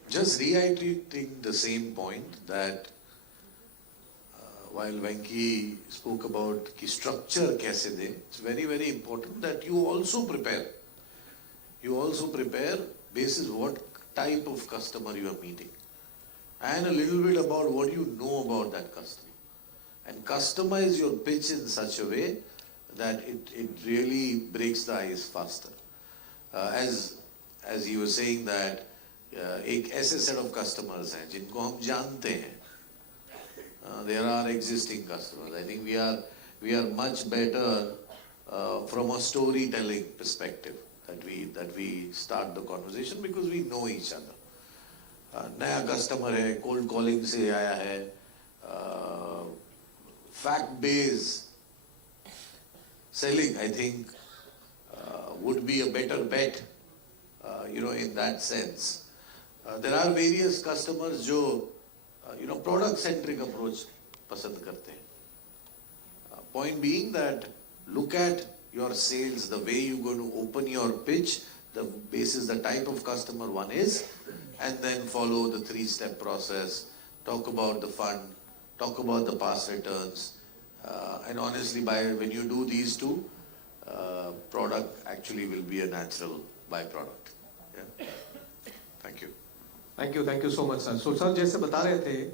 Just reiterating the same point that while Venki spoke about ki structure kaise de, it's very very important that you also prepare. You also prepare basis what type of customer you are meeting and a little bit about what you know about that customer, and customize your pitch in such a way that it really breaks the ice faster. As you were saying that एक ऐसे set of customers हैं जिनको हम जानते हैं. There are existing customers. I think we are much better from a storytelling perspective that we start the conversation because we know each other. नया customer है, cold calling से आया है, fact based selling, I think, would be a better bet, in that sense. There are various customers जो, product-centric approach पसंद करते हैं. Point being that look at your sales, the way you're going to open your pitch, the basis, the type of customer one is, and then follow the 3-step process. Talk about the fund, talk about the past returns. And honestly, when you do these two, product actually will be a natural byproduct. Yeah. Thank you. Thank you so much, sir. So, sir, जैसे बता रहे थे,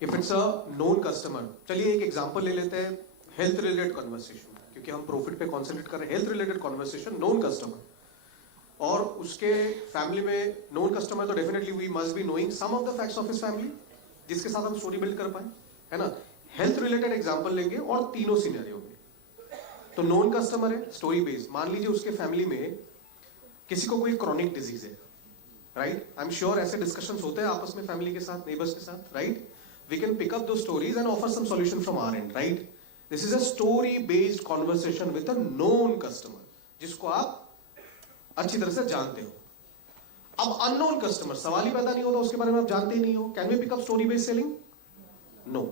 if it's a known customer, चलिए एक example ले लेते हैं health related conversation, क्योंकि हम profit पे concentrate कर रहे हैं. Health related conversation, known customer, और उसके family में known customer तो definitely we must be knowing some of the facts of his family, जिसके साथ हम story build कर पाएं, है ना? हेल्थ रिलेटेड एग्जांपल लेंगे और तीनों सिनेरियो में. तो नोन कस्टमर है, स्टोरी बेस्ड. मान लीजिए उसके फैमिली में किसी को कोई क्रॉनिक डिजीज है, राइट? आई एम श्योर ऐसे डिस्कशंस होते हैं आपस में फैमिली के साथ, नेबर्स के साथ, right? We can pick up दो stories and offer some solution from our end, right? This is a story based conversation with a known customer जिसको आप अच्छी तरह से जानते हो. अब अननोन कस्टमर, सवाल ही पैदा नहीं होता, उसके बारे में आप जानते ही नहीं हो. Can we pick up story based selling? No.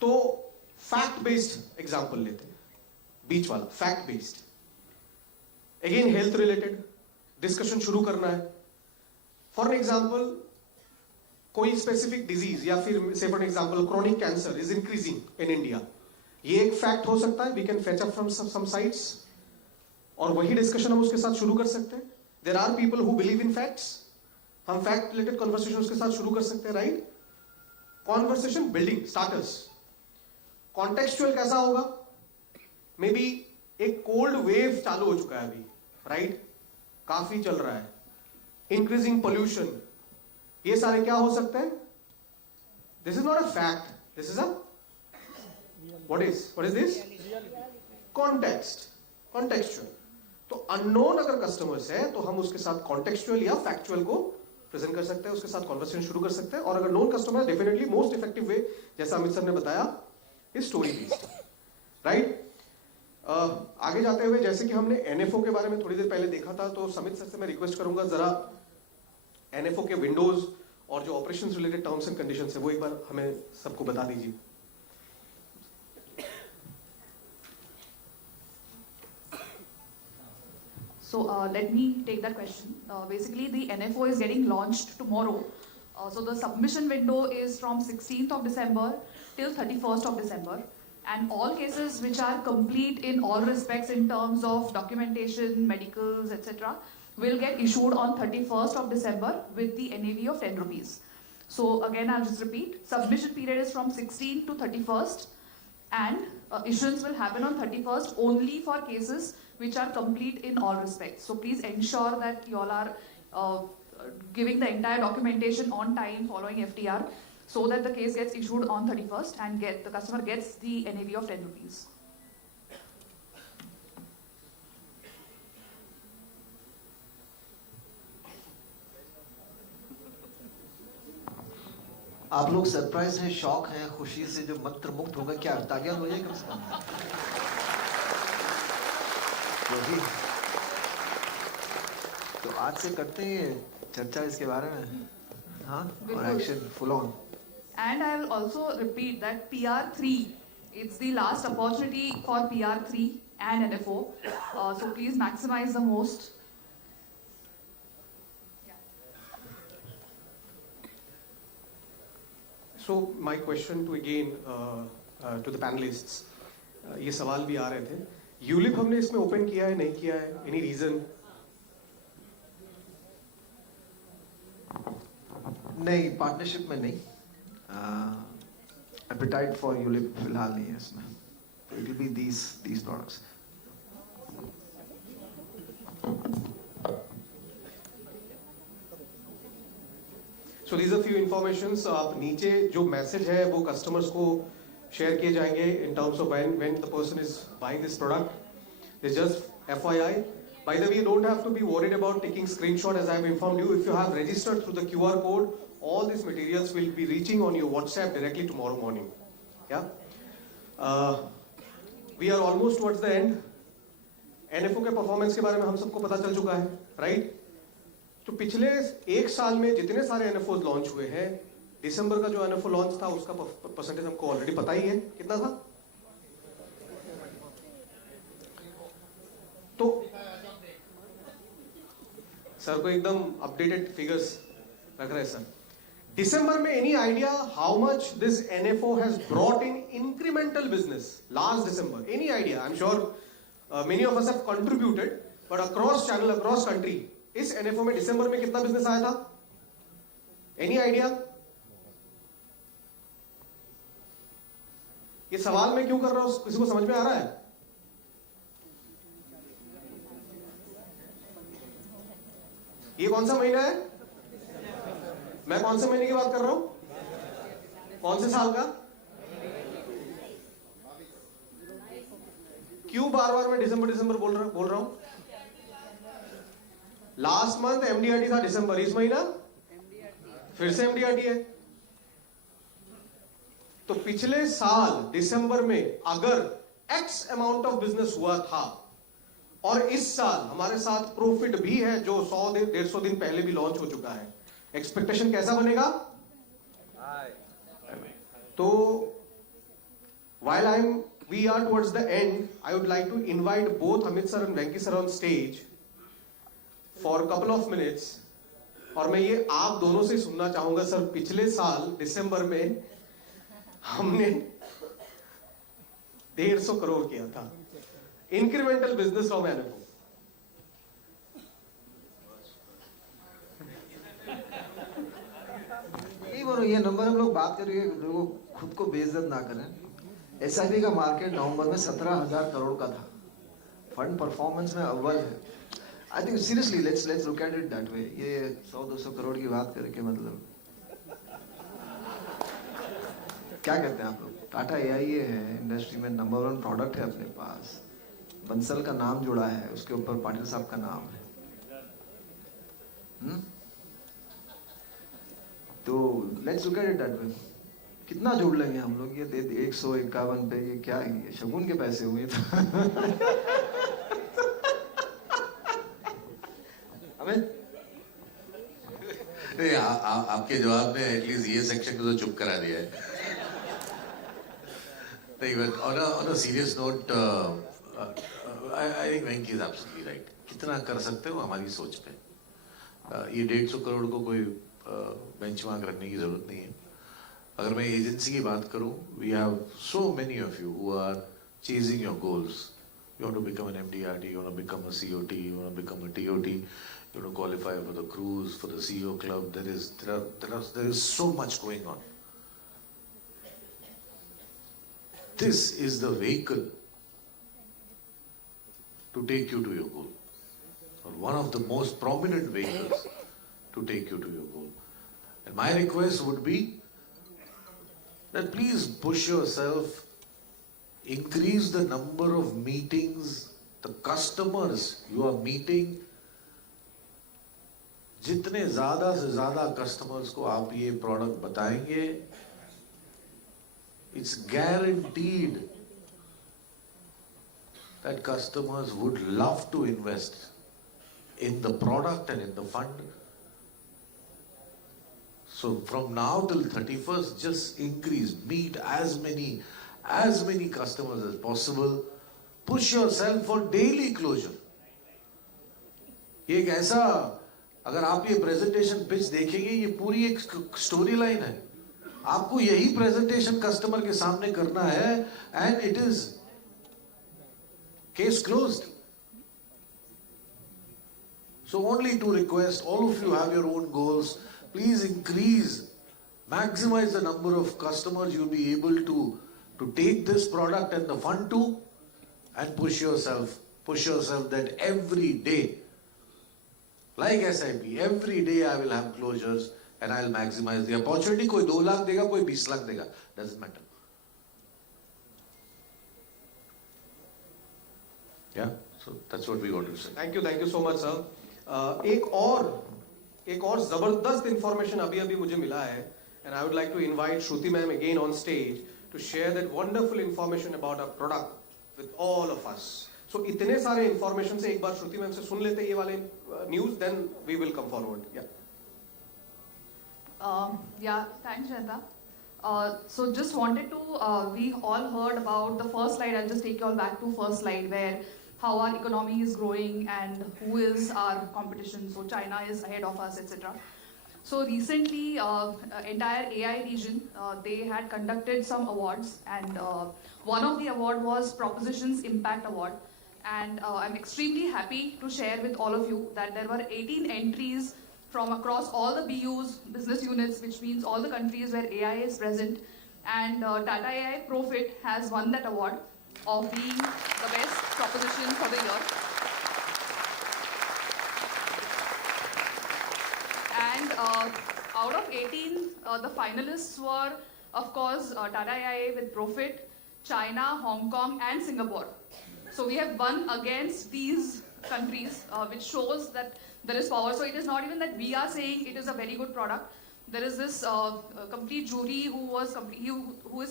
तो फैक्ट बेस्ड एग्जांपल लेते हैं, बीच वाला fact based. Again health related discussion शुरू करना है. फॉर एग्जांपल कोई स्पेसिफिक डिजीज या फिर से for example chronic cancer is increasing in India. ये एक फैक्ट हो सकता है. We can fetch up from some sites और वही डिस्कशन हम उसके साथ शुरू कर सकते हैं. There are people who believe in facts. हम फैक्ट रिलेटेड कन्वर्सेशन उसके साथ शुरू कर सकते हैं, right? Conversation building starters. Contextual कैसा होगा? मे बी एक कोल्ड वेव चालू हो चुका है अभी, राइट? काफी चल रहा है. इंक्रीजिंग पोल्यूशन, ये सारे क्या हो सकते हैं? This is not a fact, this is a what is this? Context, contextual. तो अननोन अगर कस्टमर्स है तो हम उसके साथ कॉन्टेक्चुअल या फैक्चुअल को प्रेजेंट कर सकते हैं, उसके साथ कॉन्वर्सेशन शुरू कर सकते हैं. और अगर known customer, definitely most effective way, जैसा अमित सर ने बताया, स्टोरी बेस्ड, राइट? आगे जाते हुए, जैसे कि हमने एनएफओ के बारे में थोड़ी देर पहले देखा था, तो समित सर से मैं रिक्वेस्ट करूंगा जरा एनएफओ के विंडोज और जो operations related terms and conditions है वो एक बार हमें सबको बता दीजिए. So let me take that question. Basically, the NFO is getting launched tomorrow So the submission window is from 16th of December till 31st of December. And all cases which are complete in all respects in terms of documentation, medicals, etc. will get issued on 31st of December with the NAV of 10 rupees. So again, I'll just repeat, submission period is from 16th to 31st and issuance will happen on 31st only for cases which are complete in all respects. So please ensure that you all are giving the entire documentation on time following FTR so that the case gets issued on 31st and the customer gets the NAV of 10 rupees. आप लोग surprise हैं, shock हैं, खुशी से जो मंत्र मुक्त होगा, क्या तालियां हो जाए कम से कम? तो आज से करते हैं चर्चा इसके बारे में, हाँ, और action full on. And I will also repeat that PR3, it's the last opportunity for PR3 and NFO. So please maximize the most. So my question to again to the panelists, ये सवाल भी आ रहे थे. ULIP हमने इसमें open किया है, नहीं किया है? Any reason? नहीं, पार्टनरशिप में नहीं. Appetite for यूलिप फिलहाल नहीं है इसमें. It will be these products. So these are few informations. आप नीचे जो मैसेज है वो कस्टमर्स को शेयर किए जाएंगे in terms of when the person is buying this product. It's just FYI. By the way, you don't have to be worried about taking screenshot, as I have informed you. If you have registered through the QR code, all these materials will be reaching on your WhatsApp directly tomorrow morning. Yeah. We are almost towards the end. NFO के performance के बारे में हम सबको पता चल चुका है, राइट? तो पिछले एक साल में जितने सारे NFOs लॉन्च हुए हैं, दिसंबर का जो NFO लॉन्च था उसका परसेंटेज हमको ऑलरेडी पता ही है, कितना था? तो सर को एकदम अपडेटेड फिगर्स रख रहे हैं सर. दिसंबर में any idea how much this NFO has brought in incremental business last December? Any idea? I am sure many of us have contributed, but across channel, across country, इस NFO में दिसंबर में कितना business आया था? Any idea? ये सवाल मैं क्यों कर रहा हूं, किसी को समझ में आ रहा है? ये कौन सा महीना है? मैं कौन से महीने की बात कर रहा हूं? कौन से साल का? क्यों बार बार मैं दिसंबर बोल रहा हूं? लास्ट मंथ MDRT था दिसंबर, इस महीना फिर से MDRT है. तो पिछले साल दिसंबर में अगर X अमाउंट ऑफ बिजनेस हुआ था और इस साल हमारे साथ प्रॉफिट भी है जो 100-150 दिन पहले भी लॉन्च हो चुका है, एक्सपेक्टेशन कैसा बनेगा? तो while we are towards the end, I would like to invite both Amit sir and Venki sir on stage for a couple of minutes. और मैं ये आप दोनों से सुनना चाहूंगा सर, पिछले साल दिसंबर में हमने 150 करोड़ किया था इंक्रीमेंटल बिजनेस फ्रॉम NFO. ये नंबर हम लोग बात करेंगे, लोग खुद को बेइज्जत ना करें. SIP का मार्केट नवंबर में 17,000 करोड़ का था. फंड परफॉर्मेंस में अव्वल है. I think seriously, let's look at it that way. ये 100-200 करोड़ की बात करके मतलब क्या कहते हैं आप लोग? टाटा AIA है, इंडस्ट्री में नंबर 1 प्रोडक्ट है अपने पास. बंसल का नाम जुड़ा है, उसके ऊपर पाटिल साहब का नाम है. तो let's look at it that way. कितना जोड़ लेंगे हम लोग? ये 151 पे ये क्या है? ये शगुन के पैसे हुए था. हमें आपके जवाब ने एटलीस्ट ये सेक्शन को तो चुप करा दिया है. On a serious note, I think Venki is absolutely right. कितना कर सकते हो हमारी सोच पे. ये 150 करोड़ को कोई बेंचमार्क रखने की जरूरत नहीं है. अगर मैं एजेंसी की बात करूं, we have so many of you who are chasing your goals. You want to become an MDRT, you want to become a COT, you want to become a TOT, you want to qualify for the cruise, for the CEO club. There is so much going on. This is the vehicle to take you to your goal, or one of the most prominent vehicles to take you to your goal. And my request would be that please push yourself, increase the number of meetings, the customers you are meeting. जितने ज़्यादा से ज़्यादा customers को आप ये product बताएंगे, it's guaranteed that customers would love to invest in the product and in the fund. So from now till 31st, just increase, meet as many customers as possible. Push yourself for daily closure. ये एक ऐसा, अगर आप ये presentation pitch देखेंगे, ये पूरी एक story line है. आपको यही presentation customer के सामने करना है, and it is case closed. So only to request, all of you have your own goals. Please increase, maximize the number of customers you'll be able to take this product and the fund to, and push yourself that every day, like SIP, every day I will have closures and I'll maximize the opportunity. कोई 2 लाख देगा, कोई 20 लाख देगा, doesn't matter. Yeah, so that's what we want to say. Thank you so much, sir. एक और जबरदस्त information अभी मुझे मिला है, and I would like to invite Shruti ma'am again on stage to share that wonderful information about our product with all of us. So इतने सारे information से एक बार श्रुति मैम से सुन लेते हैं ये वाले news, then we will come forward. Yeah, thanks, Jayanta. So just wanted to, we all heard about the first slide. I'll just take you all back to first slide where how our economy is growing and who is our competition. So China is ahead of us, etc. So recently, entire AI region, they had conducted some awards, and one of the award was Propositions Impact Award. And I'm extremely happy to share with all of you that there were 18 entries from across all the BUs, business units, which means all the countries where AI is present. And Tata AI Profit has won that award of being the best proposition for the year. And out of 18, the finalists were, of course, Tata AI with Profit, China, Hong Kong, and Singapore. So we have won against these countries, which shows that there is power. So it is not even that we are saying it is a very good product. There is this complete jury who is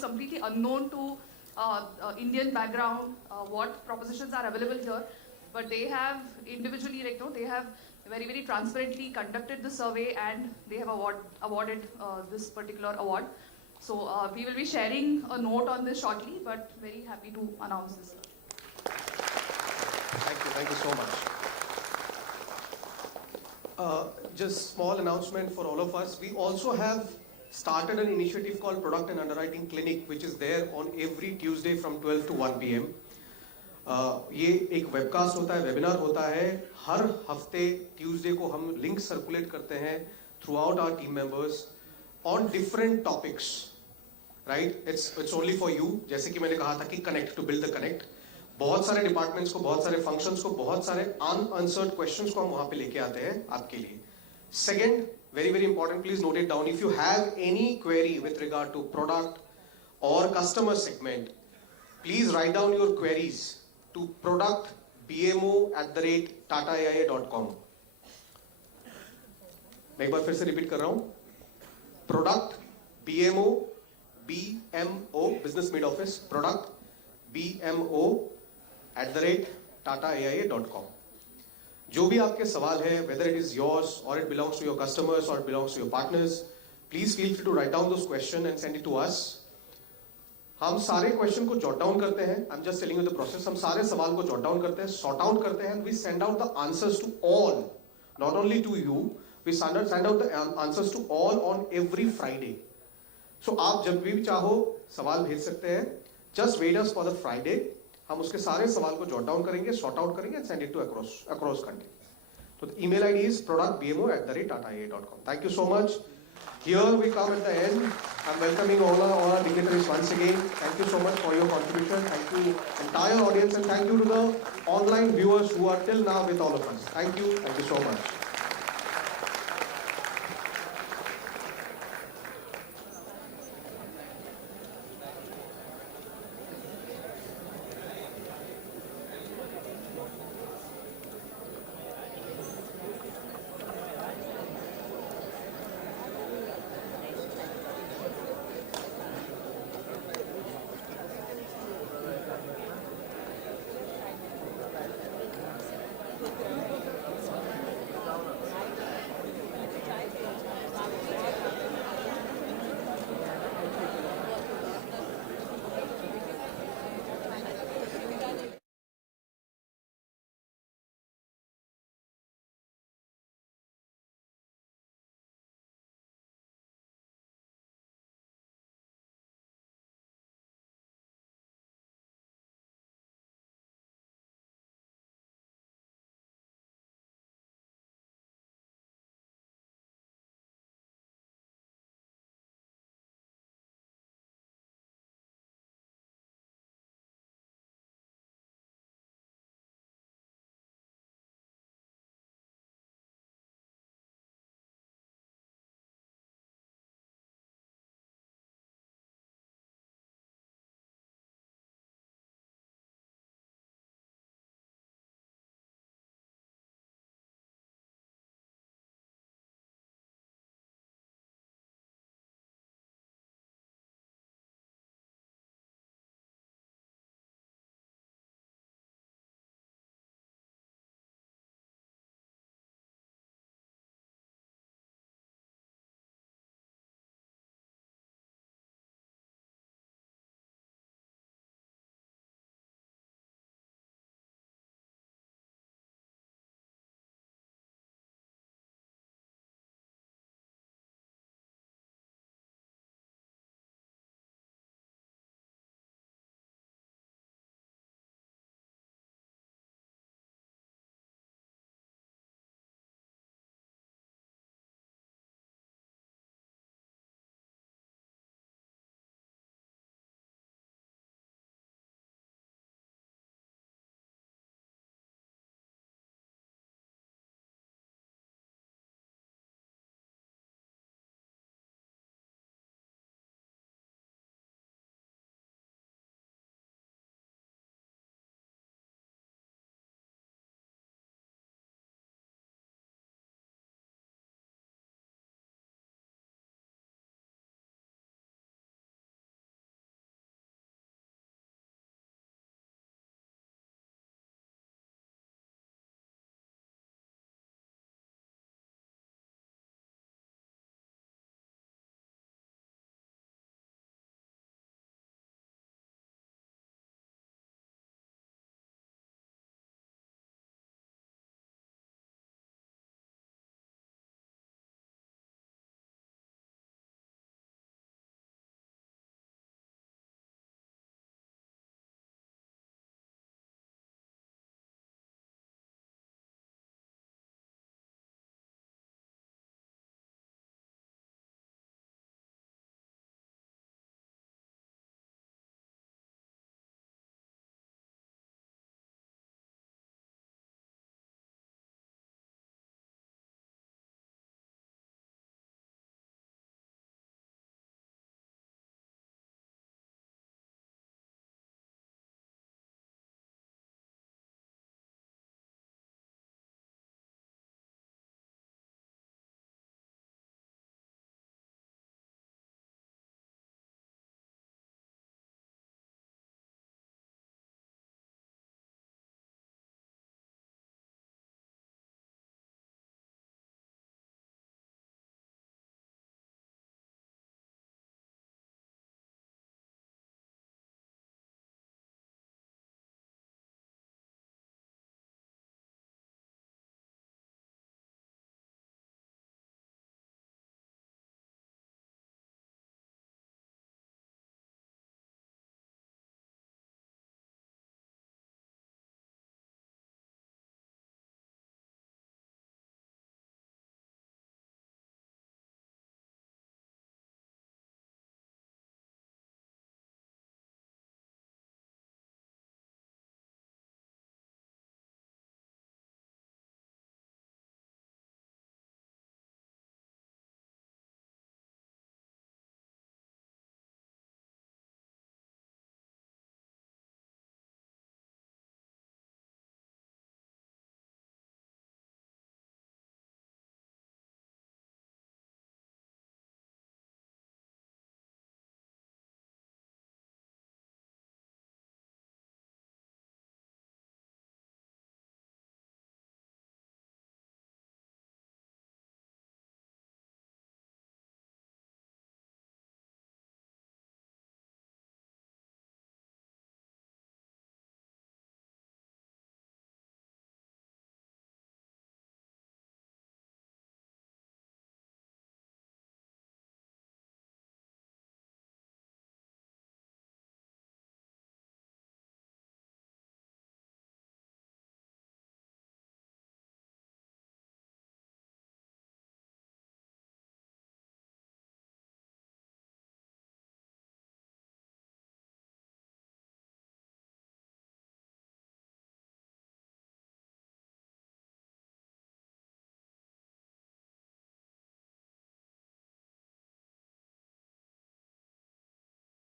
completely unknown to Indian background, what propositions are available here, but they have individually, they have very, very transparently conducted the survey, and they have awarded this particular award. So we will be sharing a note on this shortly, but very happy to announce this. Thank you so much. Just small announcement for all of us. We also have started an initiative called Product and Underwriting Clinic, which is there on every Tuesday from 12 to 1 p.m. ये एक webcast होता है, webinar होता है. हर हफ्ते Tuesday को हम link circulate करते हैं throughout our team members on different topics, right? It's only for you. जैसे कि मैंने कहा था कि connect, to build the connect. बहुत सारे डिपार्टमेंट्स को, बहुत सारे फंक्शंस को, बहुत सारे अनआंसर्ड क्वेश्चंस को हम वहां पे लेके आते हैं आपके लिए. Second, very, very important, please note it down. If you have any query with regard to product or customer segment, please write down your queries to productbmo@tataaia.com. मैं एक बार फिर से रिपीट कर रहा हूं. Product BMO, business mid office, product BMO@tataaia.com. जो भी आपके सवाल है, whether it is yours or it belongs to your customers or it belongs to your partners, please feel free to write down those questions and send it to us. हम सारे question को jot down करते हैं. I'm just telling you the process. हम सारे सवाल को jot down करते हैं, सॉर्ट आउट करते हैं, and we send out the answers to all, not only to you, We send out the answers to all on every Friday. So आप जब भी चाहो सवाल भेज सकते हैं. Just wait us for the Friday. हम उसके सारे सवाल को jot down करेंगे, sort out करेंगे and send it to across country. So the email ID is productbmo@tataia.com. Thank you so much. Here we come at the end. I'm welcoming all our dignitaries once again. Thank you so much for your contribution. Thank you entire audience and thank you to the online viewers who are till now with all of us. Thank you so much.